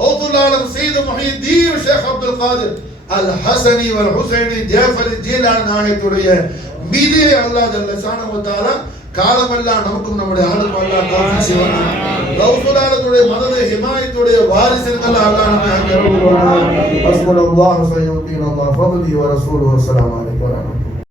ஹவுசுல் ஆலம் சையத் முஹிதீன் ஷேக் அப்துல் காதர் அல் ஹசனி வல் ஹுசைனி ஜாஃபர் ஜீலானி நாயகத்துடைய மிதி அல்லாஹ் ஜல்ல ஷானஹு வ தஆலா காலமெல்லாம் நமக்கும் நம்முடைய ஆளுக்கும் அல்லாஹ் தௌஃபீக் செய்வானா. ஹவுசுல் ஆலத்துடைய மதது ஹிமாயத்துடைய வாரிசுகள் அல்லாஹ் நம்மை அங்கீகரிப்பானா. அஸ்ஸலாமு அலைக்கும் வரஹ்மத்துல்லாஹி வபரகாத்துஹு.